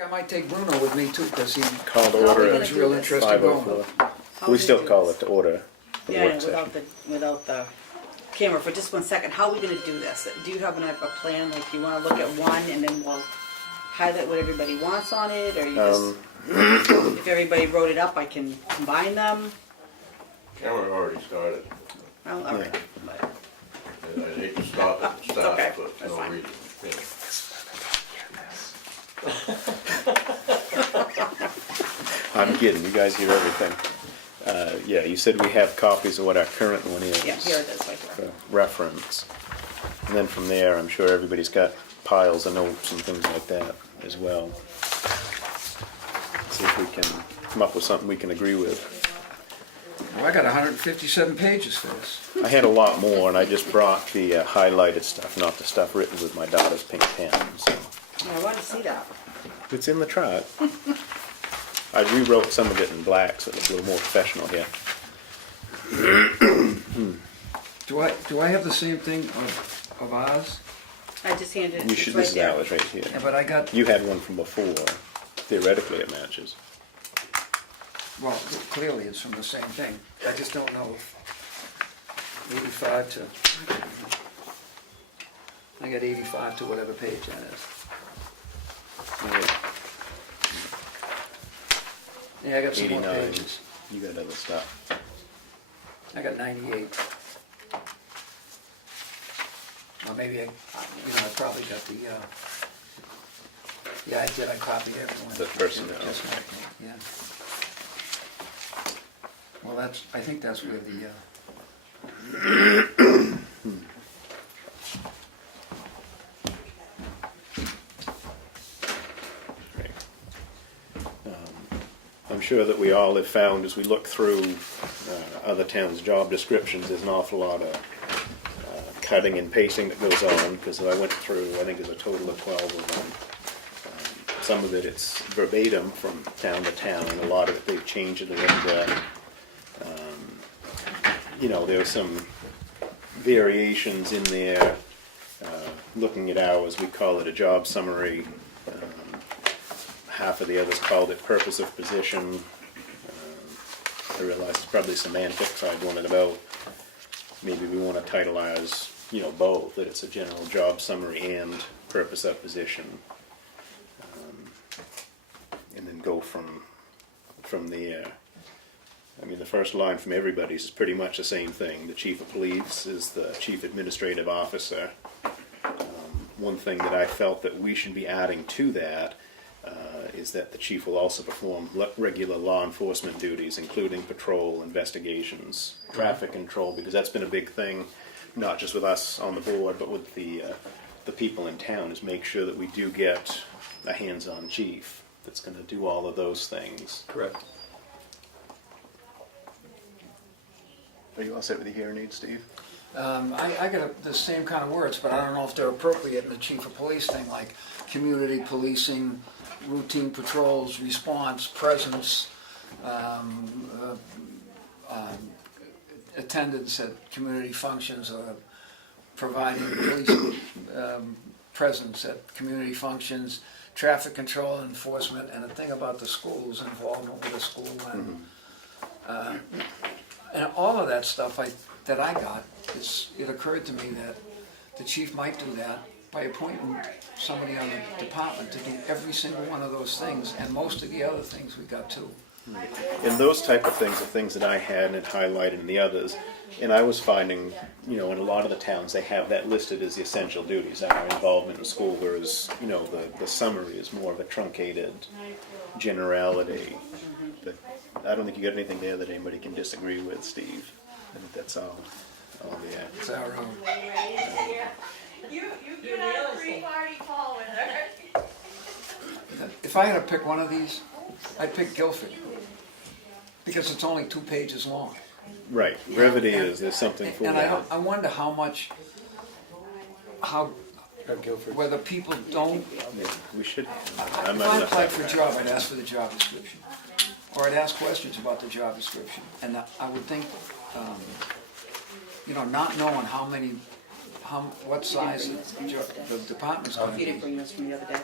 I might take Bruno with me too, because he Call to order was real interested in going. 5:04. We still call it to order. The Yeah, work without the camera for just 1 second. How are we gonna do this? Do you have a plan, like you wanna look at one and then we'll highlight what everybody wants on it, or you just, if everybody wrote it up, I can combine them? Cameron already started. Well, all right. But- And I hate to stop it, okay, for that's no fine. reason. Yeah. I'm kidding, you guys hear everything. Yeah, you said we have copies of what our current one is. Yeah, here it is, right For there. reference. And then from there, I'm sure everybody's got piles of notes and things like that as well. See if we can come up with something we can agree with. Well, I got 157 pages for this. I had a lot more, and I just brought the highlighted stuff, not the stuff written with my daughter's pink pen, so. Yeah, I wanted to see that. It's in the truck. I rewrote some of it in black, so it looks a little more professional here. Do I have the same thing of ours? I just handed it, You it's should, right this is there. ours right here. Yeah, but I got, You had one from before. Theoretically, it matches. well, clearly it's from the same thing. I just don't know if 85 to, I got 85 to whatever page that is. Yeah, I got some more 89. pages. You got other stuff. I got 98. Or maybe I probably got the, yeah, I did, I copied everyone. The personnel. Just like that, yeah. Well, I think that's where the, Right. I'm sure that we all have found as we look through other towns' job descriptions, there's an awful lot of cutting and pasting that goes on, because I went through, I think there's a total of 12 of them. Some of it's verbatim from town to town, a lot of it they've changed it a little bit. There's some variations in there. Looking at ours, we call it a job summary. Half of the others called it purpose of position. I realize it's probably semantics. I wondered about maybe we want to title ours, both, that it's a general job summary and purpose of position. And then go from there. I mean, the first line from everybody's is pretty much the same thing. The chief of police is the chief administrative officer. One thing that I felt that we should be adding to that is that the chief will also perform regular law enforcement duties, including patrol, investigations, traffic control, because that's been a big thing, not just with us on the board, but with the people in town, is make sure that we do get a hands-on chief that's going to do all of those things. correct. Are you all set with your hearing aids, Steve? I got the same kind of words, but I don't know if they're appropriate in the chief of police thing, like community policing, routine patrols, response, presence, attendance at community functions, or providing police presence at community functions, traffic control and enforcement, and a thing about the schools, involvement with the school, and all of that stuff that I got, it occurred to me that the chief might do that by appointing somebody on the department to do every single one of those things, and most of the other things we got too. And those type of things are things that I had and highlighted in the others. And I was finding, in a lot of the towns, they have that listed as the essential duties. Our involvement in school, whereas, the summary is more of a truncated generality. But I don't think you got anything there that anybody can disagree with, Steve. I think that's all yeah. It's our own. You get a free party call with her. If I had to pick one of these, I'd pick Guilford, because it's only 2 pages long. Right. Brevity there's something for And that. I wonder whether people don't, Yeah, we should. if I'm I not applied for a job, I'd ask for the job description. Or I'd ask questions about the job description. And I would think, not knowing what size the department's gonna You didn't be. bring this from the other day.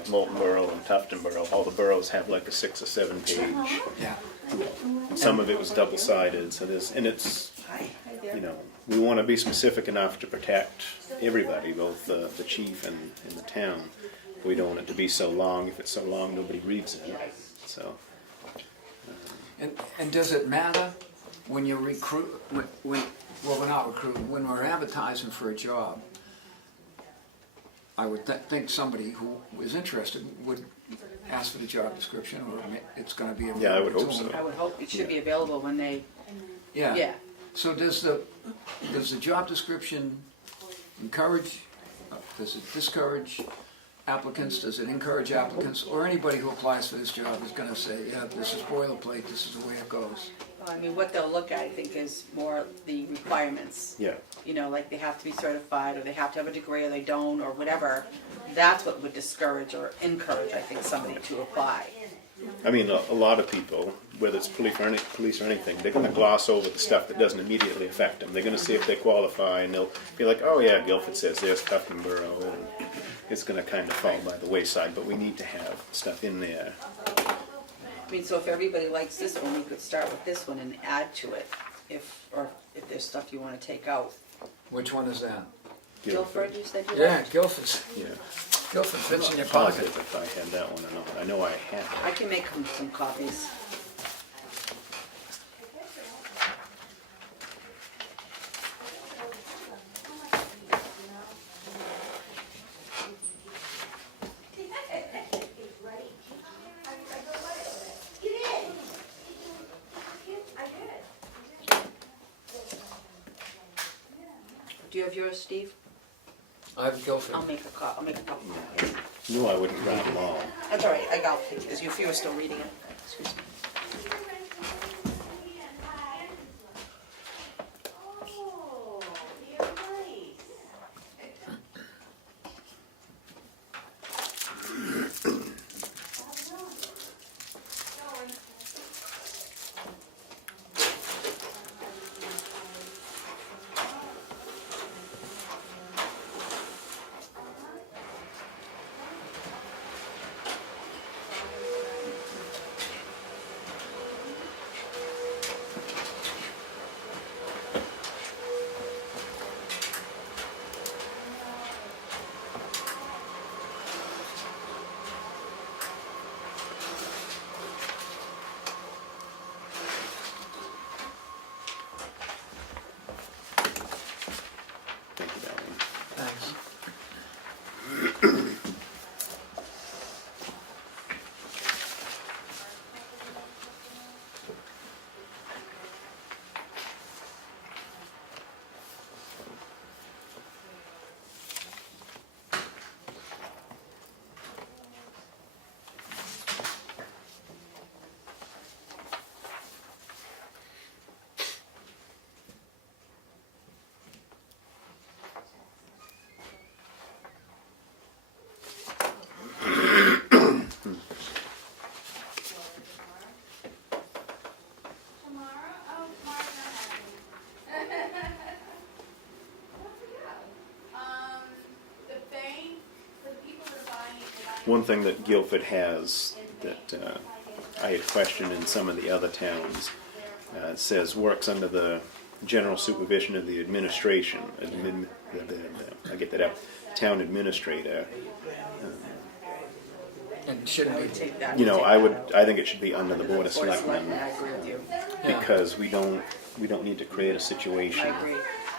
like Molten Borough and Tufton Borough, all the boroughs have like a 6 or 7 page. Yeah. And some of it was double-sided, so there's, and it's, Hi there. you know, we want to be specific enough to protect everybody, both the chief and the town. We don't want it to be so long. If it's so long, nobody reads it. So, And does it matter when you recruit, when well, we're not recruiting, when we're advertising for a job? I would think somebody who is interested would ask for the job description, or it's gonna be available Yeah, I would to hope them. so. I would hope it should be available when they, Yeah. yeah. So does the job description encourage, does it discourage applicants, does it encourage applicants, or anybody who applies for this job is gonna say, yeah, this is boilerplate, this is the way it goes? Well, I mean, what they'll look at, I think, is more the requirements. yeah. You know, like they have to be certified, or they have to have a degree, or they don't, or whatever. That's what would discourage or encourage, I think, somebody to apply. I mean, a lot of people, whether it's police or anything, they're going to gloss over the stuff that doesn't immediately affect them. They're going to see if they qualify, and they'll be like, oh yeah, Guilford says there's Tufton Borough, and it's going to kind of fall by the wayside, but we need to have stuff in there. I mean, so if everybody likes this one, we could start with this one and add to it, if there's stuff you want to take out. Which one is that? Guilford, you said you Yeah, liked? Guilford's, Yeah. Guilford fits in your Positive pocket. if I had that one or not. I know I had it. I can make some copies. Do you have yours, Steve? I have Guilford. I'll make a copy. Knew I wouldn't grab them all. That's all right, I got it, because if you were still reading it. Excuse me. Oh, you're nice. Thank you, Darlene. Thanks. Tomorrow? Oh, tomorrow's not happening. The bank, the people that are buying it. One thing that Guilford has that I had questioned in some of the other towns, it says works under the general supervision of the administration, I get that out, town administrator. And shouldn't I would be, take that. You know, I think it should be under the Board of Board of Selectmen, Selectmen, I agree with you. yeah. because we don't need to create a situation. I agree.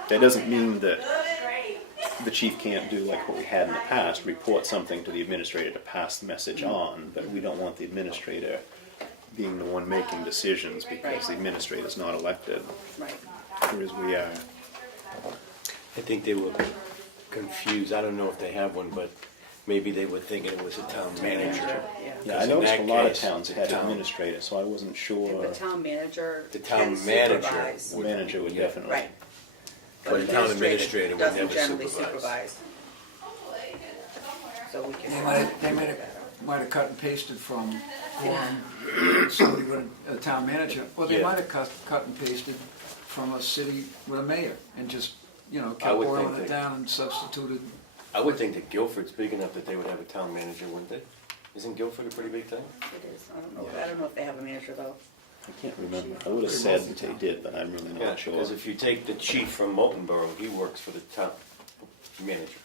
That doesn't mean that Great. the chief can't do like what we had in the past, report something to the administrator to pass the message on, but we don't want the administrator being the one making decisions because the administrator's not elected, Right. whereas we are. I think they were confused, I don't know if they have one, but maybe they were thinking it was a town manager. Yeah. Yeah, I Because in noticed a that lot of case, towns that the had town- administrator, so I wasn't sure. The town manager The town can manager supervise. The manager would Yeah. definitely. Right. But the town administrator would doesn't never generally supervise. Hopefully, somewhere. So we can. They might have cut and pasted from somebody with a town manager, or they Yeah. might have cut and pasted from a city with a mayor, and just, you know, I kept would boiling think it that- down and substituted I would think that Guilford's big enough that they would have a town manager, wouldn't they? Isn't Guilford a pretty big thing? It is, I don't know if they have a manager though. I can't remember. I would have said that they did, but I'm really Yeah, not sure. because if you take the chief from Molten Borough, he works for the town manager.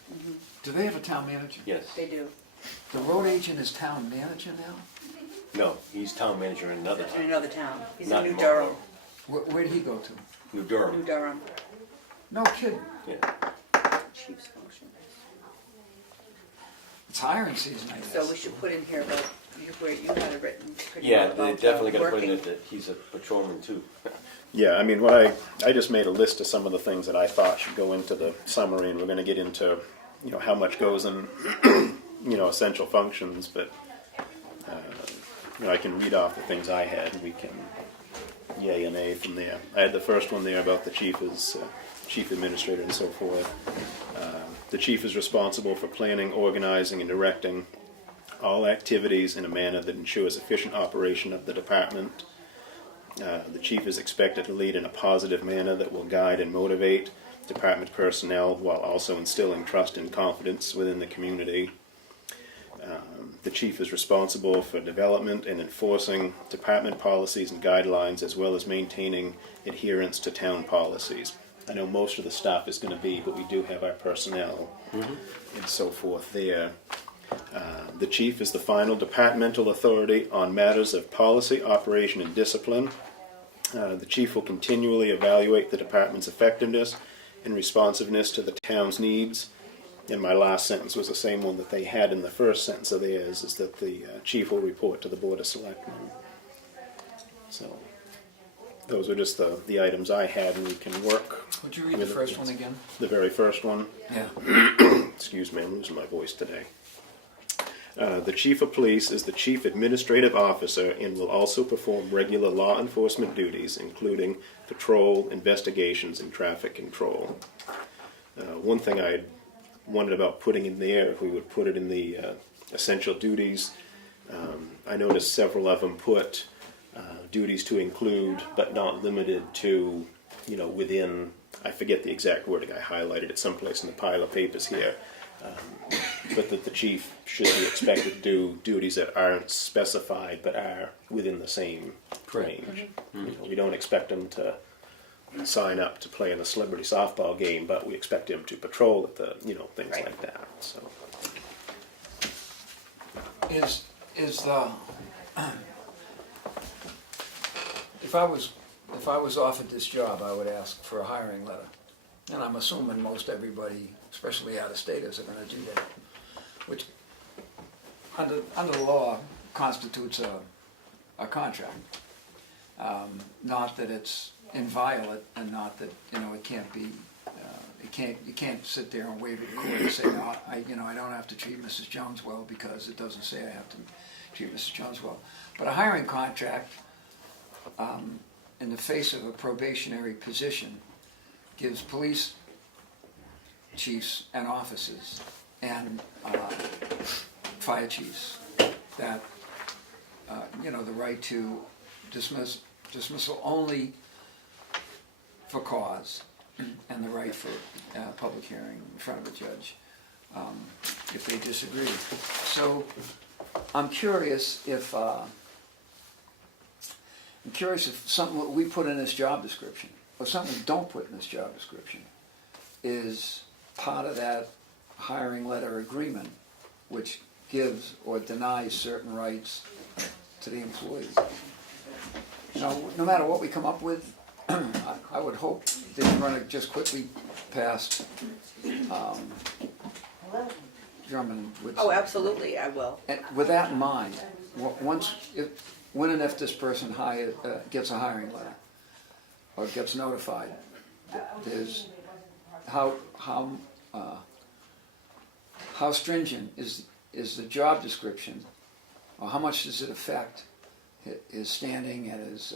Do they have a town manager? Yes. They do, The road agent is town manager now? No, he's town manager in another in town. another town. He's in Not New Molten Durham, Borough. Where did he go to? New New Durham. Durham, No kidding. Yeah. chief's function. It's hiring season, I guess. So we should put in here about, where you had it written. pretty Yeah, well they about, definitely got to put in working. it that he's a patrolman too. Yeah, I mean, what I just made a list of some of the things that I thought should go into the summary, and we're going to get into, how much goes in, essential functions, but, I can read off the things I had, and we can yay and nay from there. I had the first one there about the chief as chief administrator and so forth. The chief is responsible for planning, organizing, and directing all activities in a manner that ensures efficient operation of the department. The chief is expected to lead in a positive manner that will guide and motivate department personnel while also instilling trust and confidence within the community. The chief is responsible for development and enforcing department policies and guidelines, as well as maintaining adherence to town policies. I know most of the stuff is going to be, but we do have our personnel and so forth there. The chief is the final departmental authority on matters of policy, operation, and discipline. The chief will continually evaluate the department's effectiveness and responsiveness to the town's needs. And my last sentence was the same one that they had in the first sentence of theirs, is that the chief will report to the Board of Selectmen. So those are just the items I had, and we can work. Would you read the first one again? The very first one. Yeah. Excuse me, I'm losing my voice today. The chief of police is the chief administrative officer and will also perform regular law enforcement duties, including patrol, investigations, and traffic control. One thing I wondered about putting in there, if we would put it in the essential duties, I noticed several of them put duties to include, but not limited to, within, I forget the exact wording, I highlighted it someplace in the pile of papers here. But that the chief should be expected to do duties that aren't specified but are within the same range. We don't expect him to sign up to play in a celebrity softball game, but we expect him to patrol at the, things Right. like that. So Is the if I was offered this job, I would ask for a hiring letter, and I'm assuming most everybody, especially out-of-staters, are going to do that, which under the law constitutes a contract. Not that it's inviolate, and not that it can't be. You can't sit there and wave it in court and say, no, I don't have to treat Mrs. Jones well because it doesn't say I have to treat Mrs. Jones well. But a hiring contract, in the face of a probationary position, gives police chiefs and officers and fire chiefs that the right to dismissal only for cause, and the right for public hearing in front of a judge if they disagree. So I'm curious if something we put in this job description, or something we don't put in this job description, is part of that hiring letter agreement, which gives or denies certain rights to the employee. No matter what we come up with, I would hope that you're going to just quickly pass German. Oh, absolutely, I will. And with that in mind, when and if this person gets a hiring letter or gets notified, there's how stringent is the job description, or how much does it affect his standing and his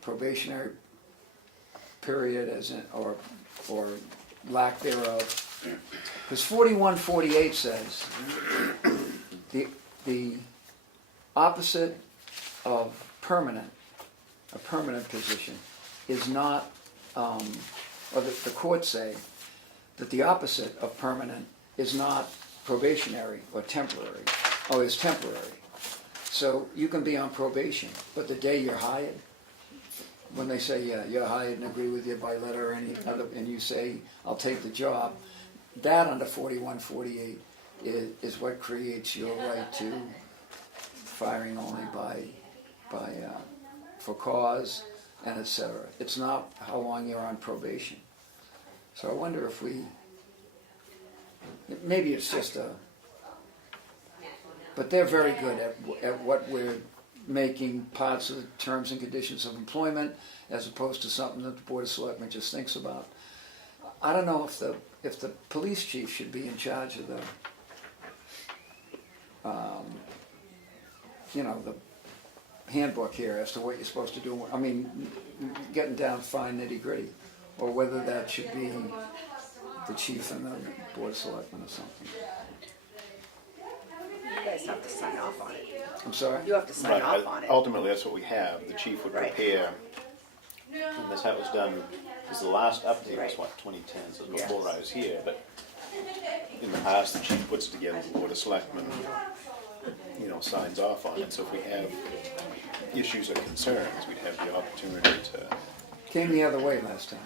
probationary period, or lack thereof? Because 4148 says the opposite of a permanent position is not, or the courts say that the opposite of permanent is not probationary or temporary. Oh, it's temporary. So you can be on probation, but the day you're hired, when they say, yeah, you're hired and agree with you by letter or any other, and you say, I'll take the job, that under 4148 is what creates your right to firing only for cause and et cetera. It's not how long you're on probation. So I wonder if maybe it's just but they're very good at what we're making parts of the terms and conditions of employment as opposed to something that the Board of Selectmen just thinks about. I don't know if the police chief should be in charge of the the handbook here as to what you're supposed to do. I mean, getting down fine nitty gritty, or whether that should be the chief and the Board of Selectmen or something. You guys have to sign off on it. I'm sorry? You have to sign off on it. Ultimately, that's what we have. The chief would Right. prepare, and that's how it was done, because the last update was Right. what, 2010, so it was Yes. before I was here, but in the past, the chief puts together the Board of Selectmen, signs off on it. So if we have issues or concerns, we'd have the opportunity to. Came the other way last time.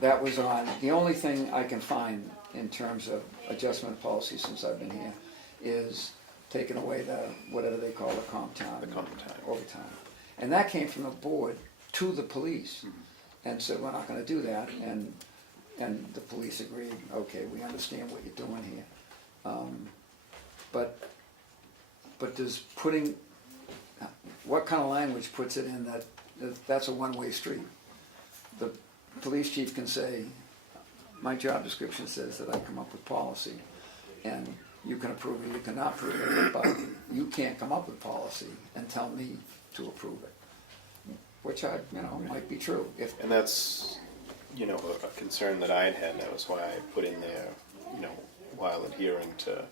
That was on, the only thing I can find in terms of adjustment policy since I've been here is taking away the, whatever they call the comp time. The comp time. Overtime. And that came from the board to the police and said, we're not gonna do that, and the police agreed, okay, we understand what you're doing here. But does putting, what kind of language puts it in that's a one-way street? The police chief can say, my job description says that I come up with policy, and you can approve it, you cannot approve it, but you can't come up with policy and tell me to approve it, which might be true. And that's, a concern that I had. That was why I put in there, while adhering to,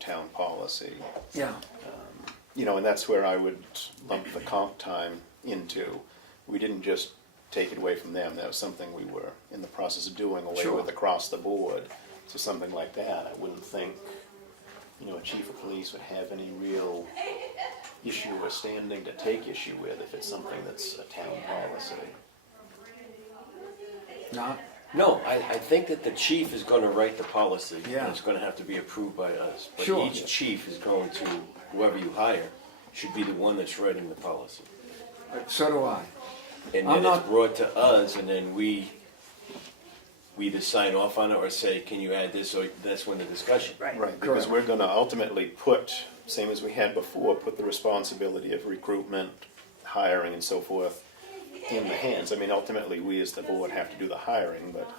town policy. Yeah. And that's where I would lump the comp time into. We didn't just take it away from them. That was something we were in the process of doing away Sure. with across the board. So something like that, I wouldn't think, a chief of police would have any real issue or standing to take issue with if it's something that's a town policy. Not? No, I think that the chief is gonna write the policy. Yeah. And it's gonna have to be approved by us. But Sure. each chief is going to, whoever you hire, should be the one that's writing the policy. So do I. And I'm then not- it's brought to us, and then we either sign off on it or say, can you add this, or that's when the discussion. Right. Right, because Correct. we're gonna ultimately put, same as we had before, put the responsibility of recruitment, hiring and so forth in the hands. I mean, ultimately, we as the board have to do the hiring, but,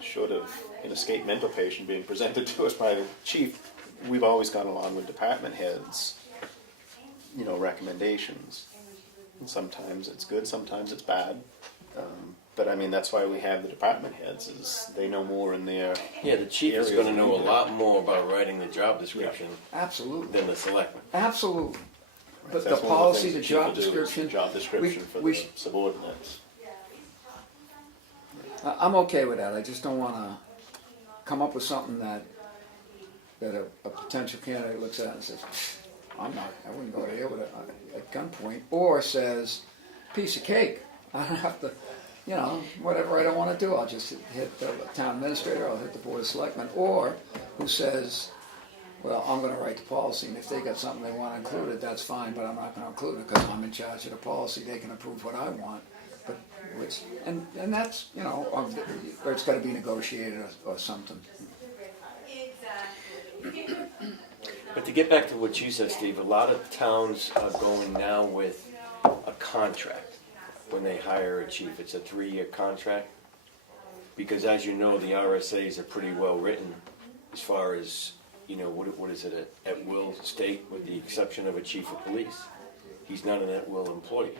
short of an escaped mental patient being presented to us by the chief, we've always gone along with department heads, recommendations. And sometimes it's good, sometimes it's bad. But I mean, that's why we have the department heads, is they know more in their. Yeah, the chief is Areas gonna know a we do. lot more about writing the job description Absolutely. than the selectman. Absolutely. But That's the one of policy, things the that chief will job do, is the description. job description for we the subordinates. I'm okay with that. I just don't want to come up with something that a potential candidate looks at and says, I wouldn't go there with at gunpoint, or says, piece of cake. I don't have to, whatever I don't want to do, I'll just hit the town administrator, I'll hit the Board of Selectmen, or who says, well, I'm going to write the policy, and if they got something they want included, that's fine, but I'm not going to include it because I'm in charge of the policy. They can approve what I want, but and that's or it's got to be negotiated or something. But to get back to what you said, Steve, a lot of towns are going now with a contract. When they hire a chief, it's a 3-year contract. Because as you know, the RSAs are pretty well written as far as, what is it, at will state, with the exception of a chief of police. He's not an at will employee.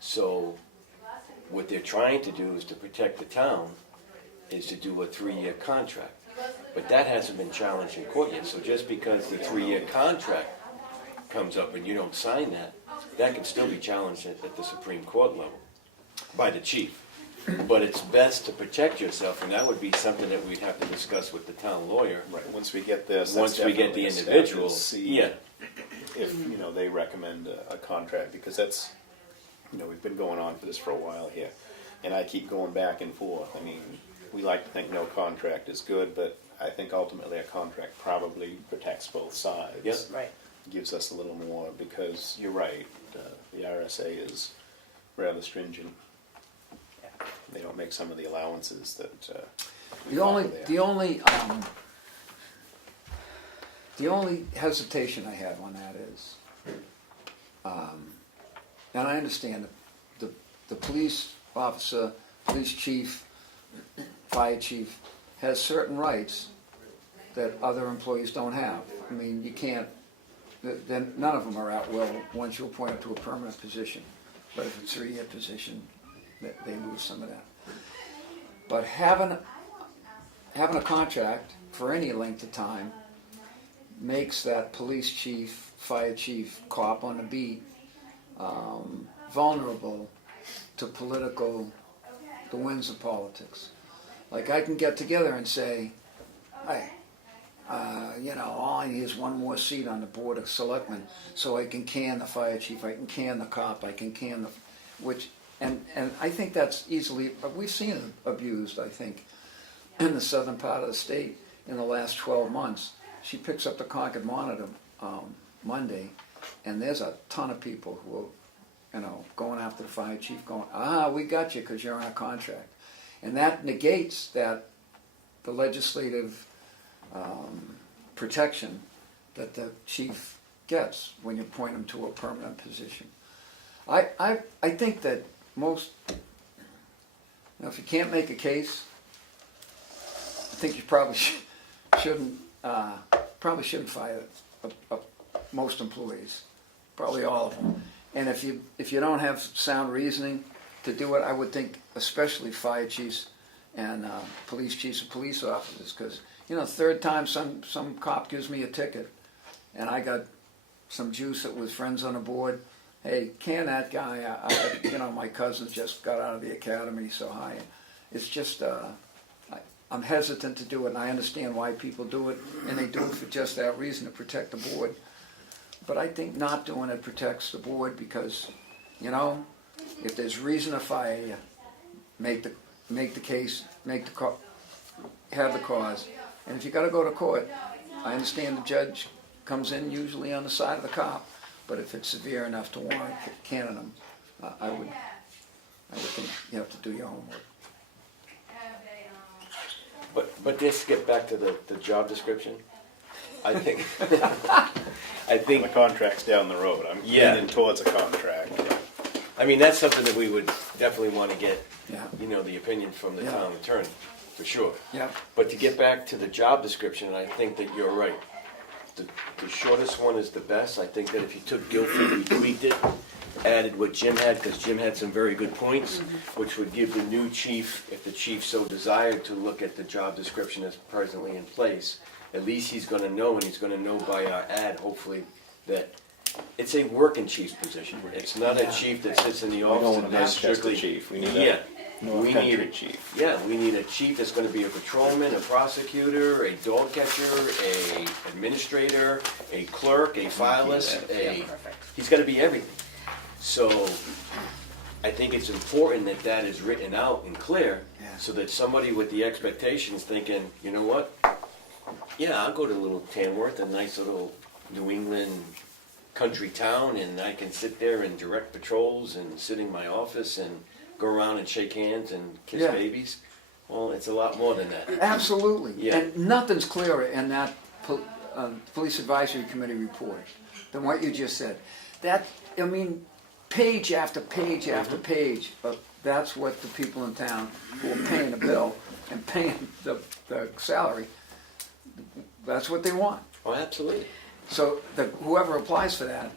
So what they're trying to do is to protect the town, is to do a 3-year contract. But that hasn't been challenged in court yet. So just because the 3-year contract comes up and you don't sign that, that can still be challenged at the Supreme Court level by the chief. but it's best to protect yourself, and that would be something that we'd have to discuss with the town lawyer. Right, once we get this. Once that's we get the definitely a step individual, to see yeah. If, they recommend a contract, because that's, we've been going on for this for a while here. And I keep going back and forth. I mean, we like to think no contract is good, but I think ultimately a contract probably protects both sides. Yep. Right. Gives us a little more, because you're right, the RSA is rather stringent. They don't make some of the allowances that we The only, follow there. the only hesitation I have on that is, and I understand the police officer, police chief, fire chief has certain rights that other employees don't have. I mean, you can't, then none of them are at will once you appoint them to a permanent position. But if it's a 3-year position, they lose some of that. But having a contract for any length of time makes that police chief, fire chief, cop on the beat vulnerable to the winds of politics. Like I can get together and say, hey, all I need is one more seat on the board of selectmen, so I can can the fire chief, I can can the cop, I can can and I think that's easily, we've seen it abused, I think, in the southern part of the state in the last 12 months. She picks up the Concord Monitor Monday, and there's a ton of people who are, going after the fire chief, going, we got you because you're on a contract. And that negates the legislative protection that the chief gets when you appoint him to a permanent position. I think that most, if you can't make a case, I think you probably shouldn't fire most employees, probably all of them. And if you don't have sound reasoning to do it, I would think especially fire chiefs and police chiefs and police officers, because third time some cop gives me a ticket, and I got some juice that was friends on the board. Hey, can that guy? My cousin just got out of the academy, so hi. It's just I'm hesitant to do it, and I understand why people do it, and they do it for just that reason, to protect the board. But I think not doing it protects the board, because if there's reason to fire you, make the case, have the cause. And if you got to go to court, I understand the judge comes in usually on the side of the cop, but if it's severe enough to warrant canning them, I would think you have to do your homework. But just get back to the job description. I think The contract's down the road. I'm leaning towards a contract. I mean, that's something that we would definitely want to get, Yeah. the opinion from the Yeah. town attorney, for sure. Yeah. But to get back to the job description, I think that you're right. The shortest one is the best. I think that if you took Guilford, we tweaked it, added what Jim had, because Jim had some very good points, which would give the new chief, if the chief so desired, to look at the job description that's presently in place. At least he's going to know, and he's going to know by our ad, hopefully, that it's a working chief's position. It's not a chief that sits in the We don't office want and a does Manchester strictly. chief. We need Yeah. a North We Country need- chief. Yeah, we need a chief that's going to be a patrolman, a prosecutor, a dog catcher, a administrator, a clerk, a filist, Perfect. he's got to be everything. So I think it's important that that is written out and clear, Yeah. so that somebody with the expectations thinking, you know what? Yeah, I'll go to little Tamworth, a nice little New England country town, and I can sit there and direct patrols and sit in my office and go around and shake hands and kiss Yeah. babies. Well, it's a lot more than that. Absolutely. Yeah. And nothing's clearer in that Police Advisory Committee report than what you just said. Page after page after page, that's what the people in town who are paying the bill and paying the salary, that's what they want. Oh, absolutely. So whoever applies for that,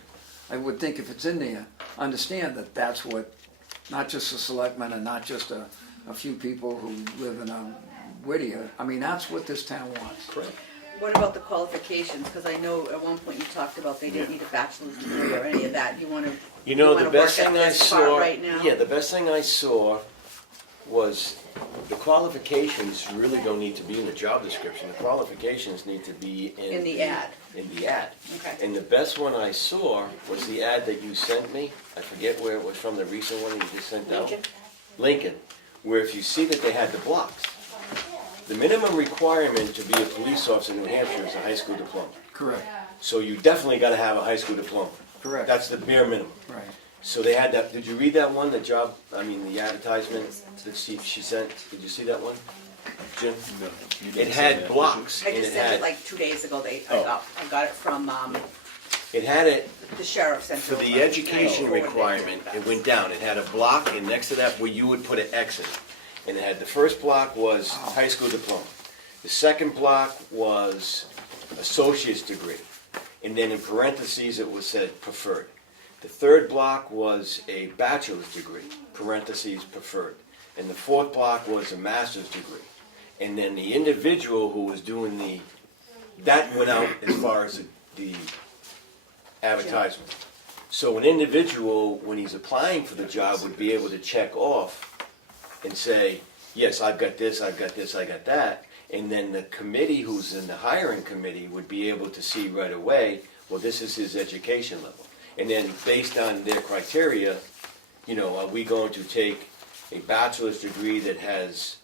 I would think if it's in there, understand that that's what, not just the selectmen and not just a few people who live in Whittier. I mean, that's what this town wants. Correct. What about the qualifications? Because I know at one point you talked about they didn't need a bachelor's degree or any of that. You want to The best thing I saw, right now? yeah, the best thing I saw was the qualifications really don't need to be in the job description. The qualifications need to be In the ad. In the ad. Okay. And the best one I saw was the ad that you sent me. I forget where it was from, the recent one you just sent out. Lincoln? Lincoln, where if you see that they had the blocks. The minimum requirement to be a police officer in New Hampshire is a high school diploma. Correct, So you definitely gotta have a high school diploma. correct. That's the bare minimum. Right. So they had that, did you read that one, the job, the advertisement that she sent? Did you see that one, Jim? No, you It didn't had say that. blocks, I and just it sent it had, like 2 days ago. Oh. I got it from it had it, the sheriff sent for it the over. education I forwarded it. requirement, it went down. It had a block, and next to that where you would put an X in it. And it had, the first block was high school diploma. The second block was associate's degree. And then in parentheses, it was said preferred. The third block was a bachelor's degree, parentheses preferred. And the fourth block was a master's degree. And then the individual who was doing that went out as far as the advertisement. So an individual, when he's applying for the job, would be able to check off and say, yes, I've got this, I've got this, I got that. And then the committee who's in the hiring committee would be able to see right away, well, this is his education level. And then based on their criteria, are we going to take a bachelor's degree that has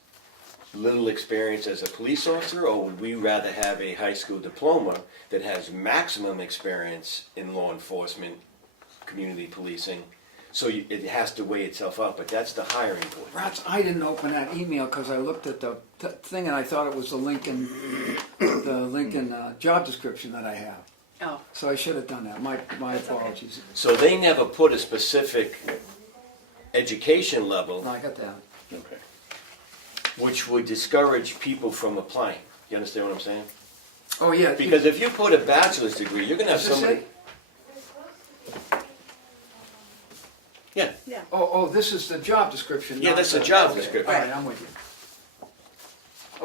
little experience as a police officer, or would we rather have a high school diploma that has maximum experience in law enforcement, community policing? So it has to weigh itself out, but that's the hiring board. Rats, I didn't open that email because I looked at the thing and I thought it was the Lincoln job description that I have. Oh, So I should have done that. My apologies. So they never put a specific education level, No, I got that. Okay. which would discourage people from applying. You understand what I'm saying? Oh, yeah. Because if you put a bachelor's degree, you're gonna have Is this somebody. it? Yeah, yeah. Oh, this is the job description. Yeah, not that's the the job okay. description. All right, I'm with you.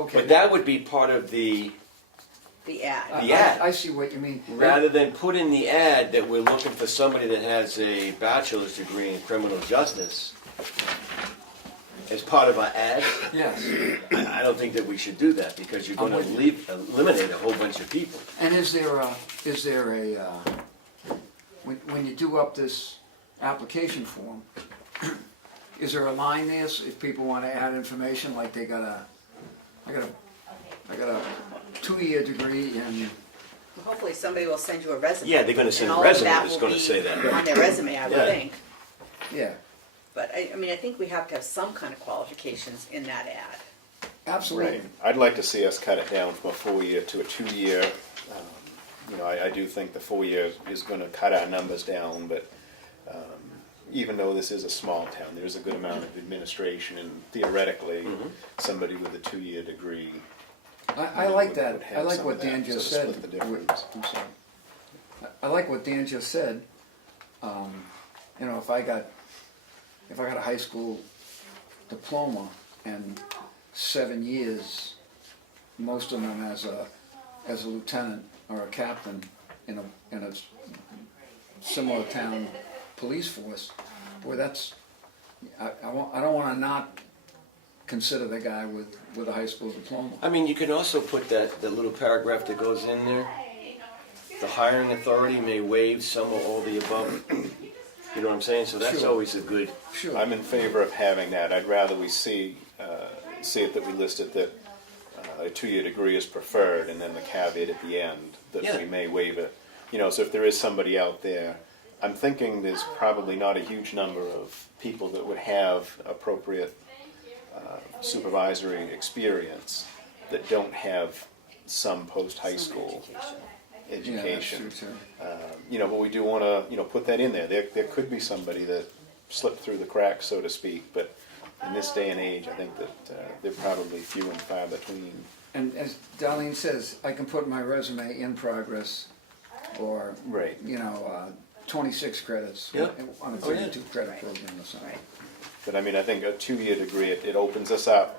Okay. but that would be part of the, The ad. the ad. I see what you mean. rather than put in the ad that we're looking for somebody that has a bachelor's degree in criminal justice as part of our ad, Yes. I don't think that we should do that, because you're gonna I'm with eliminate a whole bunch of people. And is there a when you do up this application form, is there a line there so if people want to add information, like I got a 2-year degree in, Hopefully somebody will send you a resume. Yeah, they're gonna send And a all of resume that that's will gonna be say that. on their resume, I would Yeah. think. yeah, But I think we have to have some kind of qualifications in that ad. absolutely. Right. I'd like to see us cut it down from a 4-year to a 2-year. I do think the 4 years is going to cut our numbers down, but even though this is a small town, there's a good amount of administration, and theoretically, somebody with a 2-year degree. I like that. would have I like some what of that, Dan so just to said. split the difference. I'm sorry. I like what Dan just said. If I got a high school diploma and 7 years, most of them as a lieutenant or a captain in a similar town police force, boy, I don't want to not consider the guy with a high school diploma. I mean, you can also put that little paragraph that goes in there. The hiring authority may waive some or all the above. You know what I'm saying? So that's Sure. always a good, Sure. I'm in favor of having that. I'd rather we see it that we listed that a 2-year degree is preferred, and then the caveat at the end that Yeah. we may waive it. So if there is somebody out there, I'm thinking there's probably not a huge number of people that would have appropriate supervisory experience that don't have some post-high school education. Yeah, that's true, But we do want to, put that in there. There could be somebody that slipped through the cracks, so to speak, but in this day and age, I think that they're probably few and far between. And as Darlene says, I can put my resume in progress, or Right. 26 credits Yeah. on a Oh, yeah. 32 credit program or something. Right. But I think a 2-year degree, it opens us up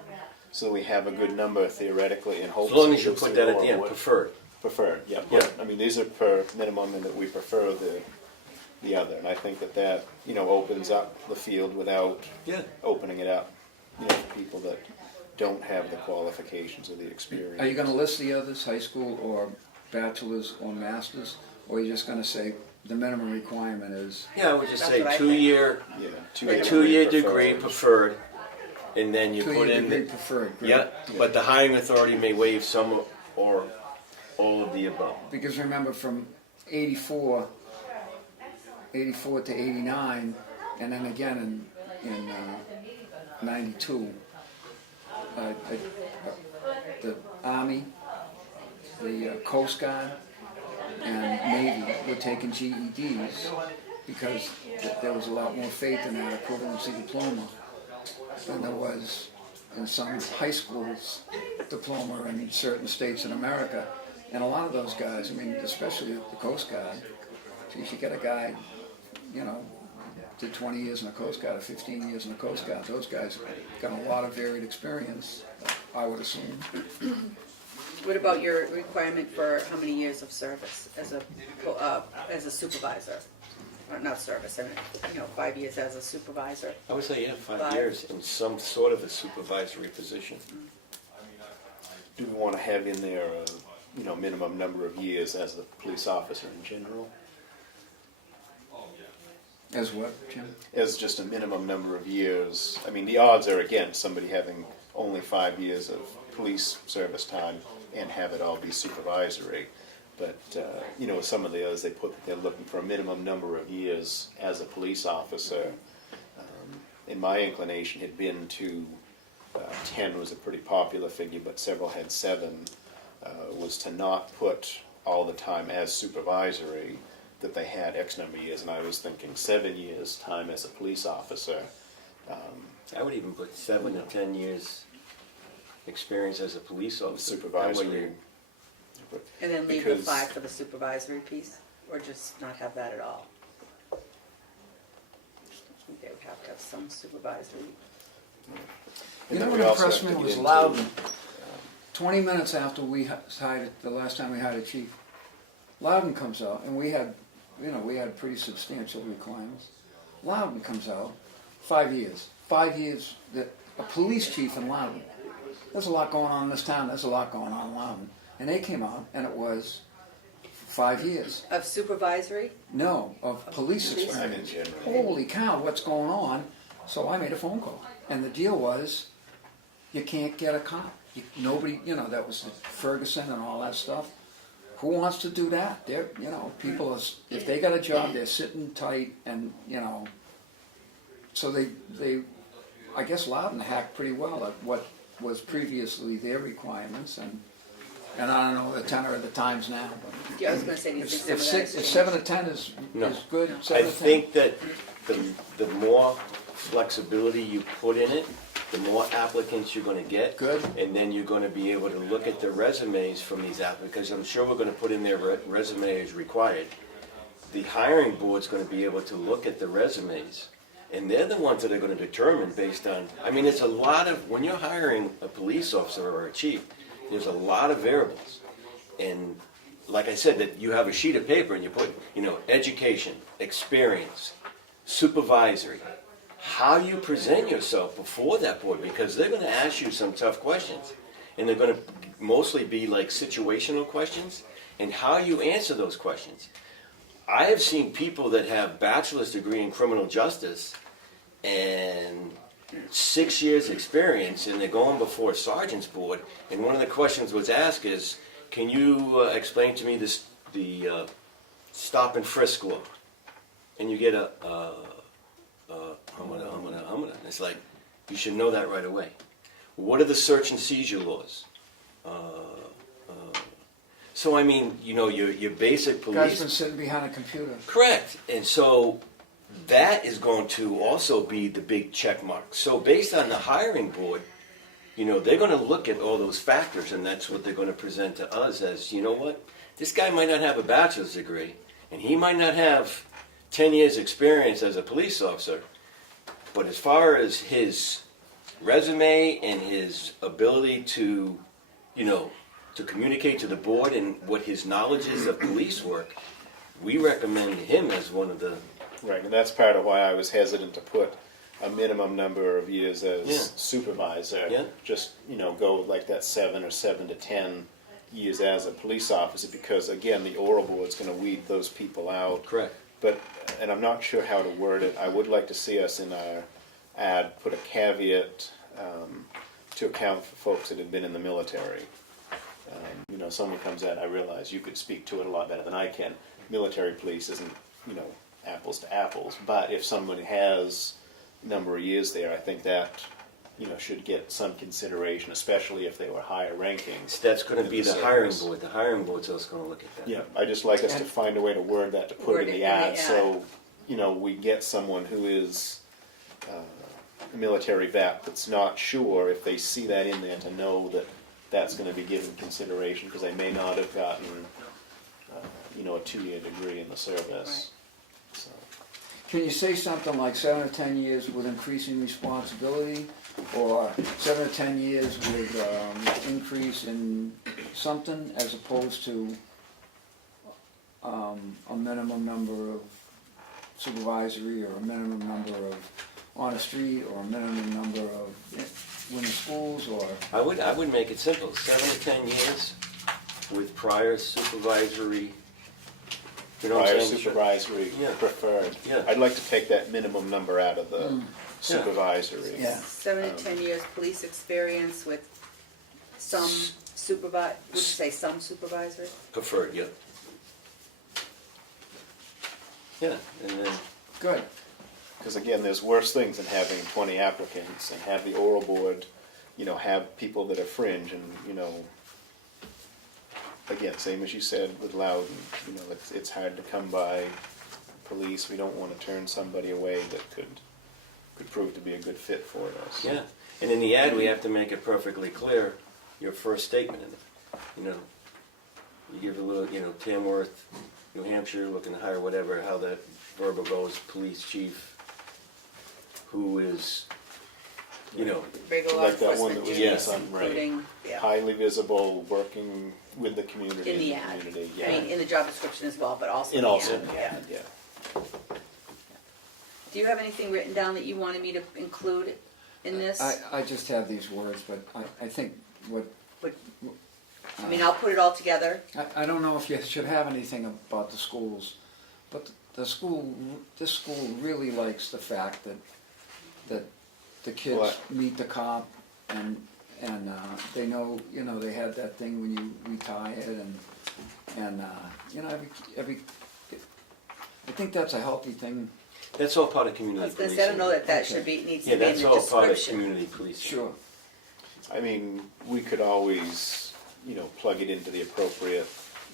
so we have a good number theoretically and as hopefully. long as you put that at the end, preferred. Preferred, yeah. Yeah. These are per minimum, and that we prefer the other. And I think that opens up the field without Yeah. opening it up. you know, people that don't have the qualifications or the experience. Are you gonna list the others, high school or bachelor's or master's? Or are you just gonna say the minimum requirement is, Yeah, I would just That's say what I two-year, Yeah, a two-year degree preferred, and then you put two-year in, degree preferred? Great. yeah, but the hiring authority may waive some or all of the above. Because remember, from 84 to 89, and then again in 92, the Army, the Coast Guard, and Navy were taking GEDs because there was a lot more faith in that equivalency diploma than there was in some high schools diploma in certain states in America. And a lot of those guys, I mean, especially the Coast Guard, geez, you get a guy, you know, did 20 years in the Coast Guard or 15 years in the Coast Guard. Those guys got a lot of varied experience, I would assume. What about your requirement for how many years of service as a supervisor? Or not service, I mean, you know, 5 years as a supervisor. I would say, yeah, 5 Five. years in some sort of a supervisory position. Do we want to have in there a, you know, minimum number of years as a police officer in general? As what, Jim? As just a minimum number of years. I mean, the odds are against somebody having only 5 years of police service time and have it all be supervisory. But, you know, some of the others, they put that they're looking for a minimum number of years as a police officer. And my inclination had been to 10 was a pretty popular figure, but several had 7, was to not put all the time as supervisory, that they had X number of years. And I was thinking 7 years time as a police officer. I would even put 7 to 10 years experience as a police officer. Supervisory. That way you- And then leave the Because- 5 for the supervisory piece, or just not have that at all? I think they would have to have some supervisory. You And know then what we also impressed have me to get was into, Loudon. 20 minutes after we hired, the last time we hired a chief, Loudon comes out, and we had pretty substantial requirements. Loudon comes out, 5 years. 5 years, a police chief in Loudon. There's a lot going on in this town, there's a lot going on in Loudon. And they came out, and it was 5 years. Of supervisory? No, of police Police. time in experience. general. Holy cow, what's going on? So I made a phone call. And the deal was, you can't get a cop. Nobody, you know, that was Ferguson and all that stuff. Who wants to do that? They're, you know, people, if they got a job, they're sitting tight and, you know. So they I guess Loudon hacked pretty well at what was previously their requirements. And I don't know the tenor of the times now. But Yeah, I was gonna say, do you think some of that if has 7 changed? to 10 is No. good, I 7 to 10. think that the more flexibility you put in it, the more applicants you're gonna get. Good. And then you're gonna be able to look at the resumes from these applicants, because I'm sure we're gonna put in their resume as required. The hiring board's gonna be able to look at the resumes, and they're the ones that are gonna determine based on, I mean, it's a lot of, when you're hiring a police officer or a chief, there's a lot of variables. And like I said, that you have a sheet of paper and you put, you know, education, experience, supervisory, how you present yourself before that board, because they're gonna ask you some tough questions. And they're gonna mostly be like situational questions, and how you answer those questions. I have seen people that have bachelor's degree in criminal justice and 6 years experience, and they're going before a sergeant's board, and one of the questions was asked is, can you explain to me the stop and frisk law? And you get a it's like, you should know that right away. What are the search and seizure laws? So I mean, you know, your basic Guy's police. been sitting behind a computer. Correct. And so that is going to also be the big check mark. So based on the hiring board, you know, they're going to look at all those factors, and that's what they're going to present to us as, you know what, this guy might not have a bachelor's degree, and he might not have 10 years experience as a police officer, but as far as his resume and his ability to, you know, to communicate to the board and what his knowledge is of police work, we recommend him as one of the. Right, and that's part of why I was hesitant to put a minimum number of years as Yeah. supervisor. Yeah. Just, go like that 7 or 7 to 10 years as a police officer, because again, the oral board's gonna weed those people out. Correct. But, and I'm not sure how to word it, I would like to see us in our ad put a caveat to account for folks that have been in the military. Someone comes out, I realize you could speak to it a lot better than I can. Military police isn't, apples to apples, but if somebody has a number of years there, I think that, should get some consideration, especially if they were higher rankings. That's gonna in be the service. hiring board. The hiring board's also gonna look at that. Yeah, I just like us to find a way to word that, to put Word in it the in the ad, ad. so, we get someone who is a military vet that's not sure, if they see that in there, to know that that's gonna be given consideration, because they may not have gotten, a 2-year degree in the service. So, Can you say something like 7 or 10 years with increasing responsibility, or 7 or 10 years with increase in something, as opposed to a minimum number of supervisory, or a minimum number of on a street, or a minimum number of winter schools, or I would make it simple, 7 to 10 years with prior supervisory, you know what I'm prior saying? supervisory Yeah. preferred. Yeah. I'd like to take that minimum number out of the supervisory. Yeah. 7 to 10 years police experience with some would you say some supervisory? Preferred, yeah. Yeah, and then, good. Because again, there's worse things than having 20 applicants and have the oral board, have people that are fringe and, again, same as you said with Loudon, it's hard to come by police. We don't want to turn somebody away that could prove to be a good fit for us. yeah, and in the ad, we have to make it perfectly clear, your first statement in it. You give a little, Tamworth, New Hampshire, looking to hire whatever, how that verbal goes, police chief, who is, Regular Like that one enforcement that was duties, on, right. including, yeah, Highly visible, working with the community. in the ad. community, I mean, in the job description as well, but also in And the also, ad. yeah. Do you have anything written down that you wanted me to include in this? I just have these words, but I think what, I mean, I'll put it all together. I don't know if you should have anything about the schools, but this school really likes the fact that the kids What? meet the cop, and they know, they had that thing when you retired, and every, I think that's a healthy thing. that's all part of I community was gonna policing. say, I don't know that that Okay. should be, needs Yeah, to be in that's the all part of description. community policing. Sure. I mean, we could always, plug it into the appropriate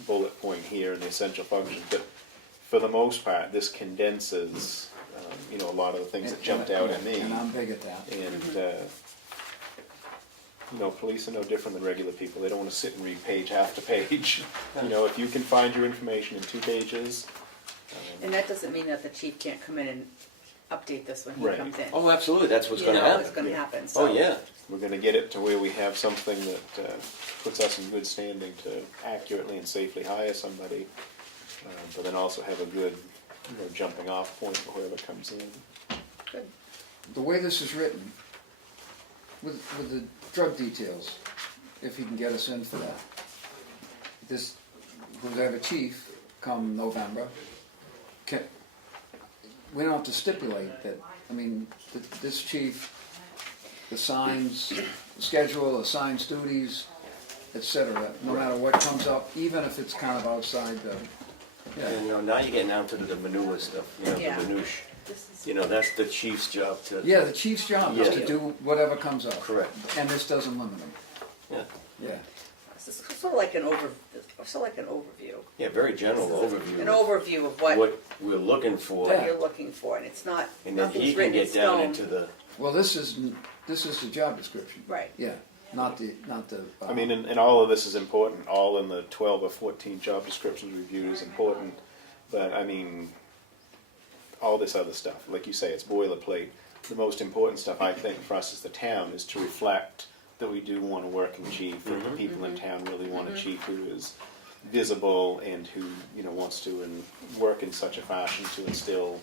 bullet point here in the essential functions, but for the most part, this condenses, a lot of the things that jumped out at me. And I'm big at that. And, police are no different than regular people. They don't want to sit and read page after page. If you can find your information in 2 pages. And that doesn't mean that the chief can't come in and update this when he Right. comes in. Oh, absolutely, that's what's You gonna know happen. it's gonna Yeah. happen, so. Oh, yeah, We're going to get it to where we have something that puts us in good standing to accurately and safely hire somebody, but then also have a good jumping off point for whoever comes in. Good. The way this is written, with the drug details, if you can get us in for that, this, we'll have a chief come November, we don't have to stipulate that, this chief assigns schedule, assigns duties, etc., no matter what comes up, even if it's kind of outside the, and now you're getting down to the manure stuff, Yeah. the minutia. This is- That's the chief's job to. yeah, the chief's job is to Yeah. do whatever comes up. Correct. And this doesn't limit him. Yeah, Yeah. This is sort of like an overview. yeah, very general An overview. overview of what What we're looking for, Yeah. you're looking for, and it's not, and then nothing's he can written in get down stone. into the, Well, this is the job description. Right. Yeah, not the. I mean, and all of this is important. All in the 12 or 14 job descriptions reviewed is important. But I mean, all this other stuff, like you say, it's boilerplate. The most important stuff, I think, for us as the town is to reflect that we do want a working chief, that the people in town really want a chief who is visible and who, wants to work in such a fashion to instill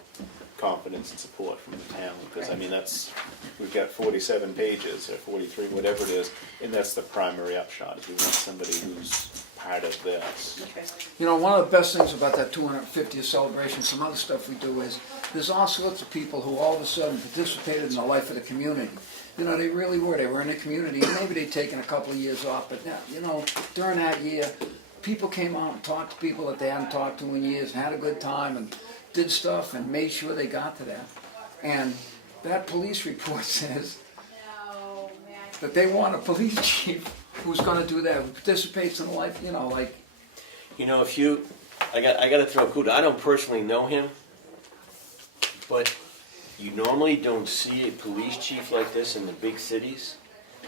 confidence and support from the town. Because, we've got 47 pages, or 43, whatever it is, and that's the primary upshot, is we want somebody who's part of this. Okay. One of the best things about that 250th celebration, some other stuff we do is, there's all sorts of people who all of a sudden participated in the life of the community. They really were. They were in the community, and maybe they'd taken a couple of years off, but during that year, people came out and talked to people that they hadn't talked to in years, and had a good time, and did stuff, and made sure they got to that. And that police report says that they want a police chief who's going to do that, who participates in life, If you, I got to throw a kudos. I don't personally know him, but you normally don't see a police chief like this in the big cities.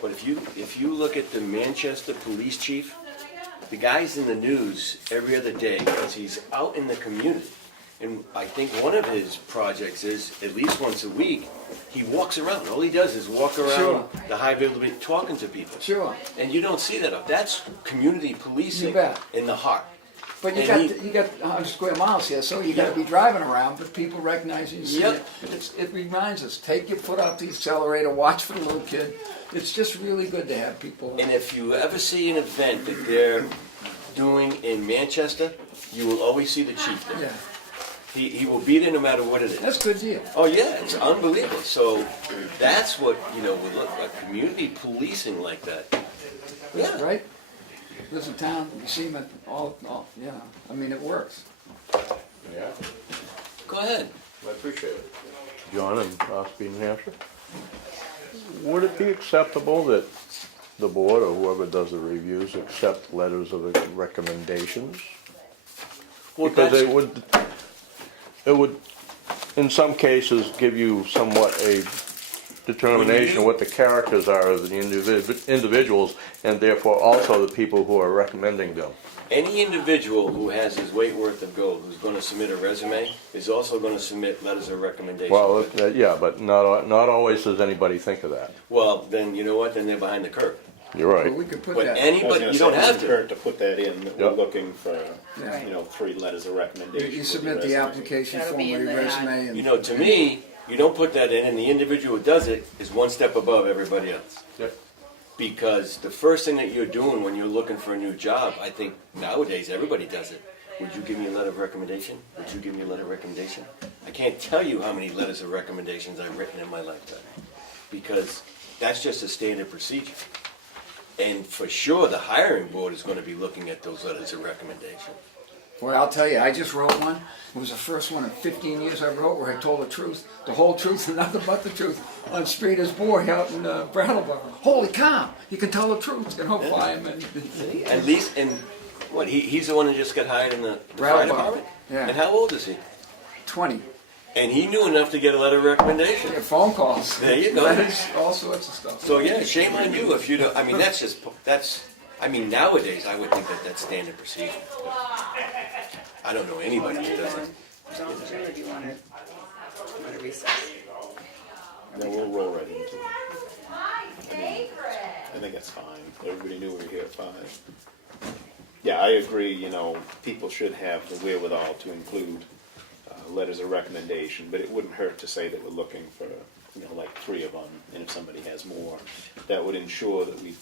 But if you look at the Manchester police chief, the guy's in the news every other day because he's out in the community. And I think one of his projects is, at least once a week, he walks around. All he does is walk around Sure. the highway talking to people. Sure. And you don't see that. That's community policing You bet. in the heart. But you got 100 square miles here, so you got to be driving around, but people recognize you and see Yep. it. It reminds us, take your foot off the accelerator, watch for the little kid. It's just really good to have people. And if you ever see an event that they're doing in Manchester, you will always see the chief there. Yeah, He will be there no matter what it is. that's a good deal. Oh yeah, it's unbelievable. So that's what, we look like, community policing like that. Yeah. Right? Lives in town, you see him all, it works. Yeah, Go ahead. I appreciate it. John in Ospey, New Hampshire. Would it be acceptable that the board or whoever does the reviews accept letters of recommendations? Well, Because that's- it would, in some cases, give you somewhat a determination of what the characters are of the individuals, and therefore also the people who are recommending them. Any individual who has his weight worth of gold, who's going to submit a resume, is also going to submit letters of recommendation. Well, yeah, but not always does anybody think of that. Well, then you know what? Then they're behind the curve. You're But right. we could put But that, I was anybody, gonna you say, don't it have doesn't to. hurt to put that in, that we're Yep. looking for, Yeah. 3 letters of recommendation. you with submit your the resume. application That'll form be with in your the resume and. To me, you don't put that in, and the individual who does it is one step above everybody else. Yep. Because the first thing that you're doing when you're looking for a new job, I think nowadays everybody does it. Would you give me a letter of recommendation? Would you give me a letter of recommendation? I can't tell you how many letters of recommendations I've written in my lifetime. Because that's just a standard procedure. And for sure, the hiring board is going to be looking at those letters of recommendation. Well, I'll tell you, I just wrote one. It was the first one in 15 years I wrote where I told the truth, the whole truth and nothing but the truth on straight as board out in Brattleboro. Holy cow, you can tell the truth, fireman. At least, and what, he's the one that just got hired in the fire Brattleboro. department? Yeah. And how old is he? 20. And he knew enough to get a letter of recommendation. Get phone calls. There you go. Letters, all sorts of stuff. So yeah, shame on you if you don't, nowadays I would think that that's standard procedure. I don't know anybody that does it. John, Jim, or do you want to recess? No, we'll roll right into it. My favorite. I think that's fine. Everybody knew we were here at 5. Yeah, I agree, people should have the wherewithal to include letters of recommendation, but it wouldn't hurt to say that we're looking for, 3 of them, and if somebody has more, that would ensure that we'd,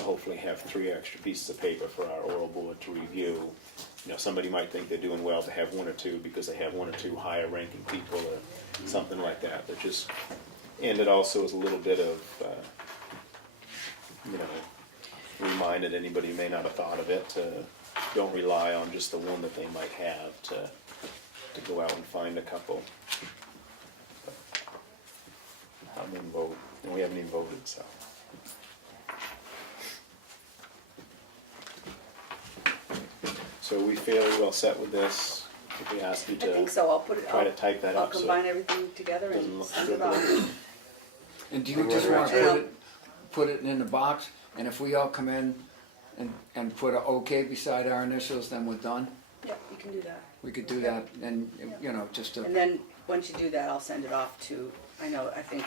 hopefully have 3 extra pieces of paper for our oral board to review. Somebody might think they're doing well to have 1 or 2 because they have 1 or 2 higher ranking people or something like that. And it also is a little bit of, remind that anybody who may not have thought of it to don't rely on just the one that they might have to go out and find a couple. I'm going to vote, and we haven't even voted, so. So are we fairly well set with this? If we ask you I think to so, I'll put it, try to type that I'll up so combine everything together it doesn't and look send it scribbly. off. And do you just want to put it in the box, and if we all come in and put a OK beside our initials, then we're done? Yep, you can do that. We could do that, and, just to, And then, once you do that, I'll send it off to, I think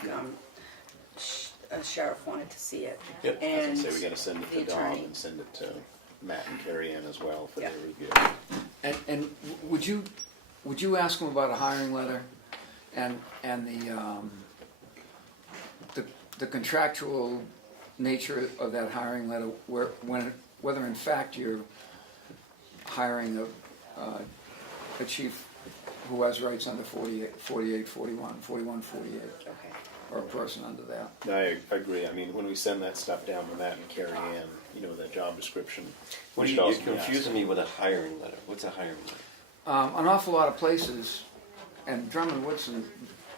Sheriff wanted to see it. Yep. I And was gonna say, we gotta send it the to Dom attorney. and send it to Matt and Carrie Ann as well for Yeah. their review. And would you ask them about a hiring letter and the contractual nature of that hiring letter, whether in fact you're hiring a chief who has rights under 48, 41, 48, Okay. or a person under that? I agree. I mean, when we send that stuff down to Matt and Carrie Ann, you know, that job description. What we are should you, also you're be confusing asking- me with a hiring letter. What's a hiring letter? An awful lot of places, and Drummond Woodson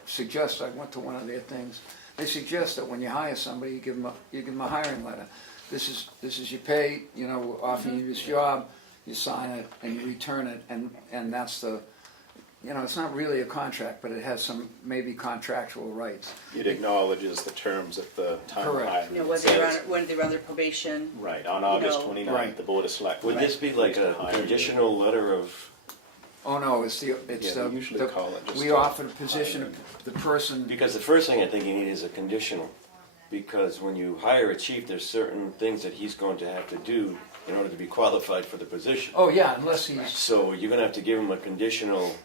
suggests, I went to one of their things, they suggest that when you hire somebody, you give them a hiring letter. This is your pay, you know, we're offering you this job, you sign it and you return it, and that's the, you know, it's not really a contract, but it has some maybe contractual rights. It acknowledges the terms at the time of Correct. hiring. You know, It when they're says- on, when they're on their probation. Right, on August know, 29th, Right. the Board of Selectmen. Would this be like a Hire you. conditional letter of, Oh no, it's Yeah, they usually call it just we a offer the position hiring. of the person. because the first thing I think you need is a conditional. Because when you hire a chief, there's certain things that he's going to have to do in order to be qualified for the position. Oh yeah, unless he's, So you're gonna have to give him a conditional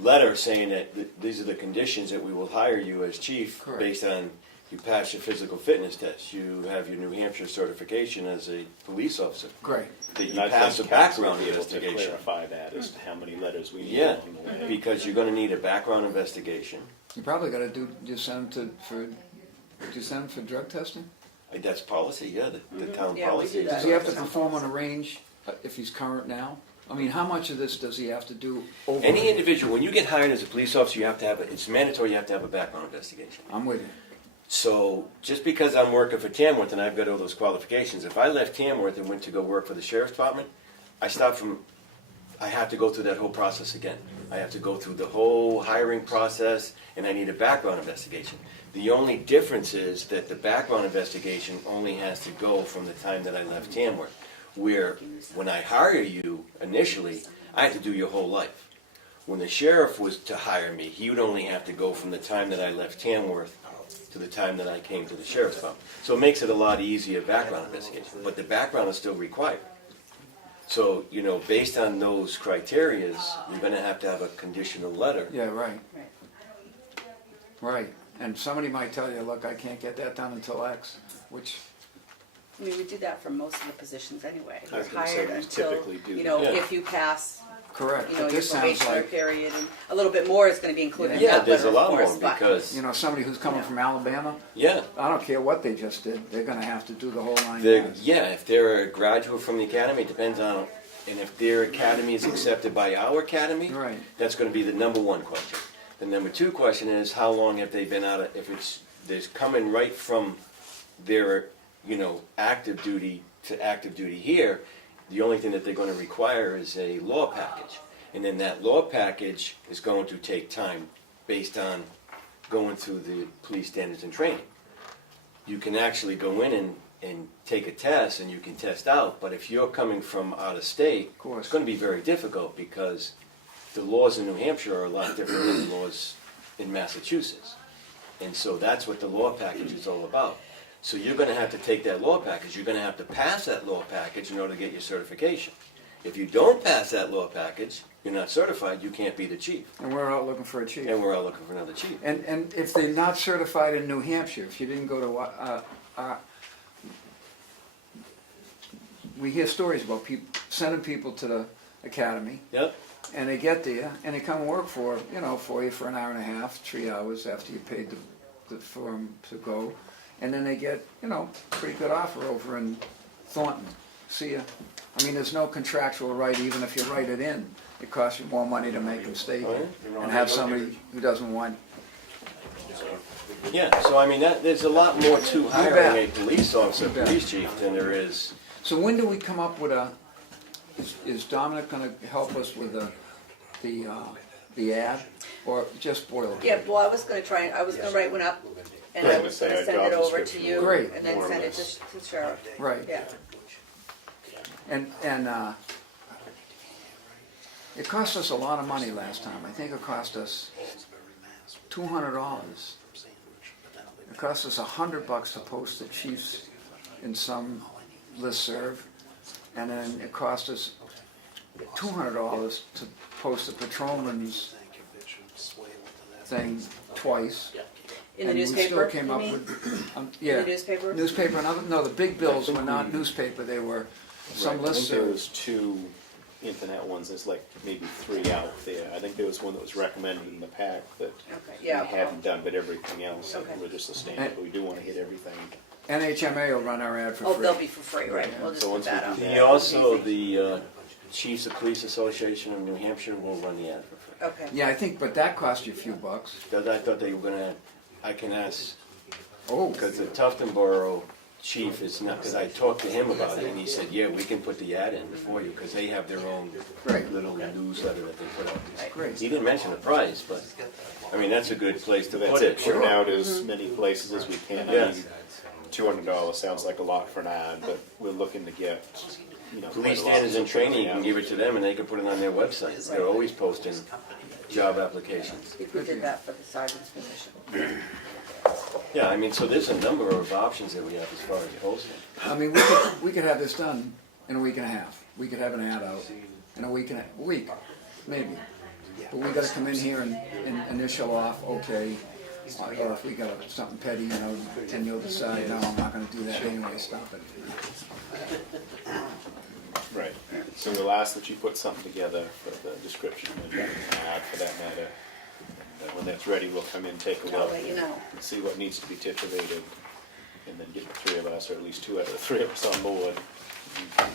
letter saying that these are the conditions that we will hire you as chief. Correct. Based on you pass your physical fitness test, you have your New Hampshire certification as a police officer, great. that you And I pass a think council background will be able to investigation. clarify that as to how many letters we need Yeah, along the way. because you're gonna need a background investigation. You probably gotta just send them for drug testing? That's policy, yeah, the town Yeah, we policy. do that. Does he have to perform on a range if he's current now? I mean, how much of this does he have to do over? Any individual, when you get hired as a police officer, you have to have, it's mandatory you have to have a background investigation. I'm with you. So, just because I'm working for Tamworth and I've got all those qualifications, if I left Tamworth and went to go work for the sheriff's department, I have to go through that whole process again. I have to go through the whole hiring process, and I need a background investigation. The only difference is that the background investigation only has to go from the time that I left Tamworth. Where, when I hire you initially, I have to do your whole life. When the sheriff was to hire me, he would only have to go from the time that I left Tamworth to the time that I came to the sheriff's department. So it makes it a lot easier background investigation, but the background is still required. So, you know, based on those criterias, you're gonna have to have a conditional letter. Yeah, right, Right. right. And somebody might tell you, look, I can't get that done until X, which, I mean, we do that for most of the positions anyway. I was You're gonna say hired we until, typically do you know, that. if you pass, correct. you know, But your this sounds probationary like, period, and a little bit more is gonna be included in Yeah, that there's a letter, lot of course, more but. because, you know, somebody who's coming from Alabama, yeah, I don't care what they just did, they're gonna have to do the whole 9 they're, yards. yeah, if they're a graduate from the academy, it depends on, and if their academy is accepted by our academy, Right. that's gonna be the number one question. The number two question is, how long have they been out of, if it's, they're coming right from their, you know, active duty to active duty here, the only thing that they're gonna require is a law package. And then that law package is going to take time based on going through the police standards and training. You can actually go in and take a test and you can test out, but if you're coming from out of state, Of course. it's gonna be very difficult because the laws in New Hampshire are a lot different than the laws in Massachusetts. And so that's what the law package is all about. So you're gonna have to take that law package, you're gonna have to pass that law package in order to get your certification. If you don't pass that law package, you're not certified, you can't be the chief. And we're out looking for a chief. And we're all looking for another chief. And if they're not certified in New Hampshire, if you didn't go to, we hear stories about people, sending people to the academy, Yep, and they get there, and they come and work for you for an hour and a half, 3 hours after you paid for them to go, and then they get, you know, pretty good offer over in Thornton. See ya. I mean, there's no contractual right, even if you write it in, it costs you more money to make them stay here and have somebody who doesn't want. yeah, so I mean, there's a lot more to hiring a police officer, You bet. police chief, than there is. So when do we come up with is Dominic gonna help us with the ad, or just boil it? Yeah, well, I was gonna write one up, and I was I gonna was say gonna a send job it over to description you, Great. and then more or send it less. to Sheriff. Right. Yeah. And it cost us a lot of money last time. I think it cost us $200. It cost us $100 to post the chiefs in some listserv, and then it cost us $200 to post the patrolman's thing twice. In the And we newspaper, still came you up mean? with, In yeah. the newspaper? Newspaper, and other, no, the big bills were not newspaper, they were some Right, I think there listserv. was 2 internet ones, there's like maybe 3 out there. I think there was one that was recommended in the pack that Okay, we yeah. haven't done, but everything else, Okay. we're just a standard, but we do wanna hit everything. NHMA will run our ad for Oh, free. they'll be for free, right? We'll just So put once we that do out. that- The also, the Chiefs of Police Association of New Hampshire will run the ad for free. Okay. Yeah, I think, but that cost you a few bucks. Because I thought they were gonna, I can ask, Oh, because the Tufton Borough chief is not, because I talked to him about it, and he said, yeah, we can put the ad in for you, because they have their own Great. little newsletter that they put out. great. He didn't mention the price, but, I mean, that's a good place to So that's put it, it. put it out as many places as we can. I Yes. mean, $200 sounds like a lot for an ad, but we're looking to get, you know. Police quite a lot standards and of training, you out. can give it to them, and they can put it on their website. They're always posting job applications. If we did that for the sergeant's position. Yeah, I mean, so there's a number of options that we have as far as posting. I mean, we could have this done in a week and a half. We could have an ad out in a week, maybe. But we gotta come in here and initial off, okay, or if we got something petty, you know, and you'll decide, no, I'm not gonna do that anyway, stop it. Right, so we'll ask that you put something together for the description and an ad for that matter. And when that's ready, we'll come in, take a I'll look, let you know. and see what needs to be titivated, and then get the 3 of us, or at least 2 out of the 3 of us on board, and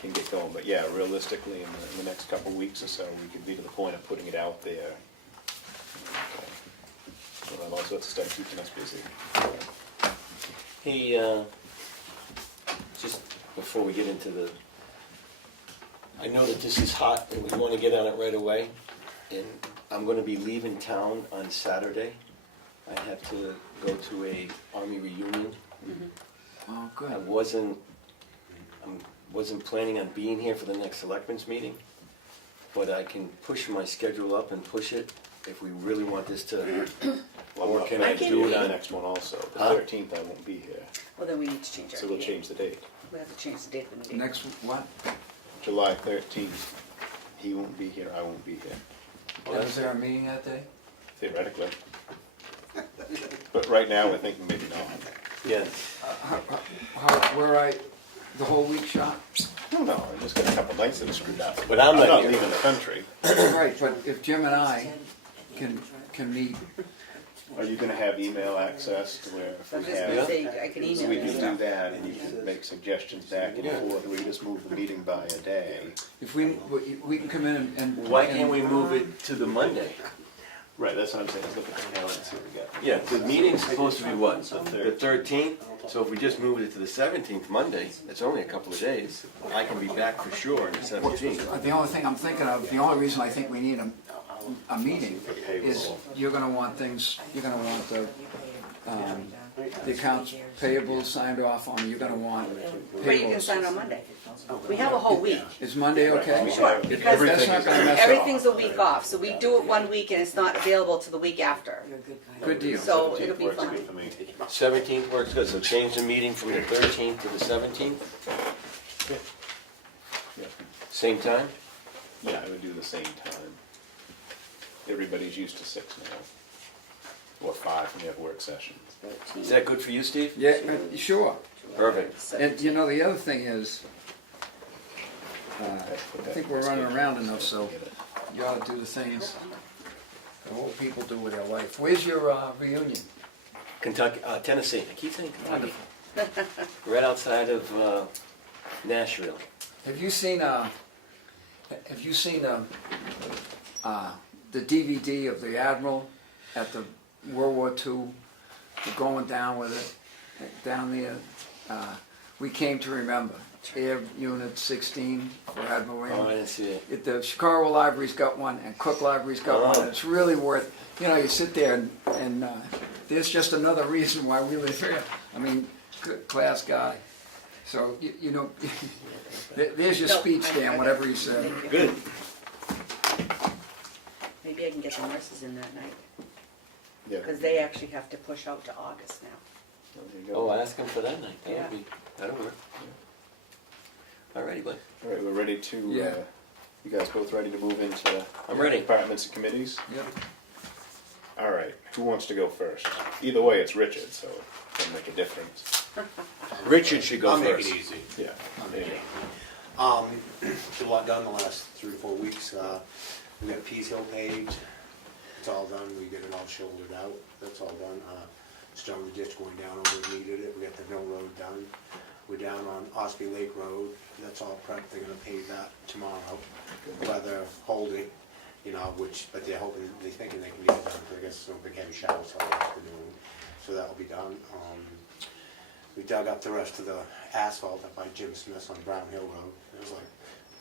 can get going. But yeah, realistically, in the next couple of weeks or so, we could be to the point of putting it out there. We'll have all sorts of stuff keeping us busy. Hey, just before we get into the, I know that this is hot and we want to get on it right away. And I'm going to be leaving town on Saturday. I have to go to a Army reunion. Oh, I good. wasn't planning on being here for the next selectmen's meeting, but I can push my schedule up and push it if we really want this to. Or can I do it the on? next one also? The Huh? 13th, I won't be here, Well, then we need to change our so we'll meeting. change the date. We have to change the date of the meeting. Next, what? July 13th, he won't be here, I won't be here, Is there a meeting that day? theoretically. But right now, we're thinking maybe not. Yes. Where the whole week shot? I don't know, I just got a couple nights that are screwed up. But I'm not here. leaving the country. Right, but if Jim and I can meet, Are you gonna have email access to where if So I'm we just gonna have, say, I can so email we you can do stuff. that and you can make suggestions back and forth, we just move the meeting by a day. if we can come in and. Why can't we move it to the Monday? Right, that's what I'm saying, let's look at the calendar and see what we got. Yeah, the meeting's supposed to be what? The The 13th? So if we just move it to the 17th, Monday, it's only a couple of days. I can be back for sure on the 17th. The only thing I'm thinking of, the only reason I think we need a meeting is you're gonna want things, you're gonna want the accounts payable signed off on, you're gonna want But you can payables. sign on Monday. We have a whole week. Is Monday okay? Sure, If because that's not gonna mess everything's up, a week off, so we do it one week and it's not available to the week after. good deal. So it'll be Works fine. good for me. 17th works good, so change the meeting from the 13th to the 17th? Yeah. Same time? Yeah, I would do the same time. Everybody's used to 6 now, or 5 when you have work sessions. Is that good for you, Steve? Yeah, sure. Perfect. And you know, the other thing is, I think we're running around enough, so you ought to do the things the old people do with their life. Where's your reunion? Kentucky, Tennessee. I keep saying Kentucky. Wonderful. Right outside of Nashville. Have you seen the DVD of the Admiral at the World War II? We're going down with it, down there. We came to remember. Air Unit 16 for Admiral Oh, I Raymond. didn't see it. The Chicago Library's got one, and Cook Library's got one. Oh. And it's really worth, you sit there and there's just another reason why we live here. I mean, good class guy. So, there's your No, speech, I- Dan, whatever you said. Thank you. Good. Maybe I can get the nurses in that night, Yeah. because they actually have to push out to August now. There you go. Oh, ask him for that night. That'll work. Alrighty, bud. All right, we're ready to, Yeah. you guys both ready to move into I'm ready. departments and committees? Yep. All right, who wants to go first? Either way, it's Richard, so it doesn't make a difference. Richard should go I'll first. make it easy. Yeah. Did a lot done the last 3 to 4 weeks. We got Pease Hill paved. It's all done. We get it all shouldered out. That's all done. Stone the ditch going down over needed it. We got the Mill Road done. We're down on Ospey Lake Road. That's all prepped. They're gonna pave that tomorrow. Weather holding, but they're hoping, they're thinking they can get it done. 'Cause I guess some big heavy showers till the afternoon. So that'll be done. We dug up the rest of the asphalt up by Jim Smith's on Brown Hill Road. It was like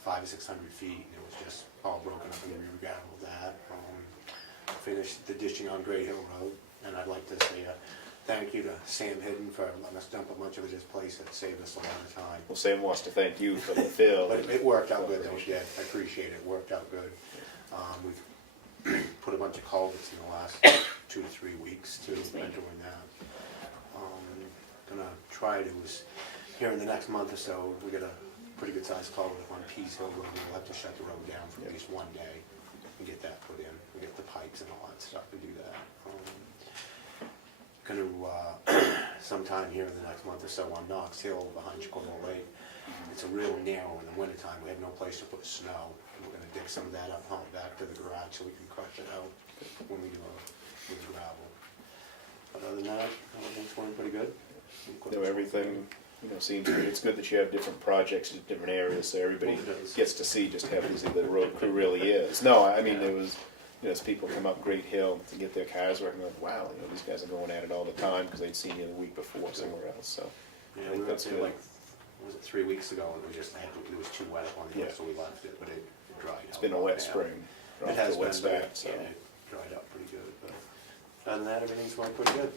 500 or 600 feet, and it was just all broken up, and we re-gravelled that. Finished the ditching on Great Hill Road, and I'd like to say thank you to Sam Hidden for letting us dump a bunch of his place. It saved us a lot of time. Well, Sam wants to thank you for the fill. But it worked out good, though, yeah, I appreciate it, it worked out good. We've put a bunch of culverts in the last 2 to 3 weeks, too, been doing that. Gonna try to, here in the next month or so, we got a pretty good sized culvert on Pease Hill Road. We'll have to shut the road down for at least one day and get that put in. We get the pipes and all that stuff to do that. Gonna, sometime here in the next month or so on Knox Hill behind Comeau Lake. It's a real narrow in the wintertime. We have no place to put snow. And we're gonna dig some of that up, haul it back to the garage so we can crush it out when we do with gravel. But other than that, everything's going pretty good. Everything, seems good. It's good that you have different projects in different areas, so everybody gets to see just how busy the road crew really is. No, I mean, there was, as people come up Great Hill to get their cars working, like, wow, these guys are going at it all the time, because they'd seen you the week before somewhere else, so. Yeah, I we think were up that's there good. like, was it 3 weeks ago, and it was too wet up on the hill, Yeah. so we left it, but it dried out. It's been a wet spring, It off has to a wet been, start, but so. yeah, it dried out pretty good, but other than that, everything's going pretty good.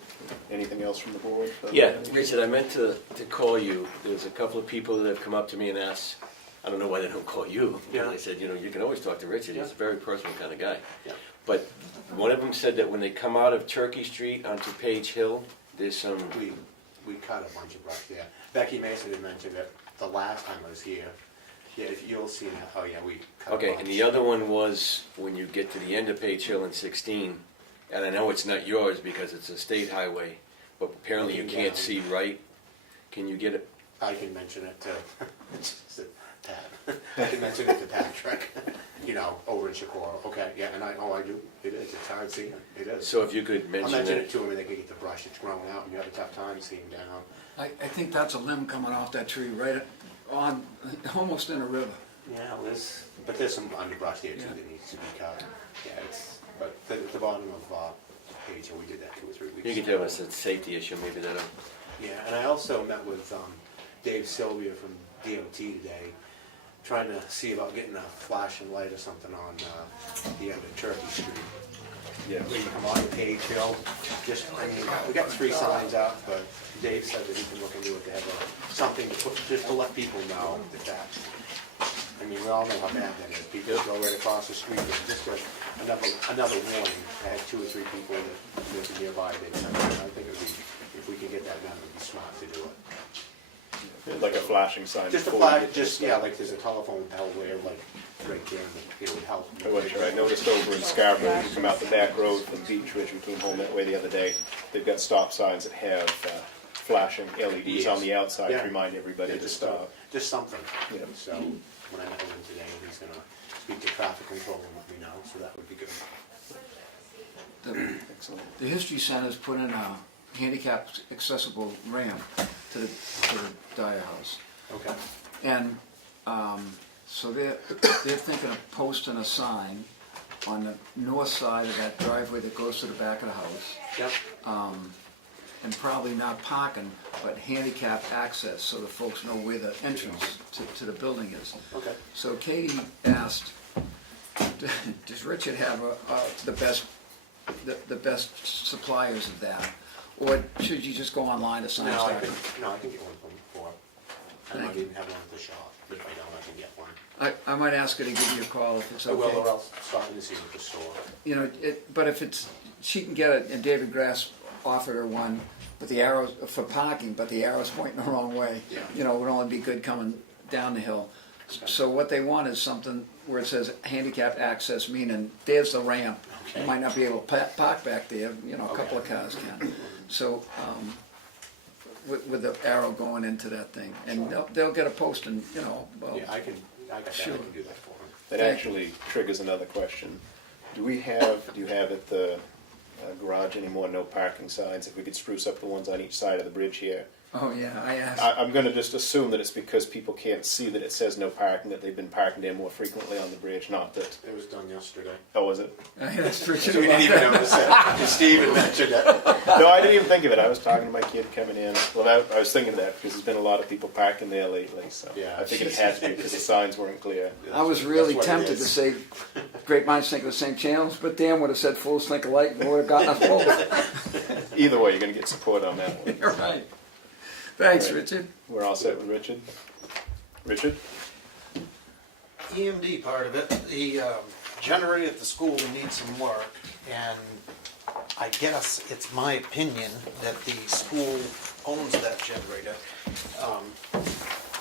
Anything else from the board? Yeah, Richard, I meant to call you. There's a couple of people that have come up to me and asked, I don't know why they don't call you. Yeah. They said, you can always talk to Richard. He's a very personal kind of guy. Yeah. But one of them said that when they come out of Turkey Street onto Page Hill, there's some, We cut a bunch of brush there. Becky Mason had mentioned it the last time I was here. Yeah, if you'll see that, oh yeah, we cut a okay, bunch. and the other one was when you get to the end of Page Hill in 16, and I know it's not yours because it's a state highway, but apparently you Looking can't down. see right. Can you get it? I can mention it to Pat. I can mention it to Patrick, over in Shakora. Okay, yeah, and I do. It is. It's hard seeing. It is. So if you could I'll mention mention it. it to him and they can get the brush. It's growing out and you have a tough time seeing down. I think that's a limb coming off that tree right on, almost in a river. Yeah, but there's some underbrush there too Yeah. that needs to be cut. Yeah, but at the bottom of Page Hill, we did that 2 or 3 weeks You can ago. tell us it's a safety issue, maybe that'll. Yeah, and I also met with Dave Sylvia from DOT today, trying to see about getting a flashing light or something on the end of Turkey Street. Yeah. When you come on Page Hill, we got 3 signs up, but Dave said that he can look into it to have something to put, just to let people know that. We all know how bad that is. People go right across the street. It's just another warning. I had 2 or 3 people that live nearby. I think if we can get that done, it would be smart to do it. Like a flashing sign. Just a before you flag, get just, to the yeah, stop. like there's a telephone bell there, like right there, and it would help. I noticed over in Scarborough, you come out the back road from Beach Ridge, we came home that way the other day, they've got stop signs that have flashing LEDs on the outside to Yeah. remind everybody Yeah, to stop. Just something. Yeah. So when I met with him today, he's gonna speak to traffic control and let me know, so that would be good. Excellent. The History Center's put in a handicap accessible ramp to the Dyer House. Okay. And so they're thinking of posting a sign on the north side of that driveway that goes to the back of the house. Yep. And probably not parking, but handicap access, so the folks know where the entrance to the building is. Okay. So Katie asked, does Richard have the best suppliers of that? Or should you just go online to sign No, I stuff? can get one from before. I might even have one at the shop. If I don't, I can get one. I might ask her to give you a call if it's I will, or okay. I'll stop in to see you at the store. But if it's, she can get it, and David Grass offered her one, but the arrows, for parking, but the arrow's pointing the wrong way. Yeah. It would only be good coming down the hill. So what they want is something where it says handicap access, meaning there's the ramp. You Okay. might not be able to park back there, you know, a couple of cars can. So, with the arrow going into that thing, and they'll get a post and, you know, well, Yeah, I can do that for him. That actually triggers another question. Do you have at the garage anymore no parking signs? If we could spruce up the ones on each side of the bridge here. oh yeah, I asked. I'm gonna just assume that it's because people can't see that it says no parking, that they've been parking there more frequently on the bridge, not that, It was done yesterday. oh, was it? I asked Richard So we about didn't even that. notice that. Steve had mentioned it. No, I didn't even think of it. I was talking to my kid coming in. Well, I was thinking of that because there's been a lot of people parking there lately, so Yeah. I figured it had to be because the signs weren't clear. I was really That's what it tempted to is. say, great minds think of the same channels, but Dan would have said full think alike and would have gotten us both. Either way, you're gonna get support on that one. You're right. Thanks, Right. Richard. We're all set with Richard? Richard? EMD part of it, the generator at the school needs some work, and I guess it's my opinion that the school owns that generator.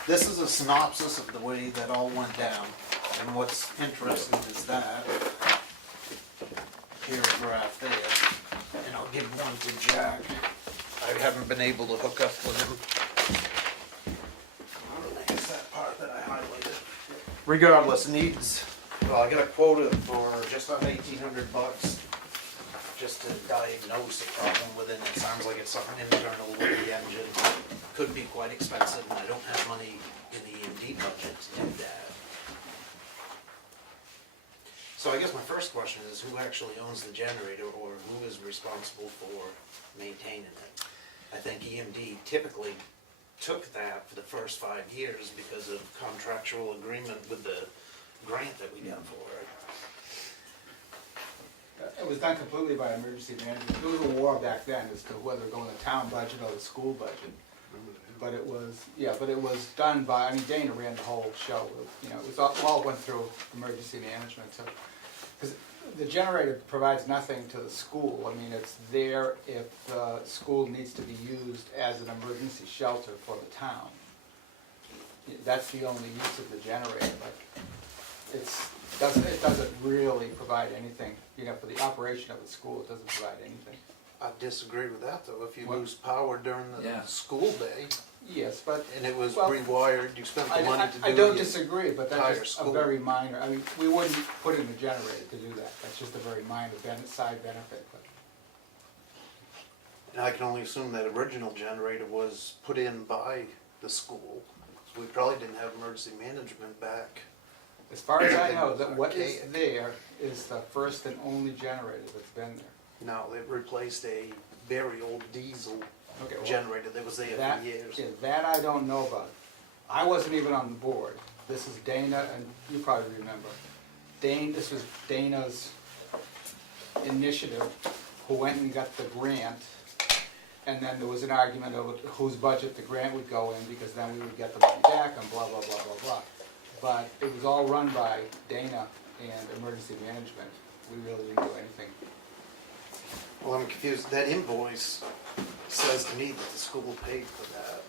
This is a synopsis of the way that all went down, and what's interesting is that paragraph there, and I'll give one to Jack. I haven't been able to hook up with him. It's that part that I highlighted. Regardless, needs, well, I got a quota for just on $1,800 just to diagnose a problem within it. Sounds like it's something internal with the engine. Could be quite expensive, and I don't have money in the EMD budget to do that. So I guess my first question is, who actually owns the generator, or who is responsible for maintaining it? I think EMD typically took that for the first 5 years because of contractual agreement with the grant that we got for it. It was done completely by emergency management. There was a war back then as to whether going the town budget or the school budget. But it was done by, I mean, Dana ran the whole show. You know, it was all went through emergency management. So, because the generator provides nothing to the school. I mean, it's there if the school needs to be used as an emergency shelter for the town. That's the only use of the generator. But it doesn't really provide anything. You know, for the operation of the school, it doesn't provide anything. I disagree with that, though. If you What? lose power during the Yeah. school day, Yes, but and it was Well, rewired, you spent the money to do it. I don't disagree, but entire that's just a school. very minor, I mean, we wouldn't put in the generator to do that. That's just a very minor side benefit, but. And I can only assume that original generator was put in by the school. So we probably didn't have emergency management back. As far as I know, that It's what is archaic. there is the first and only generator that's been there. No, it replaced a very old diesel Okay, well, generator that was there That, for years. yeah, that I don't know about. I wasn't even on the board. This is Dana, and you probably remember. This was Dana's initiative, who went and got the grant, and then there was an argument over whose budget the grant would go in, because then we would get the money back, and blah, blah, blah, blah, blah. But it was all run by Dana and emergency management. We really didn't do anything. Well, I'm confused. That invoice says to me that the school paid for that.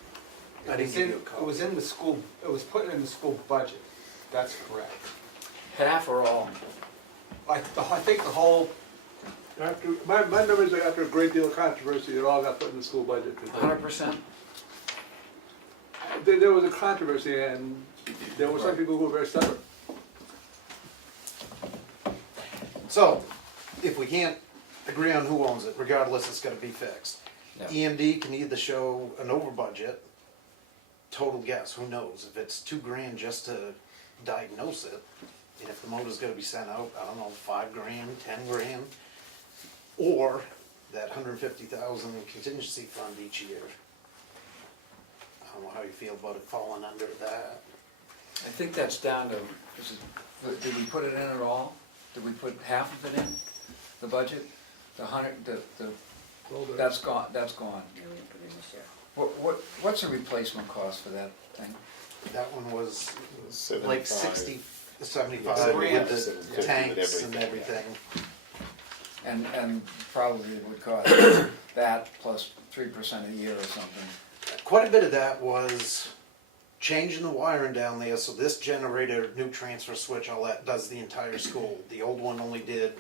I didn't give you a copy. It was in the school, it was put in the school budget. That's correct. Half or all? I think the whole, After, my numbers are after a great deal of controversy, it all got put in the school budget. 100%? There was a controversy, and there were some people who were very stubborn. So, if we can't agree on who owns it, regardless, it's gotta be fixed. Yeah. EMD can either show an over budget, total guess, who knows? If it's $2,000 just to diagnose it, and if the motor's gonna be sent out, I don't know, $5,000, $10,000, or that 150,000 contingency fund each year. I don't know how you feel about it falling under that. I think that's down to, did we put it in at all? Did we put half of it in, the budget? That's gone, that's gone. What's the replacement cost for that thing? That one was 75. like 60, 75 Yeah, with the 750 with tanks and everything, everything. And probably it would cost that plus 3% a year or something. Quite a bit of that was changing the wiring down there, so this generator, new transfer switch, all that does the entire school. The old one only did,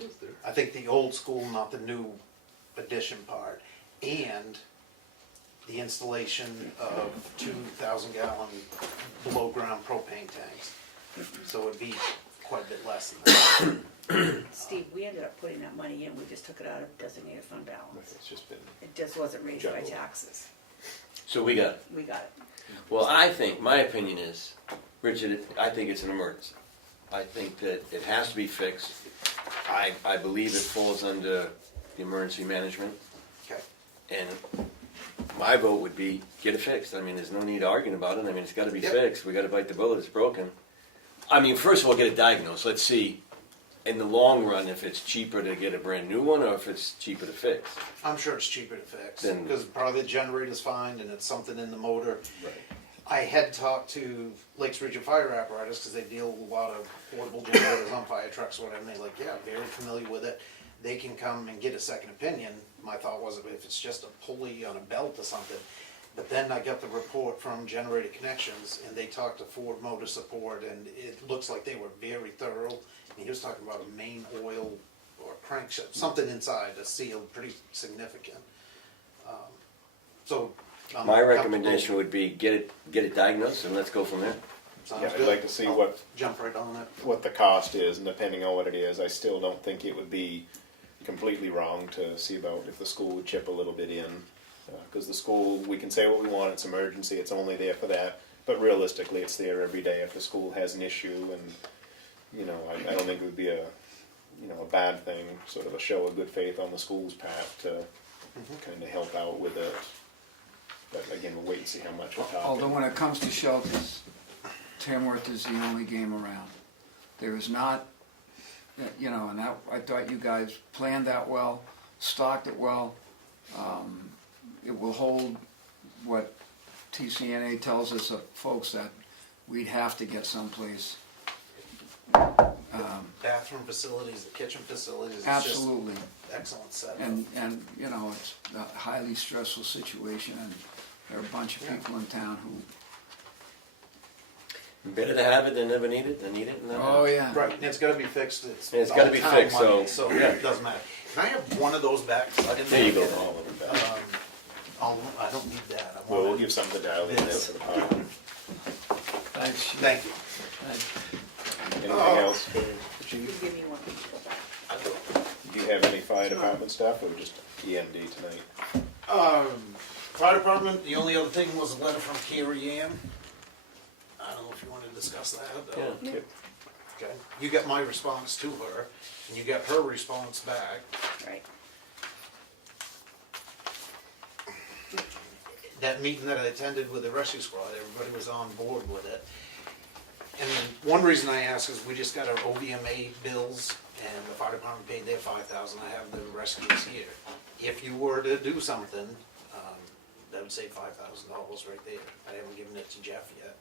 I think the old school, not the new addition part. And the installation of 2,000 gallon below ground propane tanks. So it'd be quite a bit less than that. Steve, we ended up putting that money in, we just took it out of designated fund balance. It's just been, It just wasn't raised by Juggled. taxes. So we got it. We got it. Well, I think, my opinion is, Richard, I think it's an emergency. I think that it has to be fixed. I believe it falls under the emergency management. Okay. And my vote would be, get it fixed. I mean, there's no need arguing about it. I mean, it's gotta be Yep. fixed. We gotta bite the bullet, it's broken. I mean, first of all, get it diagnosed. Let's see, in the long run, if it's cheaper to get a brand new one or if it's cheaper to fix. I'm sure it's cheaper to fix, Then- because probably the generator's fine and it's something in the motor. Right. I had talked to Lakes Region Fire Apparatus, because they deal with a lot of portable generators on fire trucks, or whatever, and they're like, yeah, very familiar with it. They can come and get a second opinion. My thought was, if it's just a pulley on a belt or something. But then I got the report from Generator Connections, and they talked to Ford Motor Support, and it looks like they were very thorough. And he was talking about a main oil or crankshaft, something inside, a seal, pretty significant. So. I'm My comfortable. recommendation would be, get it diagnosed and let's go from there. Sounds yeah, I'd good. like to see I'll what Jump right on it. what the cost is, and depending on what it is, I still don't think it would be completely wrong to see about if the school would chip a little bit in. Because the school, we can say what we want, it's emergency, it's only there for that, but realistically, it's there every day if the school has an issue, and, you know, I don't think it would be a bad thing, sort of a show of good faith on the school's part to kind of help out with it. But again, we'll wait and see how much we're talking. Although when it comes to shelters, Tamworth is the only game around. There is not, you know, and that, I thought you guys planned that well, stocked it well. It will hold what TCNA tells us, folks, that we'd have to get someplace. Bathroom facilities, the kitchen facilities, it's Absolutely. just excellent setup. And, you know, it's a highly stressful situation, and there are a bunch of people in town who, Better to have it than never need it, than need it and never have it. oh yeah. Right, and it's gotta be fixed, It's it's gotta all be town fixed, money, so- so it doesn't matter. Can I have one of those back? I didn't There you go. get it. I don't need that. I Well, we'll want give something to Darrell in there for the pot. Thanks, Chief. Thank you. Thanks. Anything else for the You chief? give me one. Do you have any fire department stuff, or just EMD tonight? Fire department, the only other thing was a letter from Carrie Ann. I don't know if you wanna discuss that, though. Yeah. Okay, you got my response to her, and you got her response back. Right. That meeting that I attended with the rescue squad, everybody was on board with it. And then one reason I ask is we just got our OVMA bills, and the fire department paid their 5,000, I have the rescues here. If you were to do something, that would save $5,000 right there. I haven't given it to Jeff yet.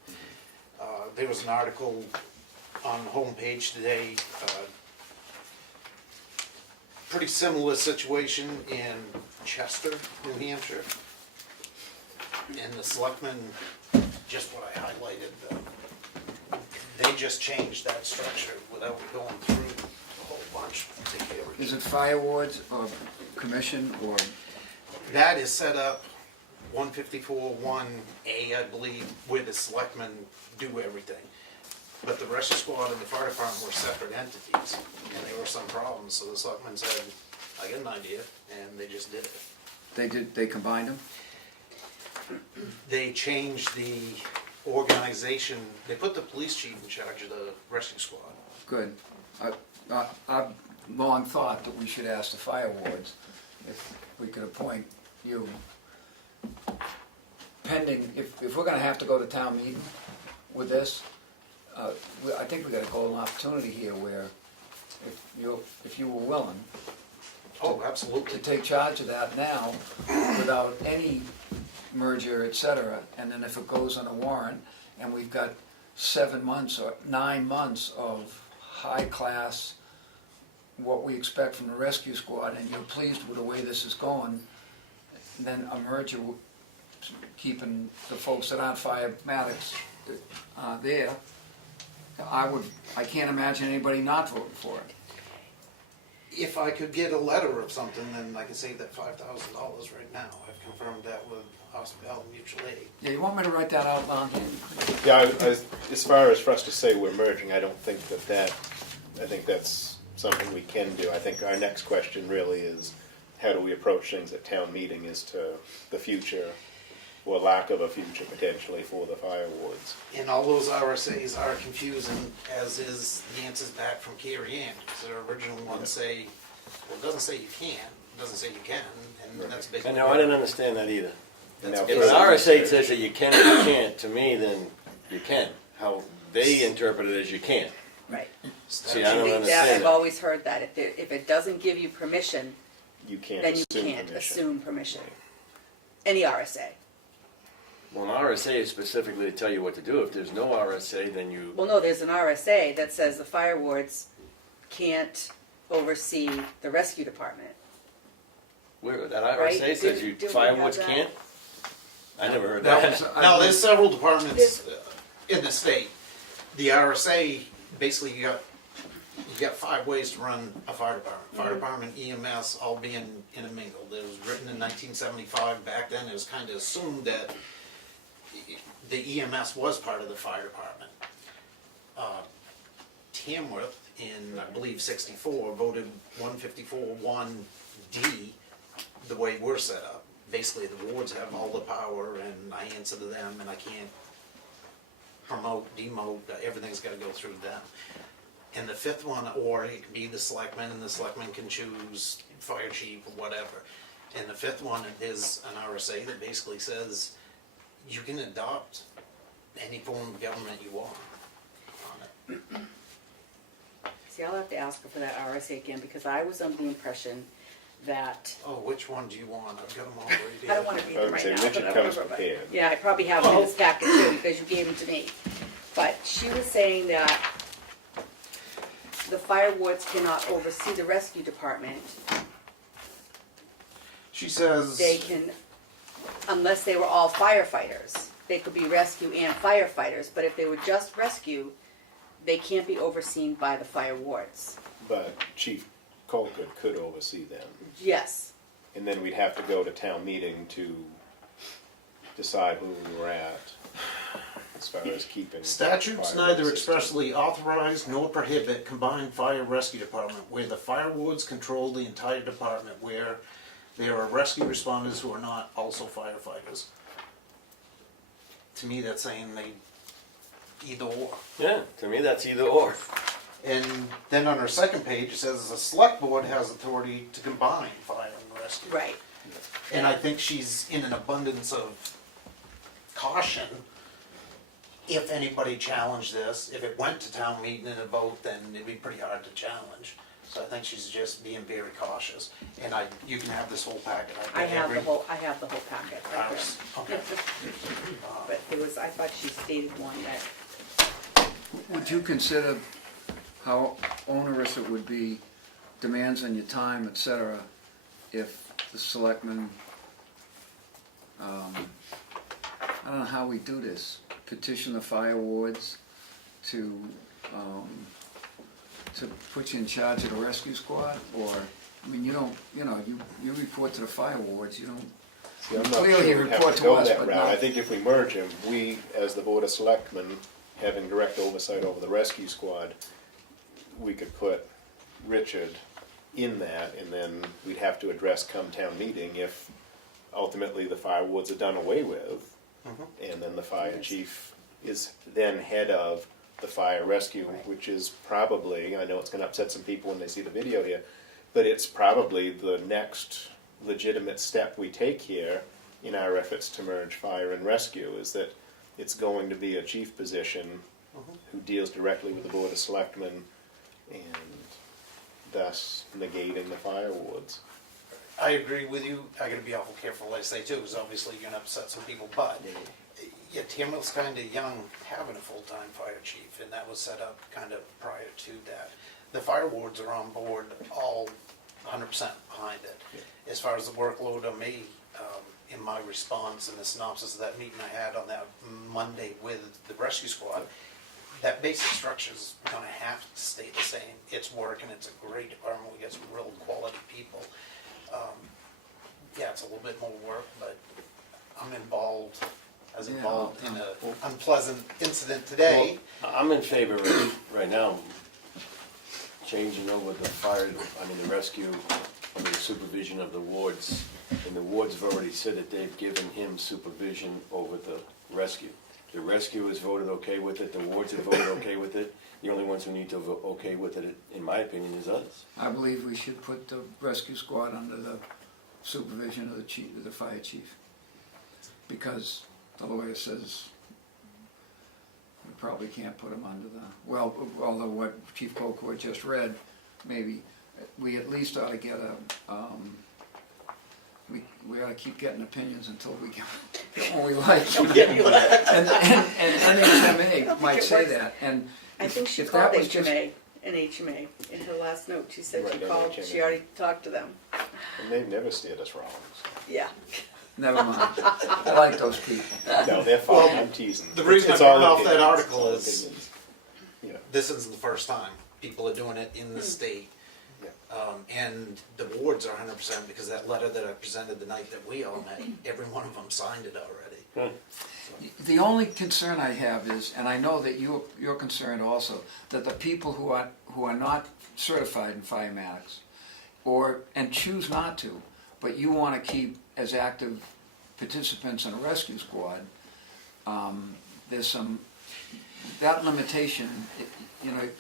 There was an article on the homepage today, pretty similar situation in Chester, New Hampshire. And the selectmen, just what I highlighted, they just changed that structure without going through a whole bunch to take care of it. Is it fire wards or commission or, That is set up 154-1A, I believe, where the selectmen do everything. But the rescue squad and the fire department were separate entities, and there were some problems, so the selectmen said, I got an idea, and they just did it. they combined them? They changed the organization, they put the police chief in charge of the rescue squad. Good. I've long thought that we should ask the fire wards if we could appoint you. Pending, if we're gonna have to go to town meeting with this, I think we got a golden opportunity here where if you were willing Oh, absolutely. to take charge of that now without any merger, et cetera, and then if it goes on a warrant, and we've got 7 months or 9 months of high-class, what we expect from the rescue squad, and you're pleased with the way this is going, then a merger, keeping the folks that aren't firematics there, I can't imagine anybody not voting for it. If I could get a letter of something, then I could save that $5,000 right now. I've confirmed that with Hospital Mutual Aid. Yeah, you want me to write that out loud? Yeah, as far as for us to say we're merging, I don't think I think that's something we can do. I think our next question really is, how do we approach things at town meeting as to the future, or lack of a future potentially, for the fire wards? And all those RSAs are confusing, as is the answers back from Carrie Ann. Because the original ones say, well, it doesn't say you can, it doesn't say you can, and that's basically. I know, I didn't understand that either. That's If basically- an RSA says that you can or you can't, to me, then you can. How they interpret it as you can't. Right. See, I don't I've understand that. always heard that, if it doesn't give you permission, You can't then you assume can't permission. assume permission. Any RSA. Well, an RSA is specifically to tell you what to do. If there's no RSA, then you, Well, no, there's an RSA that says the fire wards can't oversee the rescue department. where, that Right? RSA says you, Didn't we firewoods have that? can't? I never heard That that. was, No, there's several departments in the state. The RSA, basically you got 5 ways to run a fire department. Fire department, EMS, all being intermingled. It was written in 1975. Back then, it was kind of assumed that the EMS was part of the fire department. Tamworth, in I believe '64, voted 154-1D the way we're set up. Basically, the wards have all the power, and I answer to them, and I can't promote, demote, everything's got to go through them. And the 5th one, or it could be the selectmen, and the selectmen can choose fire chief or whatever. And the 5th one is an RSA that basically says you can adopt any form of government you want on it. See, I'll have to ask her for that RSA again, because I was under the impression that, Oh, which one do you want? I've got them all right here. I don't want to read I them would right say now. Richard but I comes remember, but- prepared. Yeah, I probably have them in this packet too, because you gave them to me. But she was saying that the fire wards cannot oversee the rescue department. She says, They can, unless they were all firefighters. They could be rescue and firefighters, but if they were just rescue, they can't be overseen by the fire wards. But Chief Colquitt could oversee them. Yes, And then we'd have to go to town meeting to decide who we were at, as far as keeping. statutes fire neither system. expressly authorize nor prohibit combined fire rescue department where the fire wards control the entire department, where there are rescue responders who are not also firefighters. To me, that's saying they either or. Yeah, to me, that's either or. And then on her second page, it says the select board has authority to combine fire and rescue. right. And I think she's in an abundance of caution. If anybody challenged this, if it went to town meeting and a vote, then it'd be pretty hard to challenge. So I think she's just being very cautious. And you can have this whole packet. I have the whole packet right there. Okay. But it was, I thought she stated one that, Would you consider how onerous it would be, demands on your time, et cetera, if the selectmen, I don't know how we do this, petition the fire wards to put you in charge of the rescue squad? Or, I mean, you report to the fire wards, you don't, See, I'm not Clearly sure you we'd have report to to go us, that but route. not- I think if we merge them, we, as the Board of Selectmen, having direct oversight over the rescue squad, we could put Richard in that, and then we'd have to address come town meeting if ultimately the fire wards are done away with, and then the fire chief is then head of the fire rescue, which is probably, I know it's gonna upset some people when they see the video here, but it's probably the next legitimate step we take here in our efforts to merge fire and rescue, is that it's going to be a chief position who deals directly with the Board of Selectmen, and thus negating the fire wards. I agree with you. I gotta be awful careful what I say too, because obviously you're gonna upset some people, but yeah, Tamworth's kinda young having a full-time fire chief, and that was set up kinda prior to that. The fire wards are on board, all 100% behind it. As far as the workload on me, in my response and the synopsis of that meeting I had on that Monday with the rescue squad, that basic structure's gonna have to stay the same. It's working, it's a great department, we got some real quality people. Yeah, it's a little bit more work, but I'm involved in an unpleasant incident today. Well, I'm in favor right now, changing over the the rescue, under the supervision of the wards. And the wards have already said that they've given him supervision over the rescue. The rescue has voted okay with it, the wards have voted okay with it. The only ones who need to vote okay with it, in my opinion, is us. I believe we should put the rescue squad under the supervision of the chief, of the fire chief. Because the lawyer says we probably can't put him under the, well, although what Chief Colcourt just read, maybe, we at least ought to get we ought to keep getting opinions until we get one we like. And NHMA might say that, and I think she if called that was just- NHMA in her last note. She said she Right, called, NHMA. she already talked to them. And they've never steered us wrong. Yeah. Never mind. I like those people. No, they're fine, I'm teasing. The reason It's I brought all off that opinions, article it's all is opinions. Yeah. this isn't the first time people are doing it in the state. And the wards are 100% because that letter that I presented the night that we all met, every one of them signed it already. The only concern I have is, and I know that you're concerned also, that the people who are not certified in firematics, and choose not to, but you want to keep as active participants in a rescue squad, there's some, that limitation,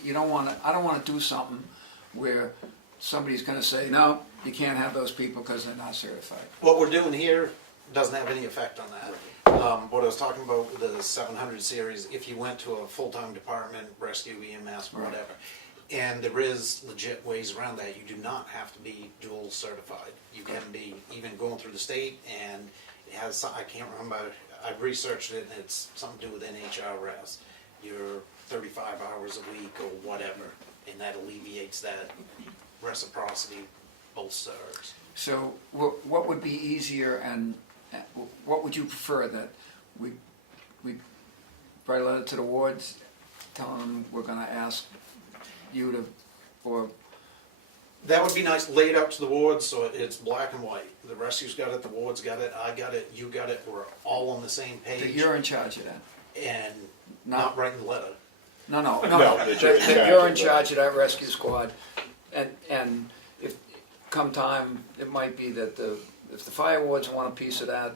you don't want to, I don't want to do something where somebody's going to say, no, you can't have those people because they're not certified. What we're doing here doesn't have any effect on that. What I was talking about with the 700 series, if you went to a full-time department, rescue, EMS, whatever, and there is legit ways around that, you do not have to be dual certified. You can be even going through the state, and it has some, I can't remember, I've researched it, and it's something to do with NHRS. You're 35 hours a week or whatever, and that alleviates that reciprocity, both sides. So what would be easier, and what would you prefer, that we write a letter to the wards telling them we're going to ask you to, or That would be nice, laid out to the wards so it's black and white. The rescue's got it, the wards got it, I got it, you got it, we're all on the same that page. you're in charge of that? And Not- not writing the letter. No, that you're in that charge you're in of charge of that rescue squad, and if come time, it might be that if the fire wards want a piece of that,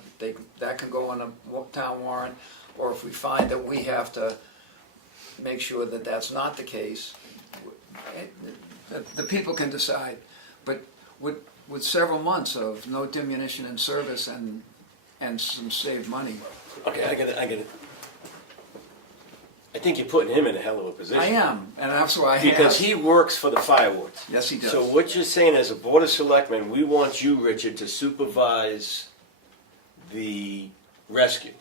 that can go on the town warrant, or if we find that we have to make sure that that's not the case, the people can decide. But with several months of no diminution in service and some saved money, Okay, I get it. I think you're putting him in a hell of a position. I am, and that's why I Because asked. he works for the fire wards. Yes, he does. So what you're saying as a board of selectmen, we want you, Richard, to supervise the rescue.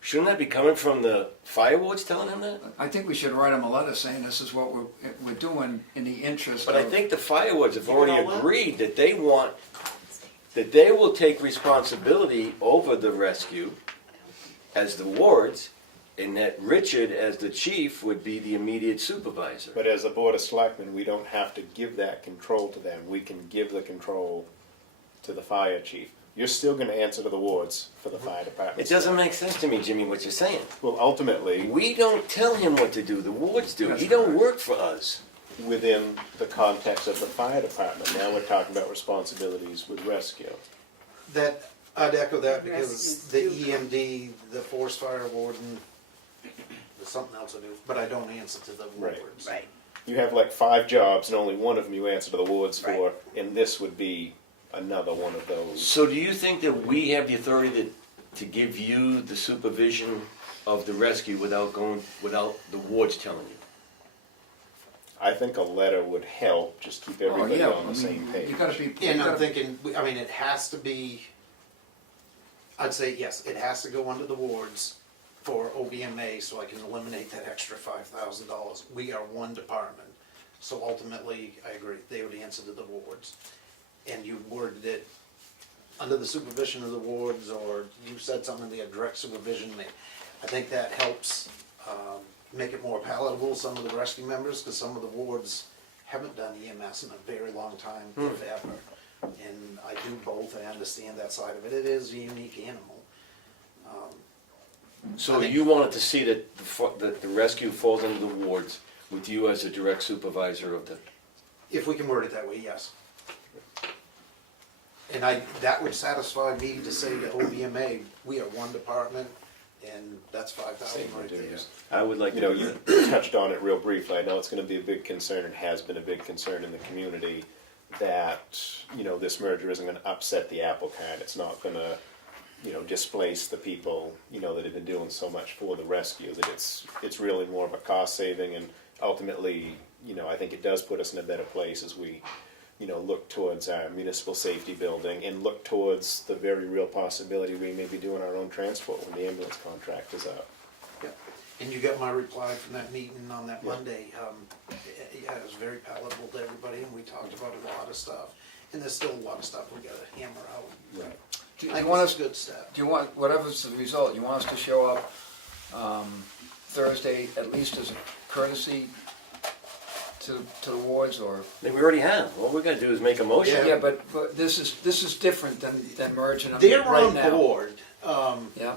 Shouldn't that be coming from the fire wards telling him that? I think we should write them a letter saying this is what we're doing in the interest But of... I think the fire wards have You already know what? agreed that they want, that they will take responsibility over the rescue as the wards, and that Richard, as the chief, would be the immediate supervisor. But as a board of selectmen, we don't have to give that control to them. We can give the control to the fire chief. You're still gonna answer to the wards for the fire department. It doesn't make sense to me, Jimmy, what you're saying. Well, ultimately, We don't tell him what to do, the wards do. That's He don't correct. work for us. within the context of the fire department, now we're talking about responsibilities with rescue. That, I'd echo that because Rescues the do come. EMD, the forest fire warden, there's something else I do, but I don't answer to the Right. wards. Right. You have like 5 jobs and only one of them you answer to the wards for, Right. and this would be another one of those. So do you think that we have the authority to give you the supervision of the rescue without the wards telling you? I think a letter would help, just keep everybody Oh, on the same page. You gotta be... And you I'm gotta- thinking, I mean, it has to be, I'd say, yes, it has to go under the wards for OBMA so I can eliminate that extra $5,000. We are one department, so ultimately, I agree, they would answer to the wards. And you worded it under the supervision of the wards, or you said something, they have direct supervision, I think that helps make it more palatable, some of the rescue members, because some of the wards haven't done EMS in a very long time, if ever. And I do both, I understand that side of it, it is a unique animal. So you wanted to see that that the rescue falls under the wards with you as a direct supervisor of the, If we can word it that way, yes. And that would satisfy me to say to OBMA, we are one department, and that's 5,000 right there. I would like, You know, you touched on it real briefly. I know it's gonna be a big concern and has been a big concern in the community that, you know, this merger isn't gonna upset the apple cart. It's not gonna, you know, displace the people, you know, that have been doing so much for the rescue, that it's really more of a cost saving, and ultimately, you know, I think it does put us in a better place as we, you know, look towards our municipal safety building and look towards the very real possibility we may be doing our own transport when the ambulance contract is up. Yeah. And you got my reply from that meeting on that Yeah. Monday. Yeah, it was very palatable to everybody, and we talked about a lot of stuff. And there's still a lot of stuff we gotta hammer out. Right. Do I you think want it's us, a good step. do you want, whatever's the result, you want us to show up Thursday, at least as a courtesy to the wards, or? we already have, all we're gonna do is make a motion. Yeah, but this is different than merging them They're right on now. board. Yeah.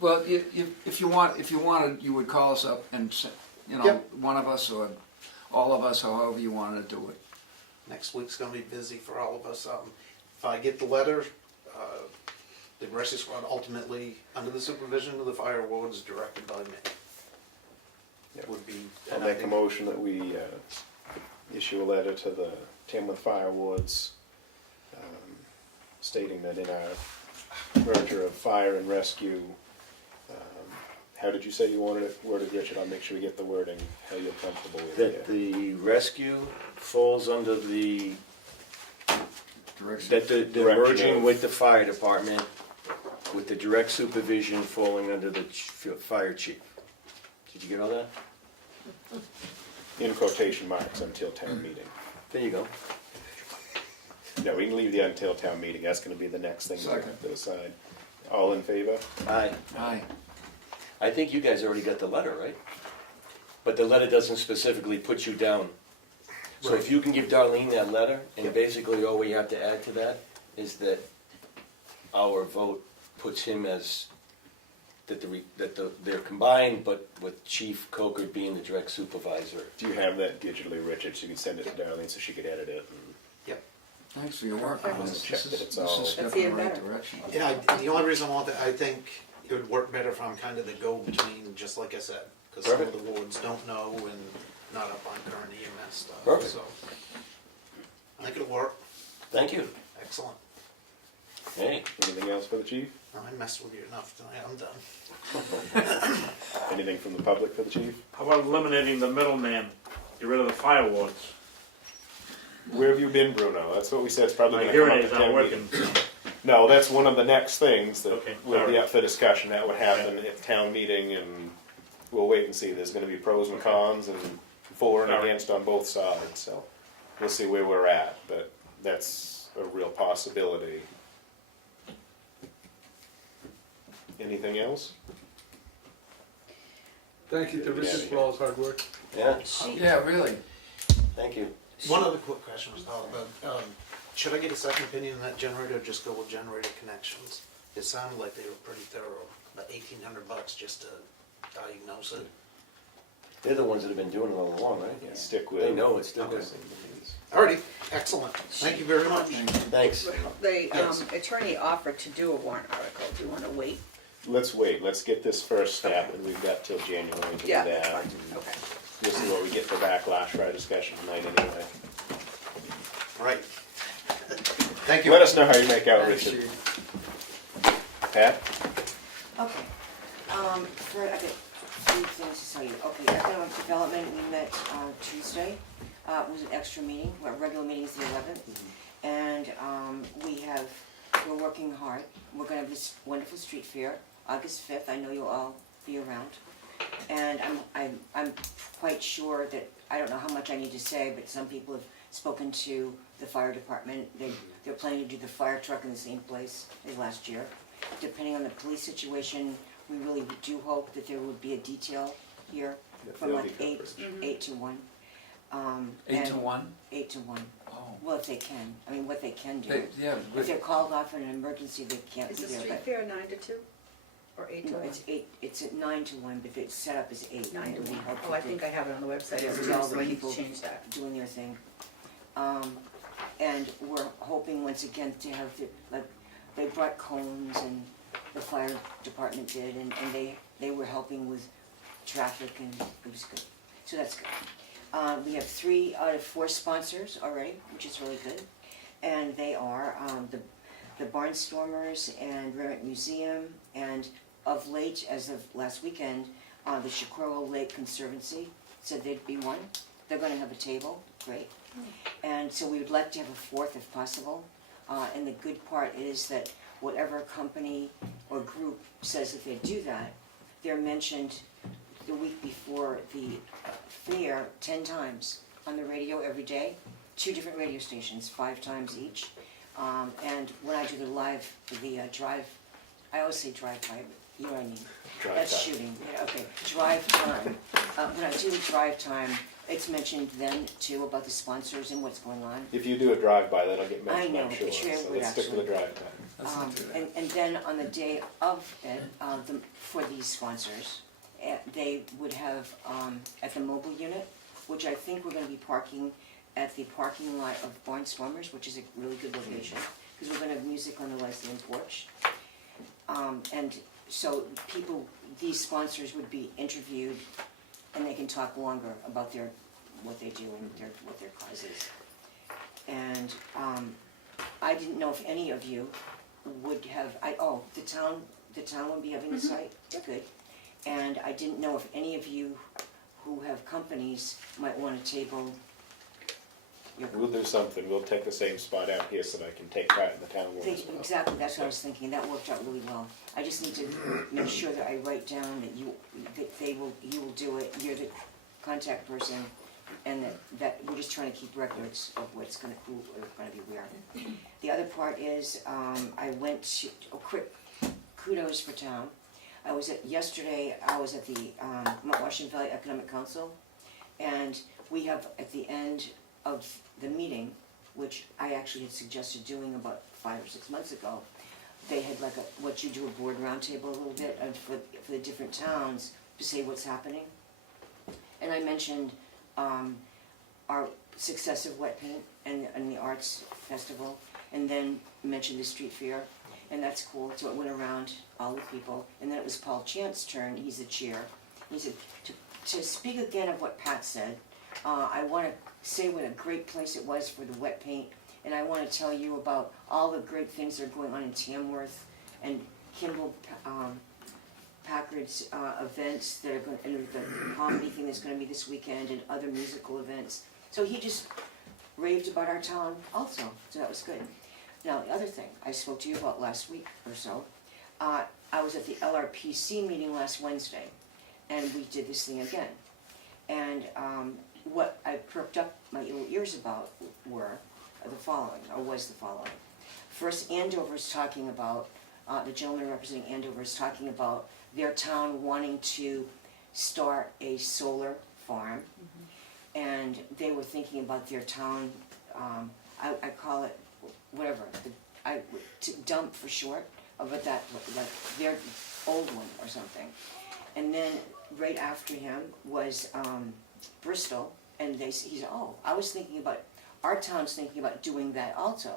Well, if you wanted, you would call us up and, you know, Yep. one of us or all of us, however you wanted to do it. Next week's gonna be busy for all of us. If I get the letter, the rescue squad ultimately, under the supervision of the fire wards, directed by me. It would be. I'll make a motion that we issue a letter to the Tamworth Fire Wards stating that in our merger of fire and rescue, how did you say you wanted it worded, Richard? I'll make sure we get the wording, how you're comfortable with That it. the rescue falls under the, Direction. that the Direction merging of- with the fire department, with the direct supervision falling under the fire chief. Did you get all that? In quotation marks, until town meeting. There you go. No, we can leave the until town meeting, that's gonna be the next thing we Second. have to decide. All in favor? Aye. Aye. I think you guys already got the letter, right? But the letter doesn't specifically put you down. So if you can give Darlene that letter, and basically all we have to add to that is that our vote puts him as, they're combined, but with Chief Coker being the direct supervisor. Do you have that digitally, Richard, so you can send it to Darlene so she could edit it? Yep. Thanks for your work on this. Check This that is it's all- a step That's in the even right better. direction. Yeah, the only reason I want that, I think it would work better if I'm kind of the go-between, just like I said, because some of the wards don't know and not up on current EMS stuff. Perfect. So I think it'll work. Thank you. Excellent. Hey, Anything else for the chief? I messed with you enough tonight, I'm done. Anything from the public for the chief? How about eliminating the middleman? Get rid of the fire wards. Where have you been, Bruno? That's what we said, it's probably My gonna come hearing up aids at aren't town working. meeting. No, that's one of the next things that Okay, will be sorry. up for discussion, that would happen at town meeting, and we'll wait and see, there's gonna be pros and cons, and for and Sorry. against on both sides, so we'll see where we're at, but that's a real possibility. Anything else? Thank you to Richard for all his hard work. yeah, Yeah, really. thank you. One other quick question was thought about, should I get a second opinion on that generator or just go with generator connections? It sounded like they were pretty thorough, about $1,800 just to diagnose it. They're the ones that have been doing it all along, right? Stick with. They know it's still Okay. good. Alrighty, excellent, thank you very much. Thanks. The Yes. attorney offered to do a warrant article. Do you want to wait? Let's wait, let's get this first step, and we've got till January to do Yeah, that. that's fine. Okay. We'll see what we get for backlash for our discussion tonight anyway. Right. Thank you. Let us know how you make out, Thanks, Richard. Chief. Pat? Okay, okay, few things to tell you. Okay, economic development, we met Tuesday. It was an extra meeting, our regular meeting is the 11th. And we're working hard. We're gonna have this wonderful street fair, August 5th. I know you'll all be around. And I'm quite sure that, I don't know how much I need to say, but some people have spoken to the fire department. They're planning to do the fire truck in the same place as last year. Depending on the police situation, we really do hope that there would be a detail here from they'll like be 8 to 1. 8 to and 1? 8 to 1. Oh. Well, if they can. I mean, what they can do. Yeah, If they're called off in an emergency, they can't Is be the there. street But fair 9 to 2? Or 8 to no, 1? it's 8. It's at 9 to 1, but it's set up as 8. 9 to It would 1. help Oh, I if think I have it on the website, Yeah, so with all the I need people to change that. doing their thing. And we're hoping once again to have they brought cones and the fire department did, and they were helping with traffic, and it was good. So that's good. We have 3 out of 4 sponsors already, which is really good. And they are the Barnstormers and Remit Museum, and of late, as of last weekend, the Chiquero Lake Conservancy said they'd be one. They're gonna have a table, great. And so we would like to have a 4th if possible. And the good part is that whatever company or group says that they do that, they're mentioned the week before the fair 10 times on the radio every day, 2 different radio stations, 5 times each. And when I do the drive, I always say drive-by, but you know what I mean. That's Drive time. shooting, yeah, okay, drive time. When I do the drive time, it's mentioned then too about the sponsors and what's going on. If you do a drive-by, that'll get I mentioned, know, I'm sure, but you so would let's stick to the actually. drive-by. Let's not do that. And then on the day of it, for these sponsors, they would have, at the mobile unit, which I think we're gonna be parking at the parking lot of Barnstormers, which is a really good location, because we're gonna have music on the Wesleyan porch. And so these sponsors would be interviewed, and they can talk longer about what they do and what their cause is. And I didn't know if any of you would have, the town would be having a site, good. And I didn't know if any of you who have companies might want to table your. We'll do something, we'll take the same spot out here so that I can take part in the town one as well. Exactly, that's what I was thinking, that worked out really well. I just need to make sure that I write down that you will do it, you're the contact person, and that we're just trying to keep records of what's gonna be where. The other part is, I went to, quick kudos for town. Yesterday, I was at the Mount Washington Valley Economic Council, and we have, at the end of the meeting, which I actually had suggested doing about 5 or 6 months ago, they had like what you do, a board roundtable a little bit, and for the different towns to say what's happening. And I mentioned our success of wet paint and the arts festival, and then mentioned the street fair, and that's cool. So it went around all the people, and then it was Paul Chant's turn. He's the chair. He said to speak again of what Pat said. I want to say what a great place it was for the wet paint, and I want to tell you about all the great things that are going on in Tamworth and Kimball Packard's events that are going, and the comedy thing that's going to be this weekend, and other musical events. So he just raved about our town also, so that was good. Now, the other thing I spoke to you about last week or so, I was at the LRPC meeting last Wednesday, and we did this thing again. And what I perked up my little ears about was the following. First, Andover's talking about, the gentleman representing Andover is talking about their town wanting to start a solar farm. And they were thinking about their town, I call it, whatever, to dump for short, but that, like their old one or something. And then right after him was Bristol, and he said, I was thinking about, our town's thinking about doing that also.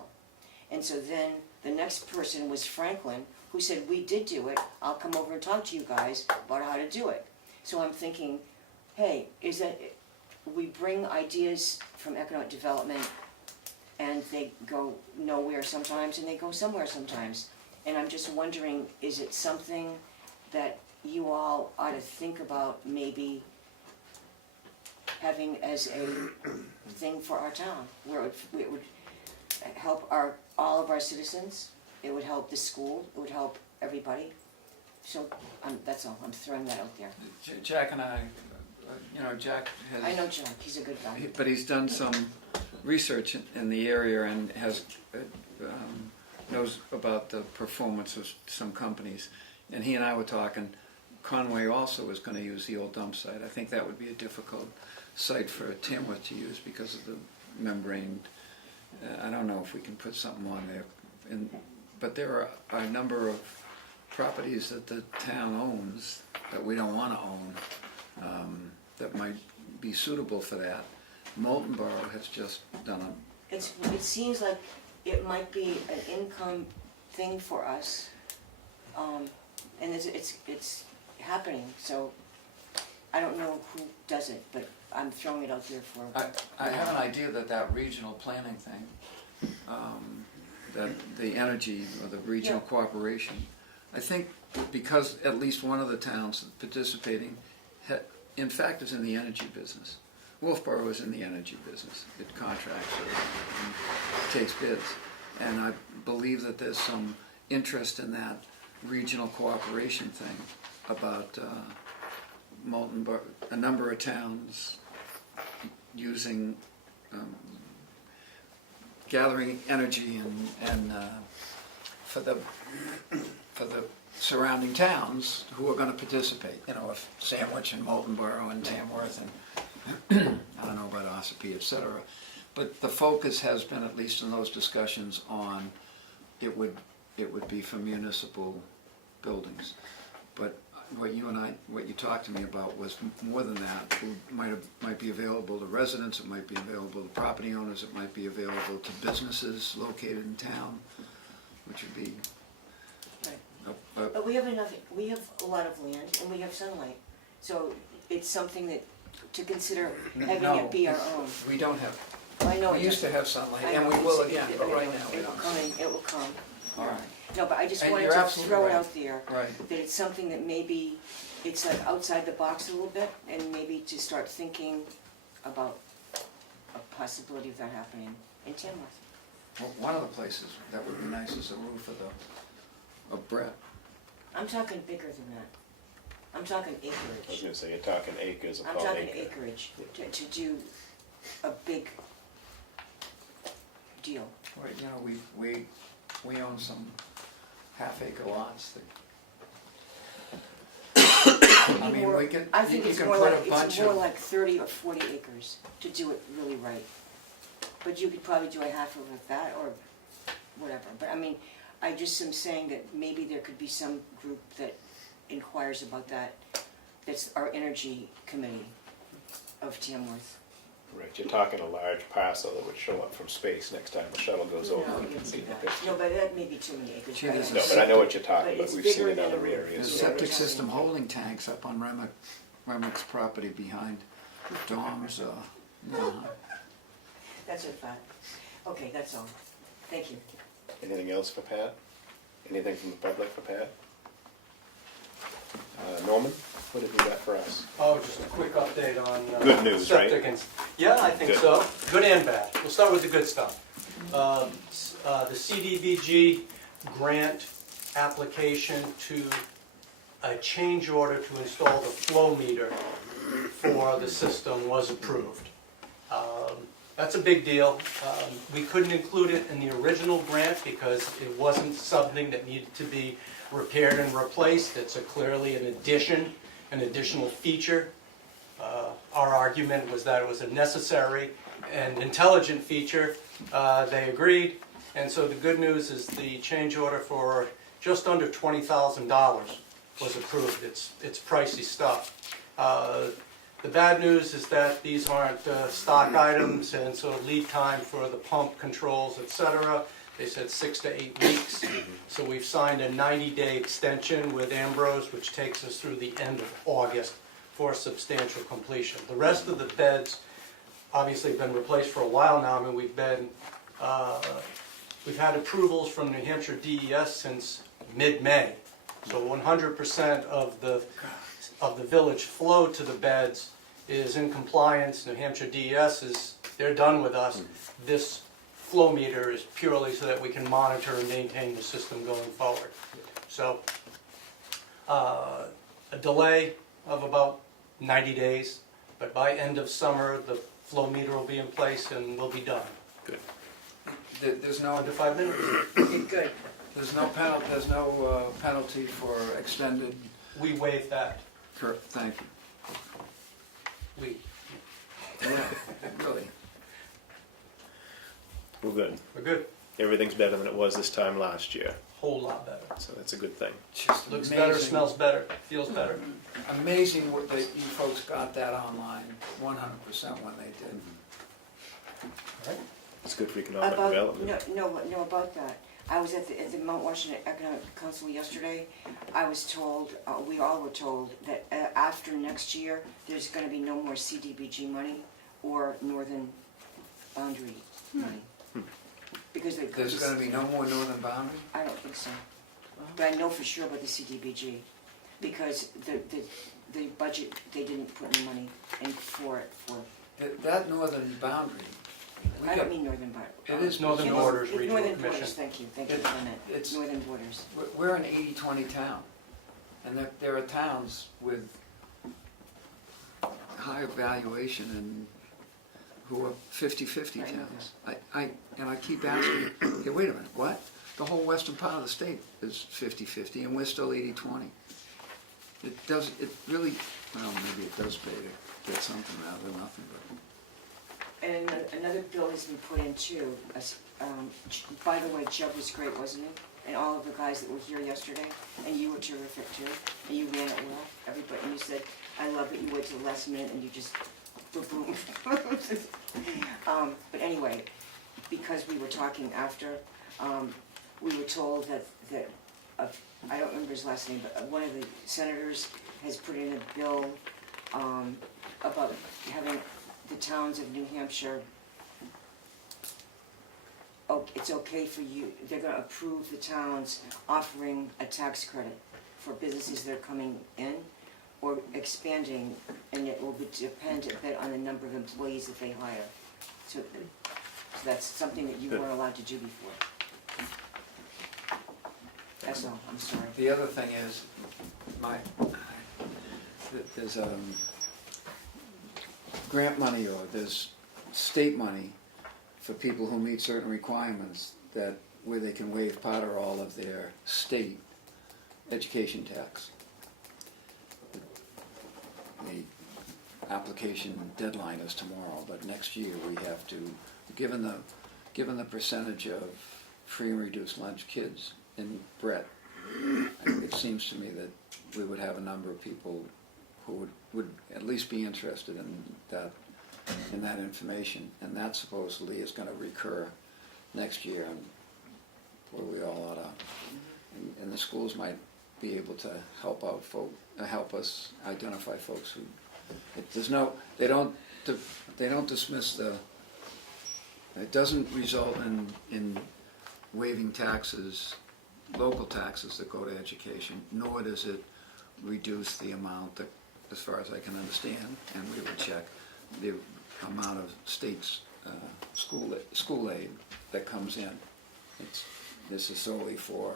And so then the next person was Franklin, who said, we did do it, I'll come over and talk to you guys about how to do it. So I'm thinking, hey, we bring ideas from economic development, and they go nowhere sometimes, and they go somewhere sometimes. And I'm just wondering, is it something that you all ought to think about maybe having as a thing for our town, where it would help all of our citizens, it would help the school, it would help everybody. So that's all, I'm throwing that out there. Jack and I, Jack has. I know Jack, he's a good guy. But he's done some research in the area and knows about the performance of some companies. And he and I were talking, Conway also is going to use the old dump site. I think that would be a difficult site for Tamworth to use because of the membrane. I don't know if we can put something on there. But there are a number of properties that the town owns that we don't want to own that might be suitable for that. Molten Borough has just done a... It seems like it might be an income thing for us, and it's happening, so I don't know who does it, but I'm throwing it out there for... I have an idea that regional planning thing, that the energy or the regional cooperation, I think because at least one of the towns participating, in fact, is in the energy business. Wolfboro is in the energy business. It contracts and takes bids. And I believe that there's some interest in that regional cooperation thing about molten Borough, a number of towns using, gathering energy and for the surrounding towns who are going to participate. You know, if Sandwich and Molten Borough and Tamworth and I don't know about Ossipee, etc. But the focus has been, at least in those discussions, on it would be for municipal buildings. But what you talked to me about was more than that. It might be available to residents, it might be available to property owners, it might be available to businesses located in town, which would be... Right. But we have a lot of land and we have sunlight, so it's something that to consider having it be our own. We don't have. I know. We used to have sunlight, and we will again, but right now we don't. It will come. All right. No, but I just And wanted you're to absolutely throw it right. out there, Right. that it's something that maybe, it's like outside the box a little bit, and maybe to start thinking about a possibility of that happening in Tamworth. Well, one of the places that would be nice is the roof of Brett. I'm talking bigger than that. I'm talking I was acreage. gonna say, you're talking acres I'm upon talking acre. acreage, to do a big deal. Right, you know, we own some half-acre lots that... I mean, we could, I think you it's can more put like, a bunch it's more of... like 30 or 40 acres to do it really right. But you could probably do a half of that or whatever. But I mean, I just am saying that maybe there could be some group that inquires about that. That's our energy committee of Tamworth. Right, you're talking a large parcel that would show up from space next time the shuttle goes over. No, You you can wouldn't see do the that. picture. No, but that may be too many acres. Gee, right? there's No, but I know what you're talking But about. it's We've seen bigger in than other a roof. There's areas. septic system holding tanks up on Remick's property behind Dom's, That's what I thought. Okay, that's all. Thank you. Anything else for Pat? Anything from the public for Pat? Norman, what have you got for us? Oh, just a quick update on Good news, right? septic and... Yeah, I think Good. so. Good and bad. We'll start with the good stuff. The CDBG grant application to a change order to install the flow meter for the system was approved. That's a big deal. We couldn't include it in the original grant because it wasn't something that needed to be repaired and replaced. It's clearly an addition, an additional feature. Our argument was that it was a necessary and intelligent feature. They agreed, and so the good news is the change order for just under $20,000 was approved. It's pricey stuff. The bad news is that these aren't stock items, and so lead time for the pump controls, etc. They said 6 to 8 weeks. So we've signed a 90-day extension with Ambrose, which takes us through the end of August for substantial completion. The rest of the beds obviously have been replaced for a while now. I mean, we've had approvals from New Hampshire DES since mid-May. So 100% of the village flow to the beds is in compliance. New Hampshire DES they're done with us. This flow meter is purely so that we can monitor and maintain the system going forward. So a delay of about 90 days, but by end of summer the flow meter will be in place and we'll be done. Good. There's no, Under 5 minutes. Good. there's no penalty for extended, We waive that. thank you. We. Yeah, really. Well, good. We're good. Everything's better than it was this time last year, Whole lot better. so that's a good thing. Just Looks amazing. better, smells better, feels better. Amazing what that you folks got that online, 100% when they did. It's good for economic About, development. no, about that. I was at the Mount Washington Economic Council yesterday. I was told, we all were told, that after next year, there's gonna be no more CDBG money or Northern Boundary money. Because they. There's gonna be no more northern boundary? I don't think so. But I know for sure about the CDBG, because the budget, they didn't put any money in for it, for, That northern boundary, we I got, don't mean Northern Boundary. it is. Northern Yes, Borders it's Regional Northern Commission. Borders, thank you, It- Clement. it's- Northern Borders. We're an 80-20 town, and there are towns with higher valuation and who are 50-50 Right. towns. And I keep asking, okay, wait a minute, what? The whole western part of the state is 50-50, and we're still 80-20. It really, well, maybe it does pay to get something out of nothing, but. And another bill has been put in too. By the way, Jeb was great, wasn't he? And all of the guys that were here yesterday, and you were terrific too. And you ran it well, everybody, and you said, I love that you wait till the last minute and you just, boom. But anyway, because we were talking after, we were told that I don't remember his last name, but one of the senators has put in a bill about having the towns of New Hampshire, it's okay for you, they're gonna approve the towns offering a tax credit for businesses that are coming in or expanding, and it will depend a bit on the number of employees that they hire. So that's something that you weren't allowed to do before. That's all, I'm sorry. The other thing is, there's grant money or there's state money for people who meet certain requirements where they can waive part or all of their state education tax. The application deadline is tomorrow, but next year we have to, given the percentage of free and reduced lunch kids in Brett, it seems to me that we would have a number of people who would at least be interested in that information, and that supposedly is going to recur next year, and where we all ought to, and the schools might be able to help us identify folks who, they don't dismiss it doesn't result in waiving taxes, local taxes that go to education, nor does it reduce the amount that, as far as I can understand, and we would check the amount of state's school aid that comes in. This is solely for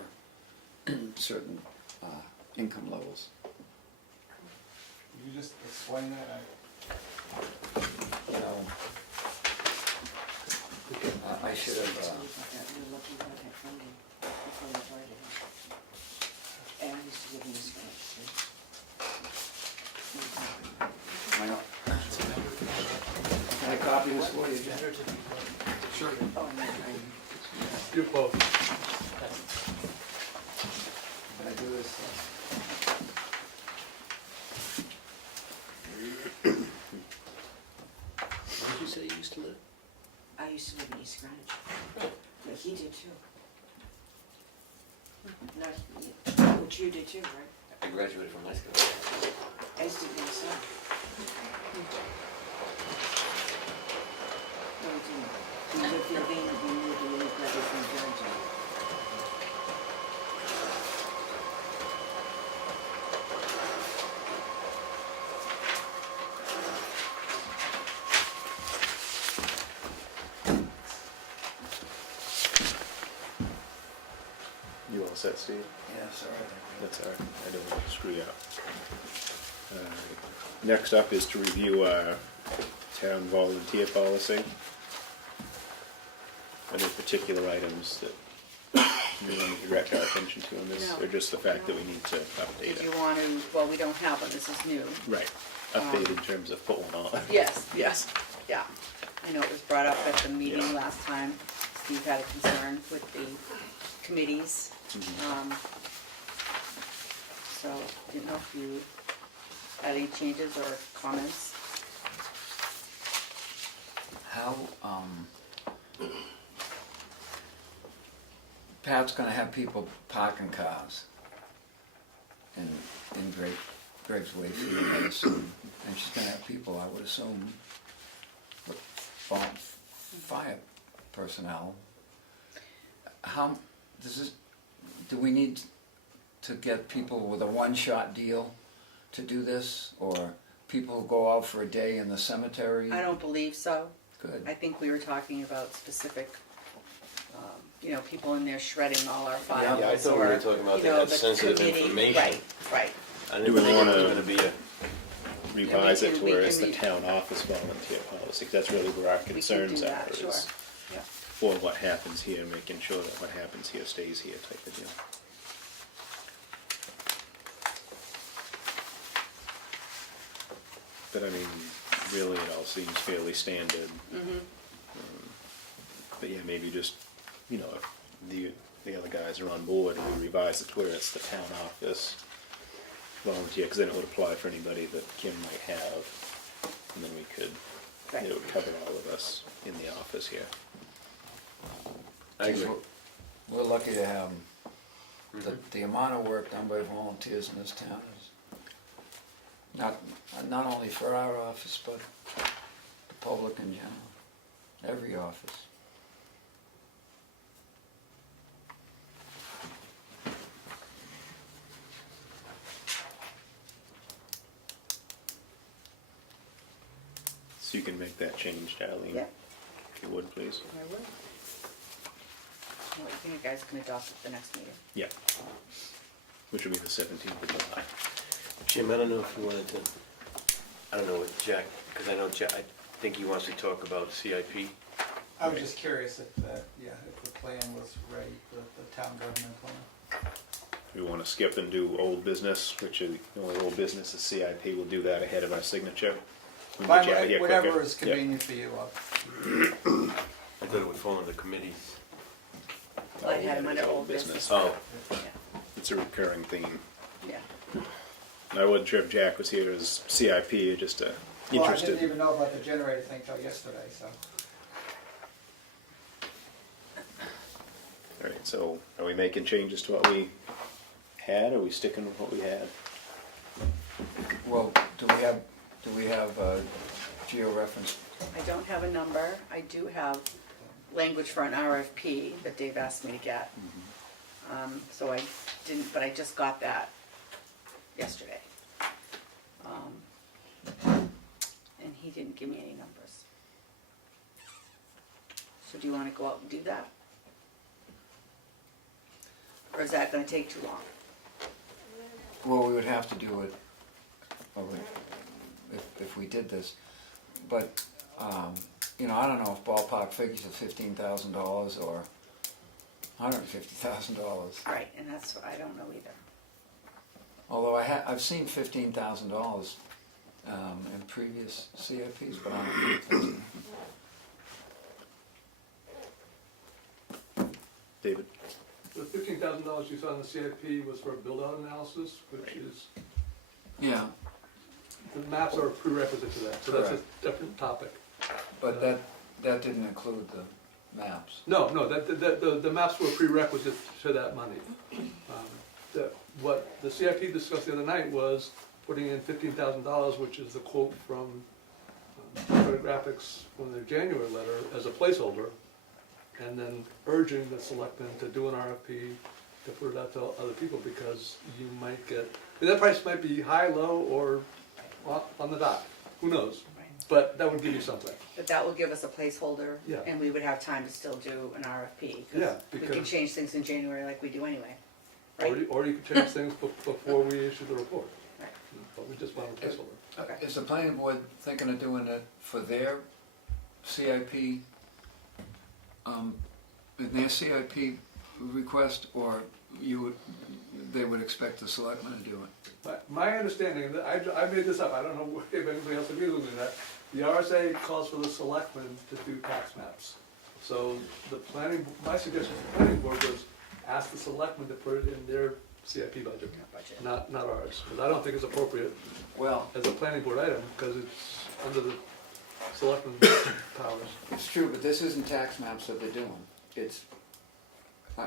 certain income levels. You just explain that. You know, I should have. We're looking for that funding before we started it. And I used to give him this grant. Why not? Can I copy this for you, Jen? Sure. Oh, no, You both. Can I do this? Where did you say you used to live? I used to live in East Greenwich. Yeah, he did too. Not, which you did too, right? I graduated from high school. I used to do so. No, he didn't. He lived in Vain, and we moved and we graduated from Georgia. You all set, Steve? Yeah, sorry. That's all right, I don't want to screw you up. Next up is to review our town volunteer policy. Are there particular items that you want to direct our attention to on this, No. or just the fact that we need to update Did you it? want to, well, we don't have one, this is new. Right, update in terms of put one on. Yes, yeah. I know it was brought up at the meeting Yeah. last time. Steve had a concern with the committees. So, didn't know if you had any changes or comments. How, Pat's gonna have people parking cars in Greg's Wayfield, I assume. And she's gonna have people, I would assume, with fire personnel. How, do we need to get people with a one-shot deal to do this? Or people who go out for a day in the cemetery? I don't believe so. Good. I think we were talking about specific, people in there shredding all our files. Yeah, I thought we were talking about you they know, had the sensitive committee. information. Right. I Do didn't we think it was wanna- gonna be a, Revise we it to can- where we it's the can town office volunteer policy, 'cause that's really where our We can do concerns are, that, sure. is Yeah. for what happens here, making sure that what happens here stays here type of deal. But I mean, really, it all seems fairly standard. But yeah, maybe just, if the other guys are on board, and we revise it to where it's the town office volunteer, because then it would apply for anybody that Kim might have, and then we could, Right. it would cover all of us in the office here. I agree. We're lucky to have them. The amount of work done by volunteers in this town is not only for our office, but the public in general, every office. So you can make that change, Darlene? Yeah. If you would, please. I would. Well, I think you guys can adopt it at the next meeting. Yeah. Which would be the 17th of July. Jim, I don't know if you wanted to, I don't know with Jack, because I know Jack, I think he wants to talk about CIP. I was just curious if the plan was ready, the town government plan. We want to skip and do old business, which is, the only old business is CIP. We'll do that ahead of our signature. We'll get you out of here Whatever quicker. is Yeah. convenient for you. I thought it would fall under committees. I had them under old business. Oh, Yeah. It's a recurring theme. Yeah. I wasn't sure if Jack was here as CIP, just Well, I interested. didn't even know about the generator thing till yesterday, so. All right, so are we making changes to what we had, or are we sticking with what we had? Well, do we have geo-reference? I don't have a number. I do have language for an RFP that Dave asked me to get. So I didn't, but I just got that yesterday. And he didn't give me any numbers. So do you want to go out and do that? Or is that going to take too long? Well, we would have to do it, if we did this, but, I don't know if ballpark figures are $15,000 or $150,000. Right, and that's what I don't know either. Although I've seen $15,000 in previous CIPs, but I don't know. David? The $15,000 you saw in the CIP was for a build-out analysis, which is, Yeah, the maps are a prerequisite to that, so that's Correct. a different topic. but that didn't include the maps. No, the maps were prerequisite to that money. What the CIP discussed the other night was putting in $15,000, which is the quote from Graphics from their January letter as a placeholder, and then urging the selectmen to do an RFP to put it out to other people, because you might get, that price might be high, low, or on the dot, who knows? But that would give you something. But that will give us a placeholder, Yeah. and we would have time to still do an RFP. 'cause Yeah, we can because- change things in January like we do anyway. right? Or you could change things before we issue the report. Right. But we just want a placeholder. Okay. Is the planning board thinking of doing it for their CIP, in their CIP request, or they would expect the selectmen to do it? My understanding, that I made this up, I don't know if anybody else agrees with me, that the RSA calls for the selectmen to do tax maps. So my suggestion to the planning board was ask the selectmen to put it in their CIP budget, not ours. Because I don't think it's appropriate Well, as a planning board item, because it's under the selectmen's powers. it's true, but this isn't tax maps that they're doing. It's,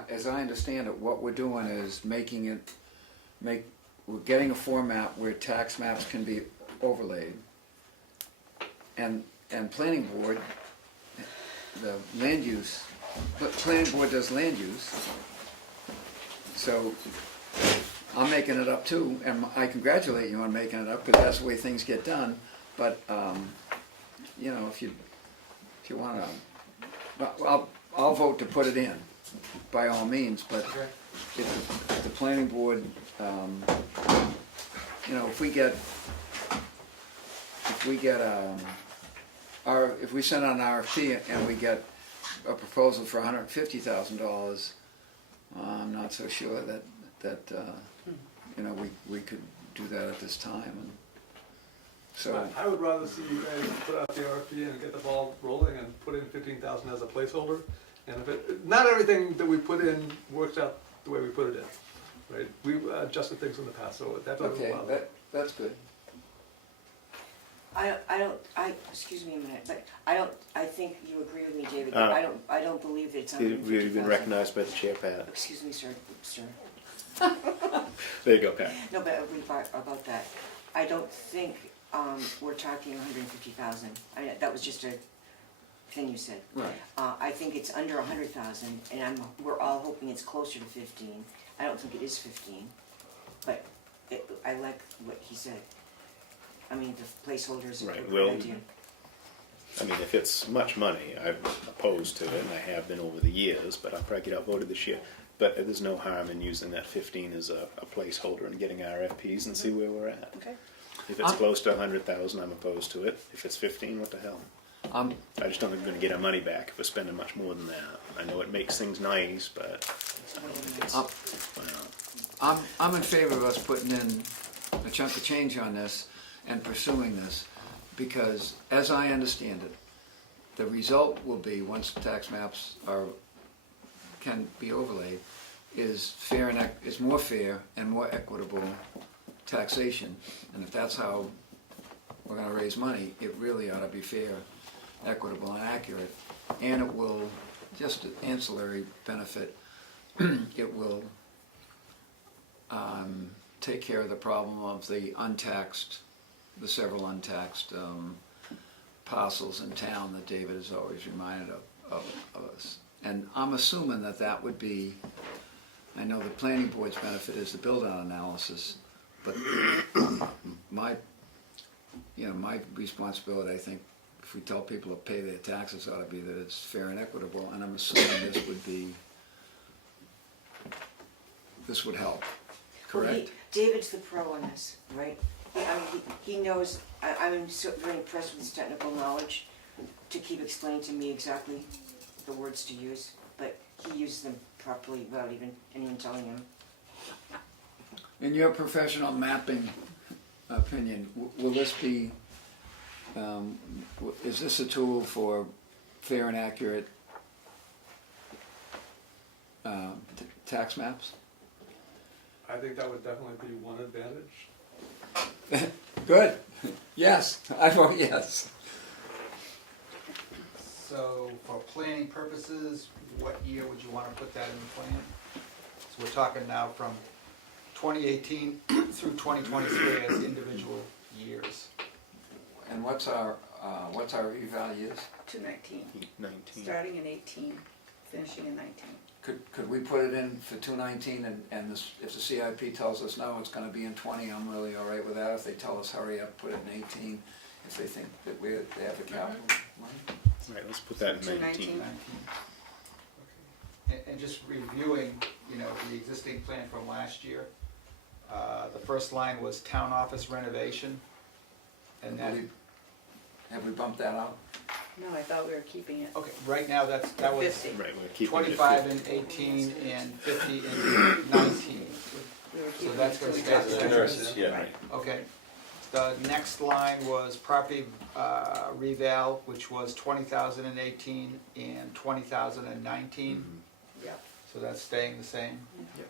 as I understand it, what we're doing is we're getting a format where tax maps can be overlaid. And planning board, the land use, but planning board does land use. So I'm making it up too, and I congratulate you on making it up, because that's the way things get done. But, you know, if you want to, I'll vote to put it in, by all means, but if the planning board, you know, if we send out an RFP and we get a proposal for $150,000, I'm not so sure that you know, we could do that at this time. And so I would rather see you guys put out the RFP and get the ball rolling and put in 15,000 as a placeholder. And if not everything that we put in works out the way we put it in, right? We've adjusted things in the past, so that doesn't okay, bother. that's good. Excuse me a minute, but I think you agree with me, David, but I don't believe that it's under You've been 50,000. recognized by the chair, Pat. Excuse me, sir. There you go, Pat. No, but about that, I don't think we're talking 150,000. That was just a thing you said. Right. I think it's under 100,000, and we're all hoping it's closer to 15. I don't think it is 15, but I like what he said. I mean, the placeholder is a Right, good well, idea. I mean, if it's much money, I'm opposed to it, and I have been over the years, but I'll probably get outvoted this year. But there's no harm in using that 15 as a placeholder and getting RFPs and see where we're at. Okay. If it's close to 100,000, I'm opposed to it. If it's 15, what the hell? I just don't think we're going to get our money back if we're spending much more than that. I know it makes things nice, but I don't think it's, well, I'm in favor of us putting in a chunk of change on this and pursuing this, because as I understand it, the result will be, once tax maps can be overlaid, is more fair and more equitable taxation. And if that's how we're going to raise money, it really ought to be fair, equitable, and accurate. And it will, just an ancillary benefit, it will take care of the problem of the several untaxed parcels in town that David is always reminded of us. And I'm assuming that would be, I know the planning board's benefit is the build-out analysis, but my responsibility, I think, if we tell people to pay their taxes, ought to be that it's fair and equitable, and I'm assuming this would help, correct? David's the pro on this, right? He knows, I'm very impressed with his technical knowledge to keep explaining to me exactly the words to use, but he uses them properly without anyone telling him. In your professional mapping opinion, will this be, is this a tool for fair and accurate tax maps? I think that would definitely be one advantage. Good. Yes, I vote yes. So for planning purposes, what year would you want to put that in the plan? So we're talking now from 2018 through 2023 as individual years. And what's our eval years? To 19, 19. starting in 18, finishing in 19. Could we put it in for 219, and if the CIP tells us no, it's going to be in 20, I'm really all right with that. If they tell us hurry up, put it in 18. If they think that they have the capital money. Right, let's put that in 19. 19. Okay. and just reviewing, you know, the existing plan from last year. The first line was town office renovation, and that, Have we bumped that out? No, I thought we were keeping it. okay, right now, that was 50. Right, we're keeping it 25 at and 18 and 50 and 19. We were So keeping that's it gonna till we stay got the the same. Nurses, yeah. Right. Okay. The next line was property reval, which was 20,018 and 20,019. Yep. So that's staying the same. Yep.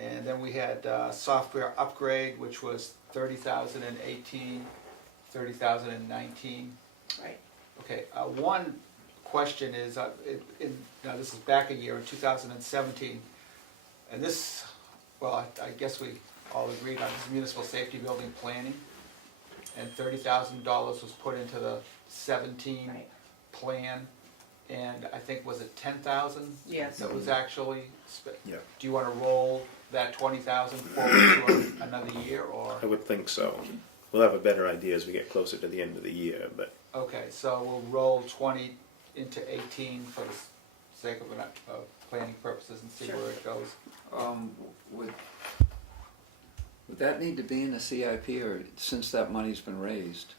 And then we had software upgrade, which was 30,018, 30,019. Right. Okay, one question is, now this is back a year, in 2017, and this, well, I guess we all agreed on this municipal safety building planning, and $30,000 was put into the 17 Right. plan, and I think, was it 10,000? Yes. That was actually, Yeah. do you want to roll that 20,000 forward to another year, or? I would think so. We'll have a better idea as we get closer to the end of the year, but Okay, so we'll roll 20 into 18 for the sake of planning purposes and see Sure. where it goes. Would that need to be in the CIP, or since that money's been raised?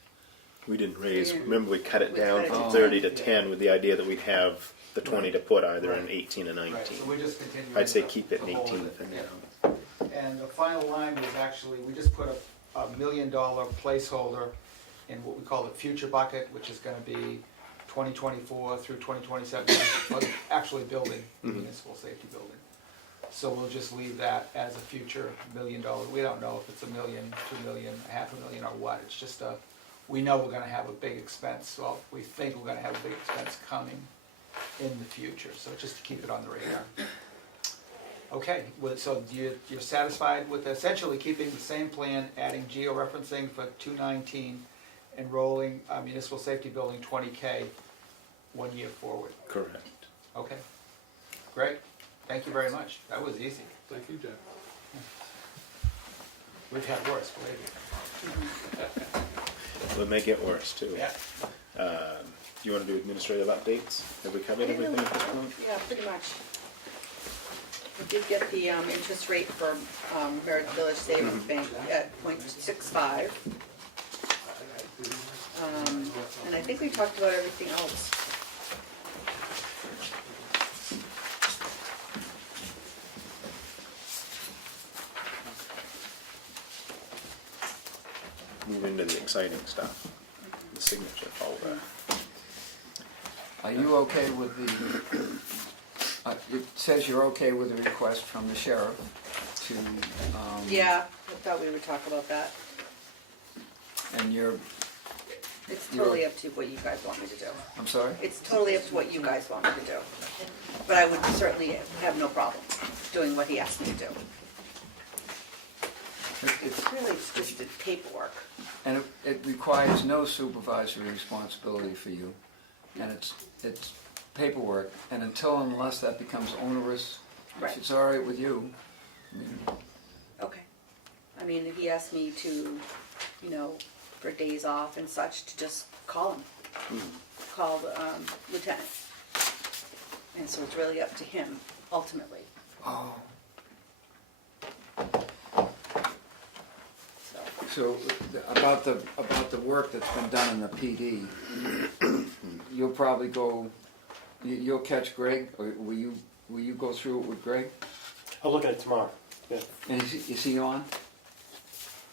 we didn't raise, Yeah. remember we cut it We down cut it from to 30 to 10. 10 with the idea that we'd have the 20 to put either in Right. 18 and Right, 19. so we just continue. I'd say to- keep it in to hold 18 it, for yeah. now. And the final line was actually, we just put a $1 million placeholder in what we call the future bucket, which is gonna be 2024 through 2027, but actually building, the municipal safety building. So we'll just leave that as a future $1 million. We don't know if it's $1 million, $2 million, $500,000 or what. It's just we know we're gonna have a big expense, well, we think we're gonna have a big expense coming in the future, so just to keep it on the radar. Okay, so you're satisfied with essentially keeping the same plan, adding georeferencing for 219, and rolling municipal safety building 20K 1 year forward? Correct. Okay, great, thank you very much, that was easy. Thank you, Jack. We've had worse, believe me. It may get worse too. Yeah. Do you want to do administrative updates? Have we covered everything at this point? Yeah, pretty much. We did get the interest rate for Meredith Village Savings Bank at 0.65. And I think we talked about everything else. Move into the exciting stuff, the signature folder. Are you okay with the, it says you're okay with the request from the sheriff to, Yeah, I thought we would talk about that. and you're, It's totally up to what you guys want me to do. I'm sorry? It's totally up to what you guys want me to do. But I would certainly have no problem doing what he asked me to do. It's, Really, it's just the paperwork. and it requires no supervisory responsibility for you, and it's paperwork, and until unless that becomes onerous, Right. if it's all right with you, I mean, Okay. I mean, he asked me to, you know, for days off and such, to just call him. Call the lieutenant. And so it's really up to him, ultimately. oh, So, so about the work that's been done in the PD, you'll probably go, you'll catch Greg, or will you go through it with Greg? I'll look at it tomorrow. Yeah, And is he on?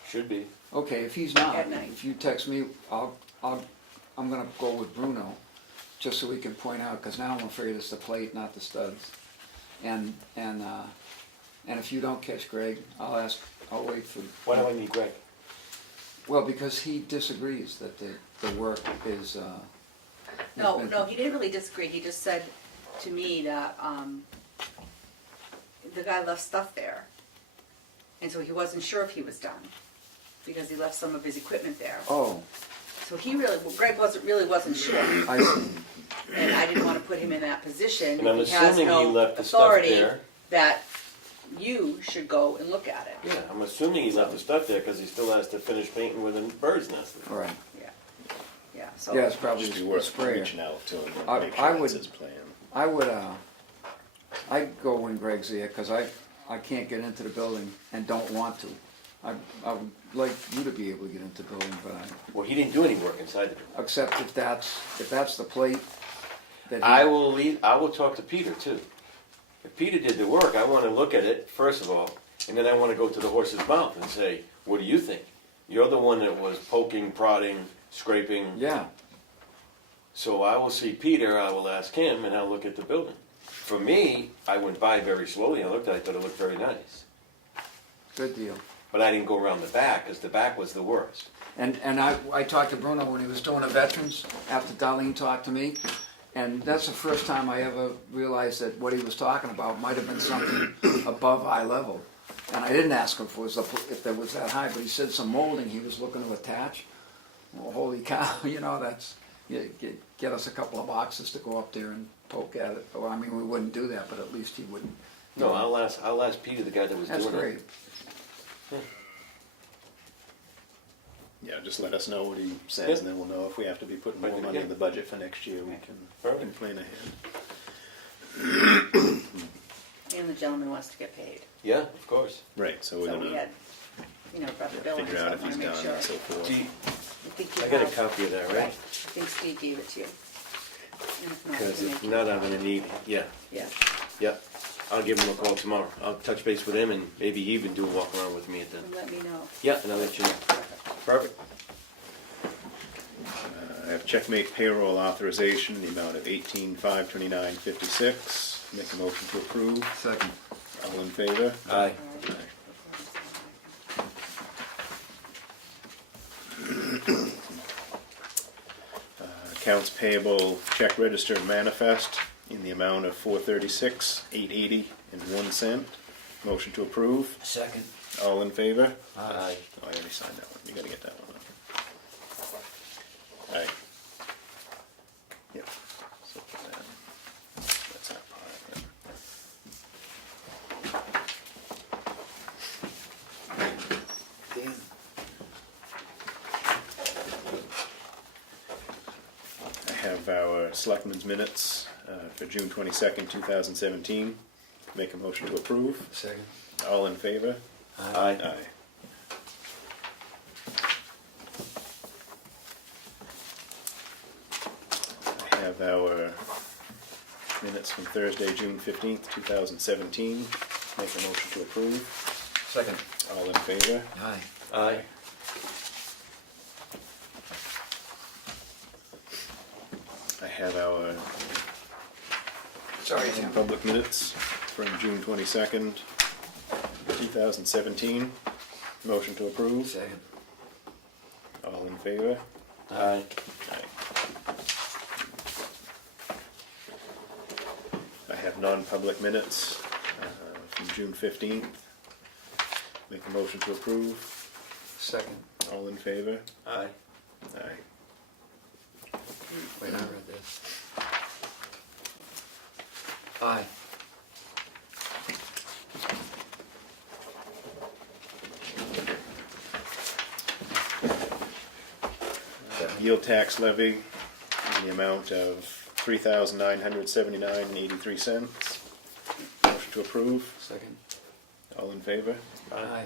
should be. Okay, if he's not, At night. if you text me, I'm gonna go with Bruno, just so we can point out, because now I'm afraid it's the plate, not the studs. And if you don't catch Greg, I'll wait for. Why do I need Greg? Well, because he disagrees that the work is, no, he didn't really disagree. He just said to me that the guy left stuff there. And so he wasn't sure if he was done, because he left some of his equipment there. Oh, So Greg wasn't sure. I see. And I didn't want to put him in that position. And I'm He has assuming he no left the stuff authority there. that you should go and look at it. Yeah, I'm assuming he left the stuff there because he still has to finish painting with a bird's nest. All right. Yeah, so. Yeah, it's probably Just be the worth sprayer. reaching out to him I- and make I sure would- it's his plan. I go when Greg's there, cause I can't get into the building and don't want to. I would like you to be able to get into the building, but Well, he didn't do any work inside the building. except if that's the plate that he. I will talk to Peter too. If Peter did the work, I wanna look at it, first of all, and then I wanna go to the horse's mouth and say, what do you think? You're the one that was poking, prodding, scraping. Yeah, So I will see Peter, I will ask him, and I'll look at the building. For me, I went by very slowly, I looked at it, I thought it looked very nice. good deal. But I didn't go around the back, because the back was the worst. And I talked to Bruno when he was doing the veterans, after Darlene talked to me, and that's the first time I ever realized that what he was talking about might have been something above eye level. And I didn't ask him if there was that high, but he said some molding he was looking to attach. Well, holy cow, you know, that's, get us a couple of boxes to go up there and poke at it. Well, I mean, we wouldn't do that, but at least he wouldn't. No, I'll ask Peter, the guy that was That's doing great. it. Yeah, just let us know what he says, and then we'll know if we have to be putting more money in the budget for next year, we can plan ahead. And the gentleman wants to get paid. Yeah, of course. Right, so we're So we gonna had, brought the bill in, figure so out I if wanna he's make done sure. and so forth. Do you- I think you I got a have- copy of that, Right, right? I think Steve gave it to you. And if not, Because you if make- not, I'm gonna need, yeah, Yeah, I'll give him a call tomorrow. I'll touch base with him, and maybe he even do a walk around with me at the, and let me know. yeah, and I'll let you know. Perfect. I have checkmate payroll authorization in the amount of $18,529.56. Make a motion to approve. Second. All in favor? Aye. Accounts payable check register manifest in the amount of $436,880.01. Motion to approve. Second. All in favor? Aye. Oh, I already signed that one. You gotta get that one up. Aye. Yep. So put that- that's that part of it. Dan. I have our selectmen's minutes for June 22nd, 2017. Make a motion to approve. Second. All in favor? Aye. Aye. I have our minutes from Thursday, June 15th, 2017. Make a motion to approve. Second. All in favor? Aye. Aye. I have our Sorry, Jim. public minutes from June 22nd, 2017. Motion to approve. Second. All in favor? Aye. Aye. I have non-public minutes from June 15th. Make a motion to approve. Second. All in favor? Aye. Aye. Wait, I read this. Aye. Yield tax levy in the amount of $3,979.83. Motion to approve. Second. All in favor? Aye.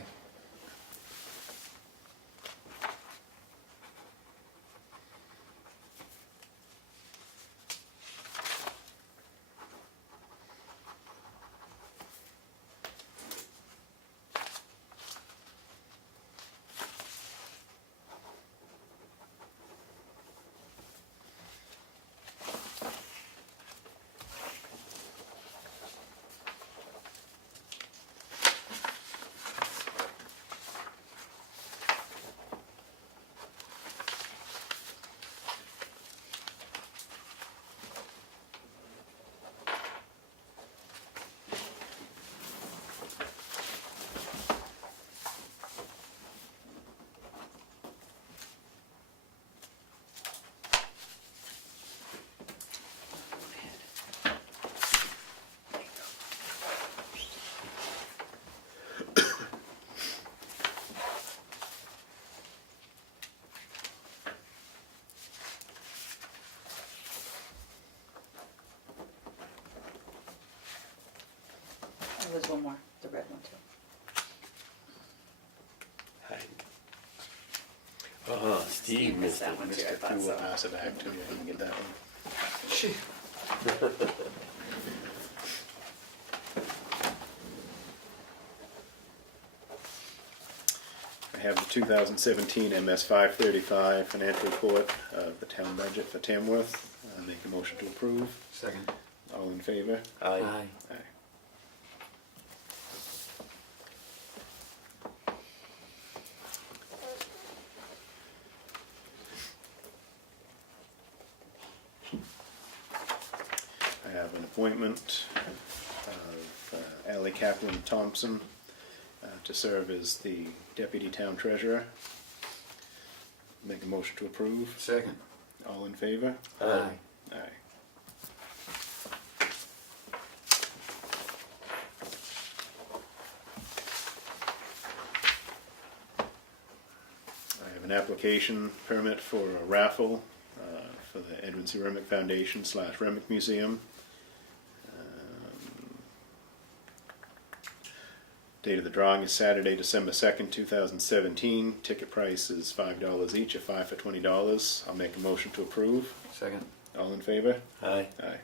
Steve missed that one too, I thought so. Pass it back to you, I didn't get that one. I have the 2017 MS 535 financial report of the town budget for Tamworth. I make a motion to approve. Second. All in favor? Aye. Aye. I have an appointment of Ally Kaplan Thompson to serve as the deputy town treasurer. Make a motion to approve. Second. All in favor? Aye. Aye. I have an application permit for a raffle for the Edwin C. Remick Foundation / Remick Museum. Date of the drawing is Saturday, December 2nd, 2017. Ticket price is $5 each, a 5 for $20. I'll make a motion to approve. Second. All in favor? Aye. Aye.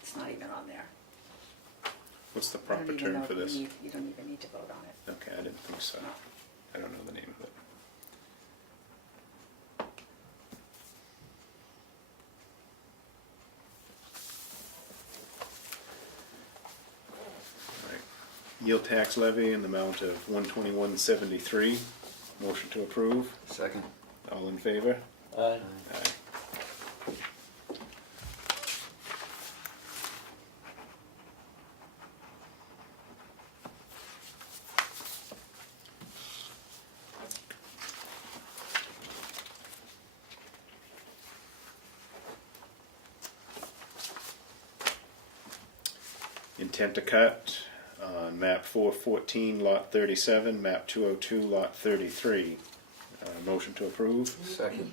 It's not even on there. What's the I don't proper even term know for if this? You don't even need to vote on it. Okay, I didn't think so. I don't know the name of it. All right. Yield tax levy in the amount of $121.73. Motion to approve. Second. All in favor? Aye. Aye. Intent to cut on map 414, lot 37, map 202, lot 33. Motion to approve. Second.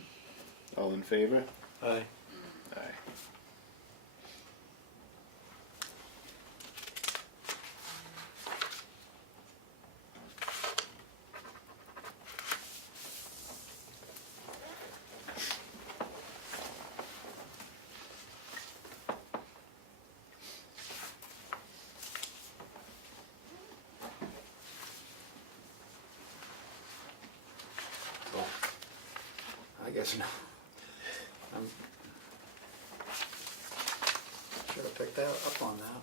All in favor? Aye. Aye. I guess no. Should have picked that up on that.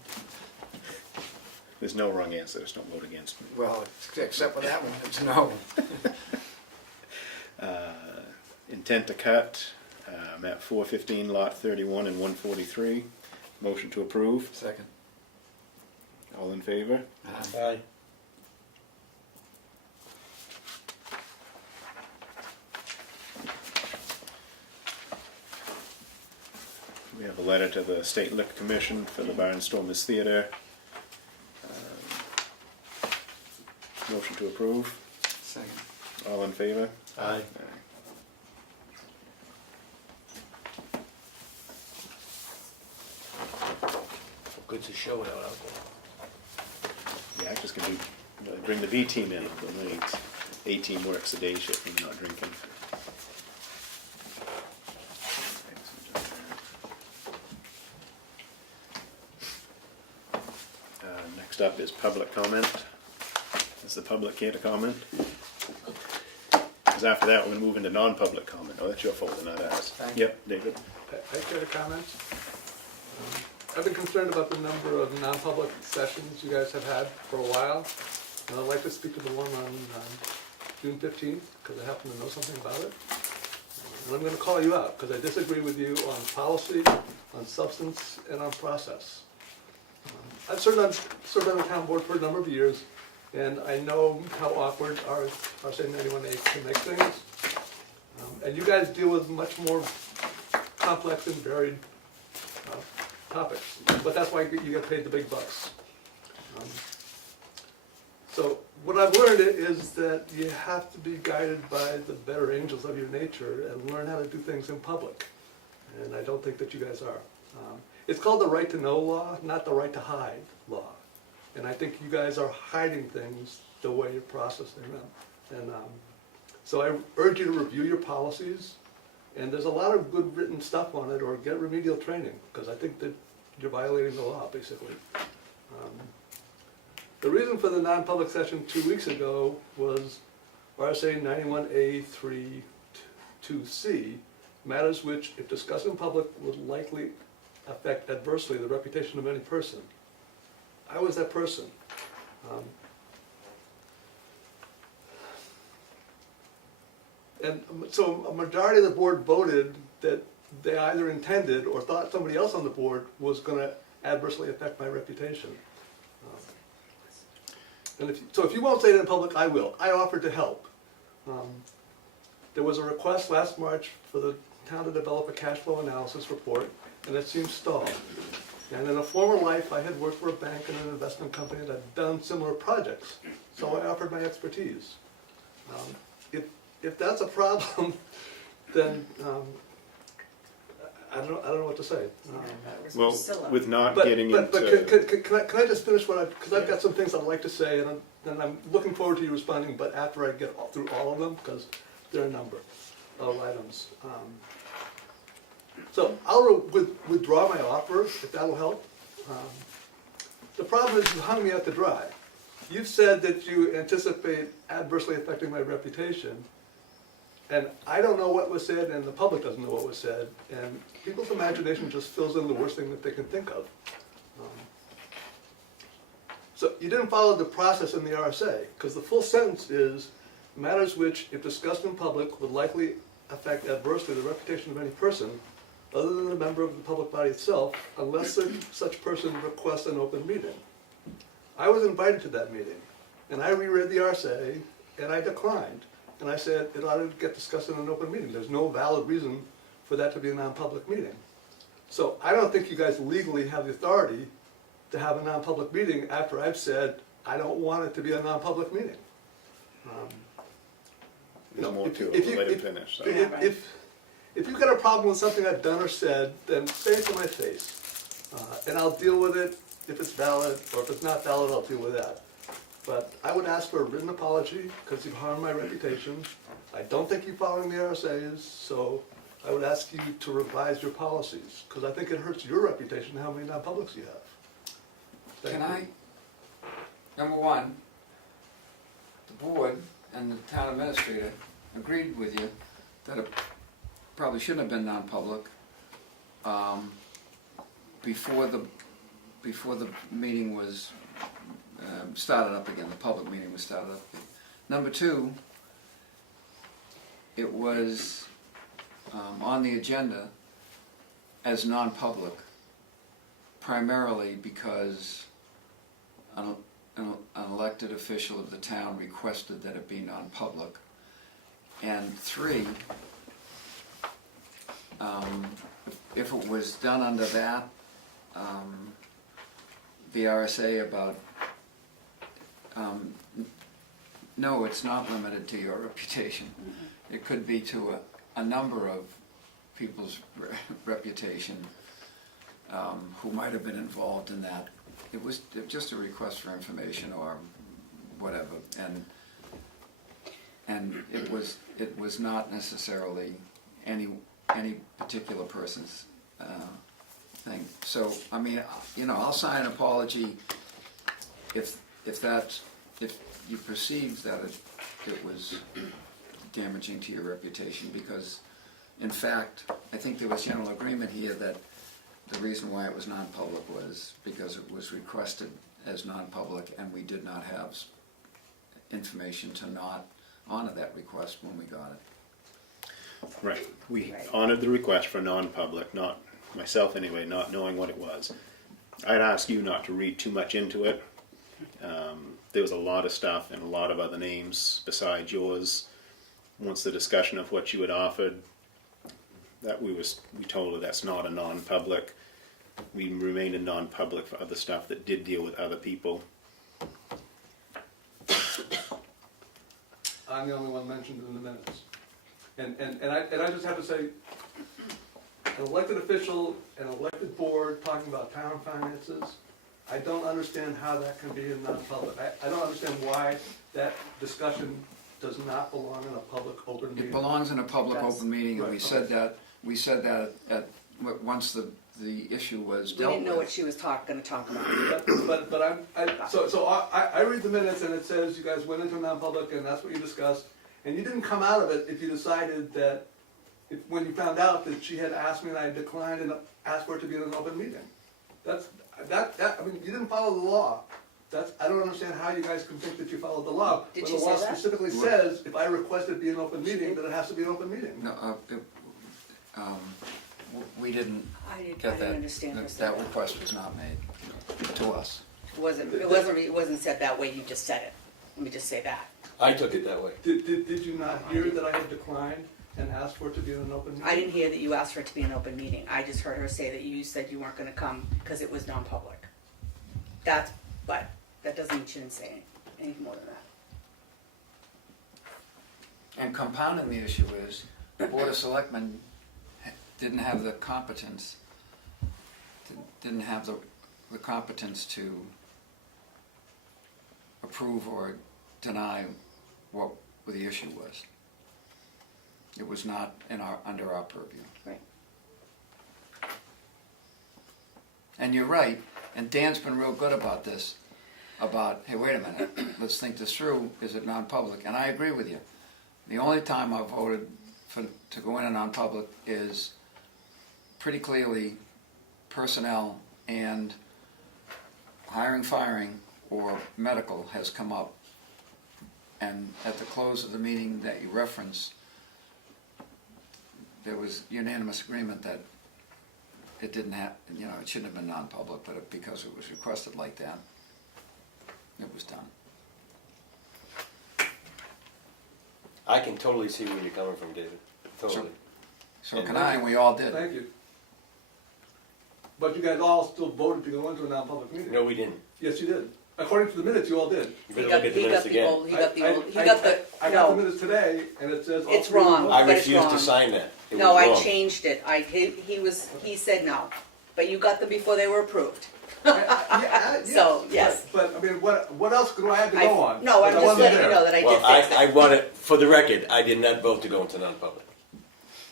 There's no wrong answer, so don't vote against me. Well, except for that one, it's no. Intent to cut, map 415, lot 31 and 143. Motion to approve. Second. All in favor? Aye. Aye. We have a letter to the State Liquor Commission for the Barnstormers Theater. Motion to approve. Second. All in favor? Aye. Good to show it out there. The actors can bring the B team in on the night. A team works the day shift when you're not drinking. Next up is public comment. Is the public here to comment? Because after that, we're going to move into non-public comment. Oh, that's your folder, not ours. Thank you. Yep, David. I care to comment? I've been concerned about the number of non-public sessions you guys have had for a while. And I'd like to speak to the one on June 15th, because I happen to know something about it. And I'm going to call you out, because I disagree with you on policy, on substance, and on process. I've served on the town board for a number of years, and I know how awkward our state 91A can make things. And you guys deal with much more complex and varied topics, but that's why you get paid the big bucks. So what I've learned is that you have to be guided by the better angels of your nature and learn how to do things in public. And I don't think that you guys are. It's called the right to know law, not the right to hide law. And I think you guys are hiding things the way you're processing them. And so I urge you to review your policies. And there's a lot of good written stuff on it, or get remedial training, because I think that you're violating the law, basically. The reason for the non-public session 2 weeks ago was RSA 91A3(2)C, matters which, if discussed in public, would likely affect adversely the reputation of any person. I was that person. And so a majority of the board voted that they either intended or thought somebody else on the board was going to adversely affect my reputation. And if you won't say it in public, I will. I offered to help. There was a request last March for the town to develop a cash flow analysis report, and it seems stalled. And in a former life, I had worked for a bank and an investment company that had done similar projects, so I offered my expertise. If that's a problem, then I don't know what to say. Well, with not But getting into... can I just finish because I've got some things I'd like to say, and I'm looking forward to you responding, but after I get through all of them, because there are a number of items. So I'll withdraw my offer, if that'll help. The problem is you hung me out to dry. You've said that you anticipate adversely affecting my reputation, and I don't know what was said, and the public doesn't know what was said, and people's imagination just fills in the worst thing that they can think of. So you didn't follow the process in the RSA, because the full sentence is, matters which, if discussed in public, would likely affect adversely the reputation of any person, other than a member of the public body itself, unless such person requests an open meeting. I was invited to that meeting, and I reread the RSA, and I declined. And I said it ought to get discussed in an open meeting. There's no valid reason for that to be a non-public meeting. So I don't think you guys legally have the authority to have a non-public meeting after I've said I don't want it to be a non-public meeting. There's more to it, let it finish. So. If you've got a problem with something I've done or said, then say it to my face. And I'll deal with it if it's valid, or if it's not valid, I'll deal with that. But I would ask for a written apology, because you've harmed my reputation. I don't think you're following the RSAs, so I would ask you to revise your policies, because I think it hurts your reputation how many non-publics you have. Can I, number one, the board and the town administrator agreed with you that it probably shouldn't have been non-public before the meeting was started up again, the public meeting was started up again. Number two, it was on the agenda as non-public, primarily because an elected official of the town requested that it be non-public. And three, if it was done under that, the RSA about no, it's not limited to your reputation. It could be to a number of people's reputation who might have been involved in that. It was just a request for information or whatever, and it was not necessarily any particular person's thing. So I mean, I'll sign an apology if you perceive that it was damaging to your reputation, because in fact I think there was general agreement here that the reason why it was non-public was because it was requested as non-public, and we did not have information to not honor that request when we got it. Right. We honored the request for non-public, not myself anyway, not knowing what it was. I'd ask you not to read too much into it. There was a lot of stuff and a lot of other names besides yours. Once the discussion of what you had offered, that we told her that's not a non-public. We remained a non-public for other stuff that did deal with other people. I'm the only one mentioned in the minutes. And I just have to say, an elected official, an elected board talking about town finances, I don't understand how that can be in non-public. I don't understand why that discussion does not belong in a public open meeting. It belongs in a public It does. open meeting, and Right, we said that at, once the issue was We dealt didn't know what with. she was gonna talk about. But I read the minutes and it says you guys went into a non-public and that's what you discussed. And you didn't come out of it if you decided that, when you found out that she had asked me and I declined and asked for it to be in an open meeting. I mean, you didn't follow the law. I don't understand how you guys can think that you followed the law. Did when she the law say that? specifically says, if I request it be an open meeting, then it has to be an open meeting. No, we didn't I get didn't that. understand her That saying that. request was not made to us. It wasn't said that way, you just said it. Let me just say that. I took it that way. Did you not hear that I had declined and asked for it to be in an open meeting? I didn't hear that you asked for it to be an open meeting. I just heard her say that you said you weren't gonna come because it was non-public. But that doesn't mean she didn't say anything more than that. And compounding the issue is, the Board of Selectmen didn't have the competence, didn't have the competence to approve or deny what the issue was. It was not under our purview. Right. And you're right, and Dan's been real good about this, about, hey, wait a minute, let's think this through, is it non-public? And I agree with you. The only time I voted to go in a non-public is pretty clearly personnel and hiring, firing, or medical has come up. And at the close of the meeting that you referenced, there was unanimous agreement that it didn't have, it shouldn't have been non-public, but because it was requested like that, it was done. I can totally see where you're coming from, David. Totally. So can I, and we all did. Thank you. But you guys all still voted to go into a non-public meeting. No, we didn't. Yes, you did. According to the minutes, you all did. You better look at the minutes again. I got the minutes today, and it says all It's three of you wrong. voted. I But it's refused to wrong. sign that. It No, was I wrong. changed it. He said no. But you got them before they were approved. So, yes. But I mean, what else do I have to go on? No, I'm Because I just wasn't letting you there. know that I Well, did fix it. I want it, for the record, I did not vote to go into non-public.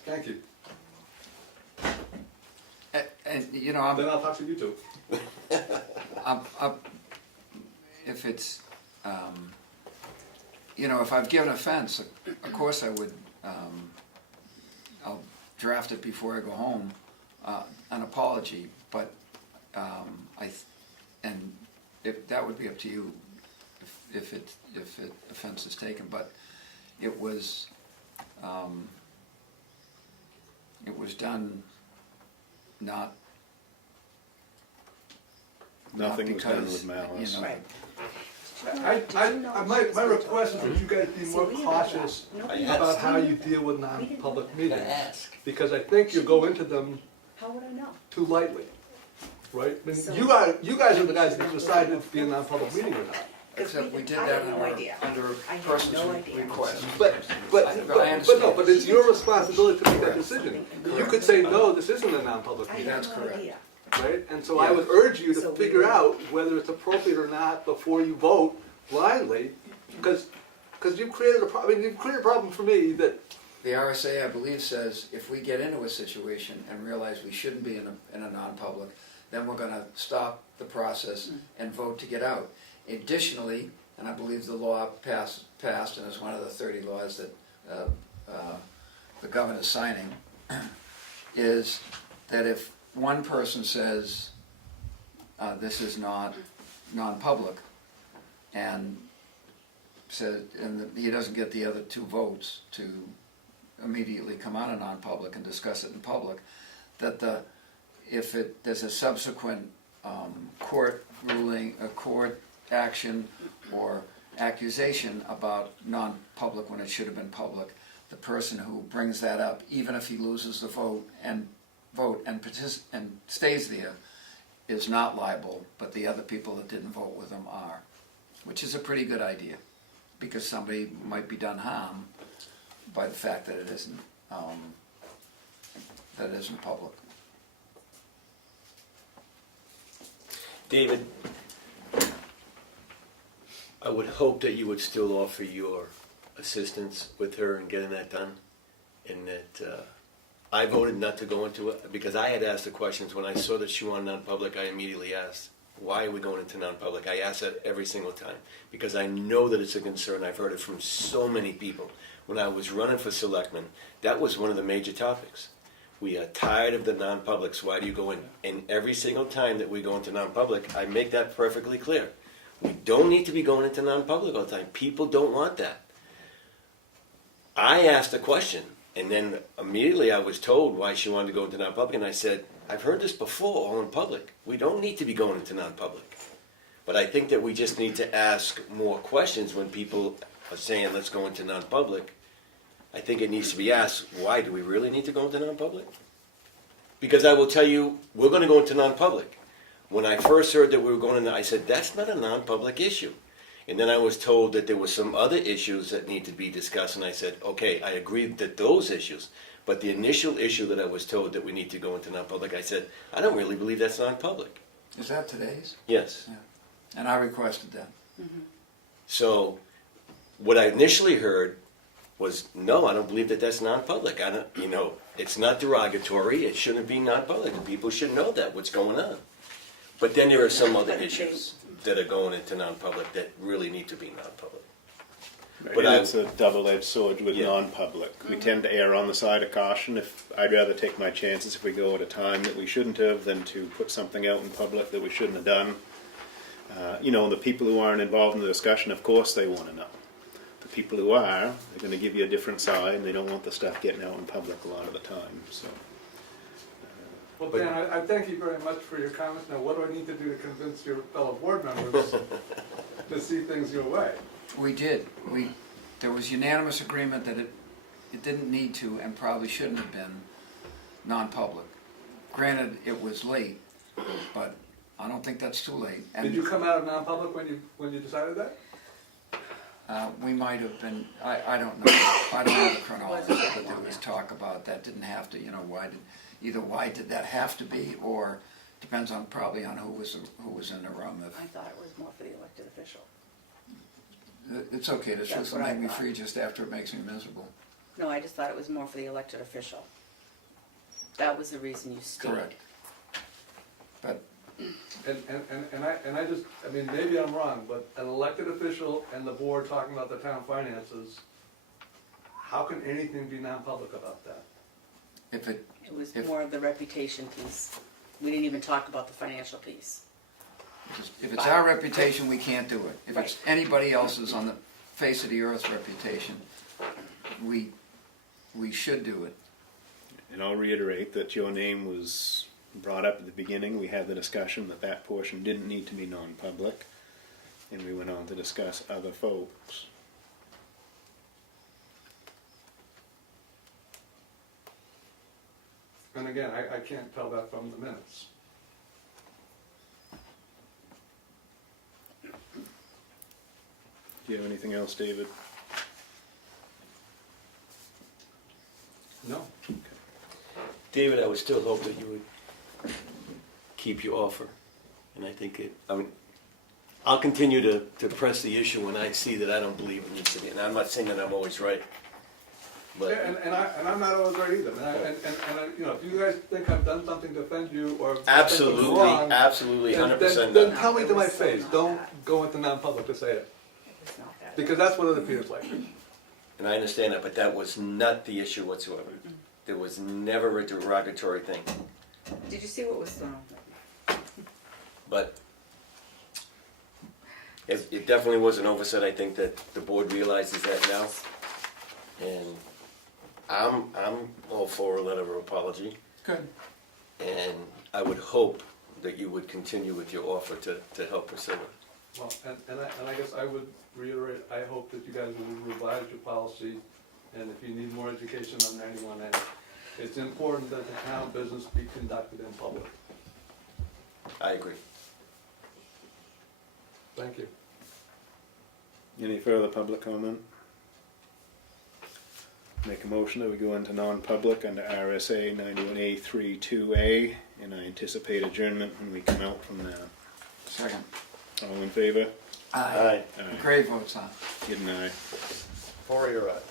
Thank you. And Then I'll talk to you two. if it's, if I've given offense, of course I would, I'll draft it before I go home, an apology, but if that would be up to you if offense is taken, but it was done not Nothing was done because, with malice. Right. My request is that you guys be more cautious about how you deal with non-public meetings. Because I think you go into them How would I know? too lightly, right? I mean, So- you guys are the guys that decided if it be a non-public meeting or not. Except we did I that had no idea. under I had person's no idea. request. But it's your responsibility to make that decision. You could say, no, this isn't a non-public I meeting, had That's no correct. idea. right? And so I would urge you to So we figure were- out whether it's appropriate or not before you vote blindly, because you've created a problem for me that, The RSA, I believe, says if we get into a situation and realize we shouldn't be in a non-public, then we're gonna stop the process and vote to get out. Additionally, and I believe the law passed, and it's one of the 30 laws that the governor's signing, is that if one person says this is not non-public, and says, and he doesn't get the other 2 votes to immediately come out of non-public and discuss it in public, that if there's a subsequent court ruling, a court action or accusation about non-public when it should have been public, the person who brings that up, even if he loses the vote and stays there, is not liable, but the other people that didn't vote with him are, which is a pretty good idea. because somebody might be done harm by the fact that it isn't public. David, I would hope that you would still offer your assistance with her in getting that done, and that I voted not to go into it, because I had asked the questions. When I saw that she wanted non-public, I immediately asked, why are we going into non-public? I ask that every single time, because I know that it's a concern. I've heard it from so many people. When I was running for selectman, that was one of the major topics. We are tired of the non-publics. Why do you go in? And every single time that we go into non-public, I make that perfectly clear. We don't need to be going into non-public all the time. People don't want that. I asked a question, and then immediately I was told why she wanted to go into non-public, and I said, I've heard this before, all in public. We don't need to be going into non-public. But I think that we just need to ask more questions when people are saying, let's go into non-public. I think it needs to be asked, why do we really need to go into non-public? Because I will tell you, we're going to go into non-public. When I first heard that we were going into, I said, that's not a non-public issue. And then I was told that there were some other issues that need to be discussed, and I said, okay, I agree that those issues, but the initial issue that I was told that we need to go into non-public, I said, I don't really believe that's non-public. Is that today's? Yes. Yeah. And I requested that. So what I initially heard was, no, I don't believe that that's non-public. I don't, it's not derogatory. It shouldn't be non-public. And people should know that, what's going on. But then there are some other issues that are going into non-public that really need to be non-public. But it's a double-edged sword with non-public. We tend to err on the side of caution. I'd rather take my chances if we go at a time that we shouldn't have than to put something out in public that we shouldn't have done. The people who aren't involved in the discussion, of course they want to know. The people who are, they're going to give you a different side, and they don't want the stuff getting out in public a lot of the time. So. Well, Dan, I thank you very much for your comments. Now, what do I need to do to convince your fellow board members to see things your way? We did. There was unanimous agreement that it didn't need to and probably shouldn't have been non-public. Granted, it was late, but I don't think that's too late. And did you come out of non-public when you decided that? we might have been, I don't know. I don't know the chronology, but there was talk about that didn't have to, why did that have to be, or depends on probably on who was in the room. I thought it was more for the elected official. It's okay to shoot something make me free just after it makes me miserable. No, I just thought it was more for the elected official. That was the reason you stated. Correct. But And I just, maybe I'm wrong, but an elected official and the board talking about the town finances, how can anything be non-public about that? It was more of the reputation piece. We didn't even talk about the financial piece. if it's our reputation, we can't do it. If it's anybody else's on the face of the earth's reputation, we should do it. And I'll reiterate that your name was brought up at the beginning. We had the discussion that portion didn't need to be non-public, and we went on to discuss other folks. And again, I can't tell that from the minutes. Do you have anything else, David? No. David, I would still hope that you would keep your offer. And I think I'll continue to press the issue when I see that I don't believe it needs to be. And I'm not saying that I'm always right. But Yeah, and I'm not always right either. If you guys think I've done something to offend you or absolutely, think I'm wrong, absolutely, 100%. then tell me to my face. Don't go into non-public to say it. Because that's what it appears like. And I understand that, but that was not the issue whatsoever. There was never a derogatory thing. Did you see what was But it definitely was an oversight. I think that the board realizes that now. And I'm all for a letter of apology. Good. And I would hope that you would continue with your offer to help Priscilla. Well, and I guess I would reiterate, I hope that you guys will revise your policy, and if you need more education on 91A, it's important that the town business be conducted in public. I agree. Thank you. Any further public comment? Make a motion that we go into non-public under RSA 91A32A, and I anticipate adjournment when we come out from that. Second. All in favor? Aye. Aye. Gray votes on. Good night. Poirier, aye.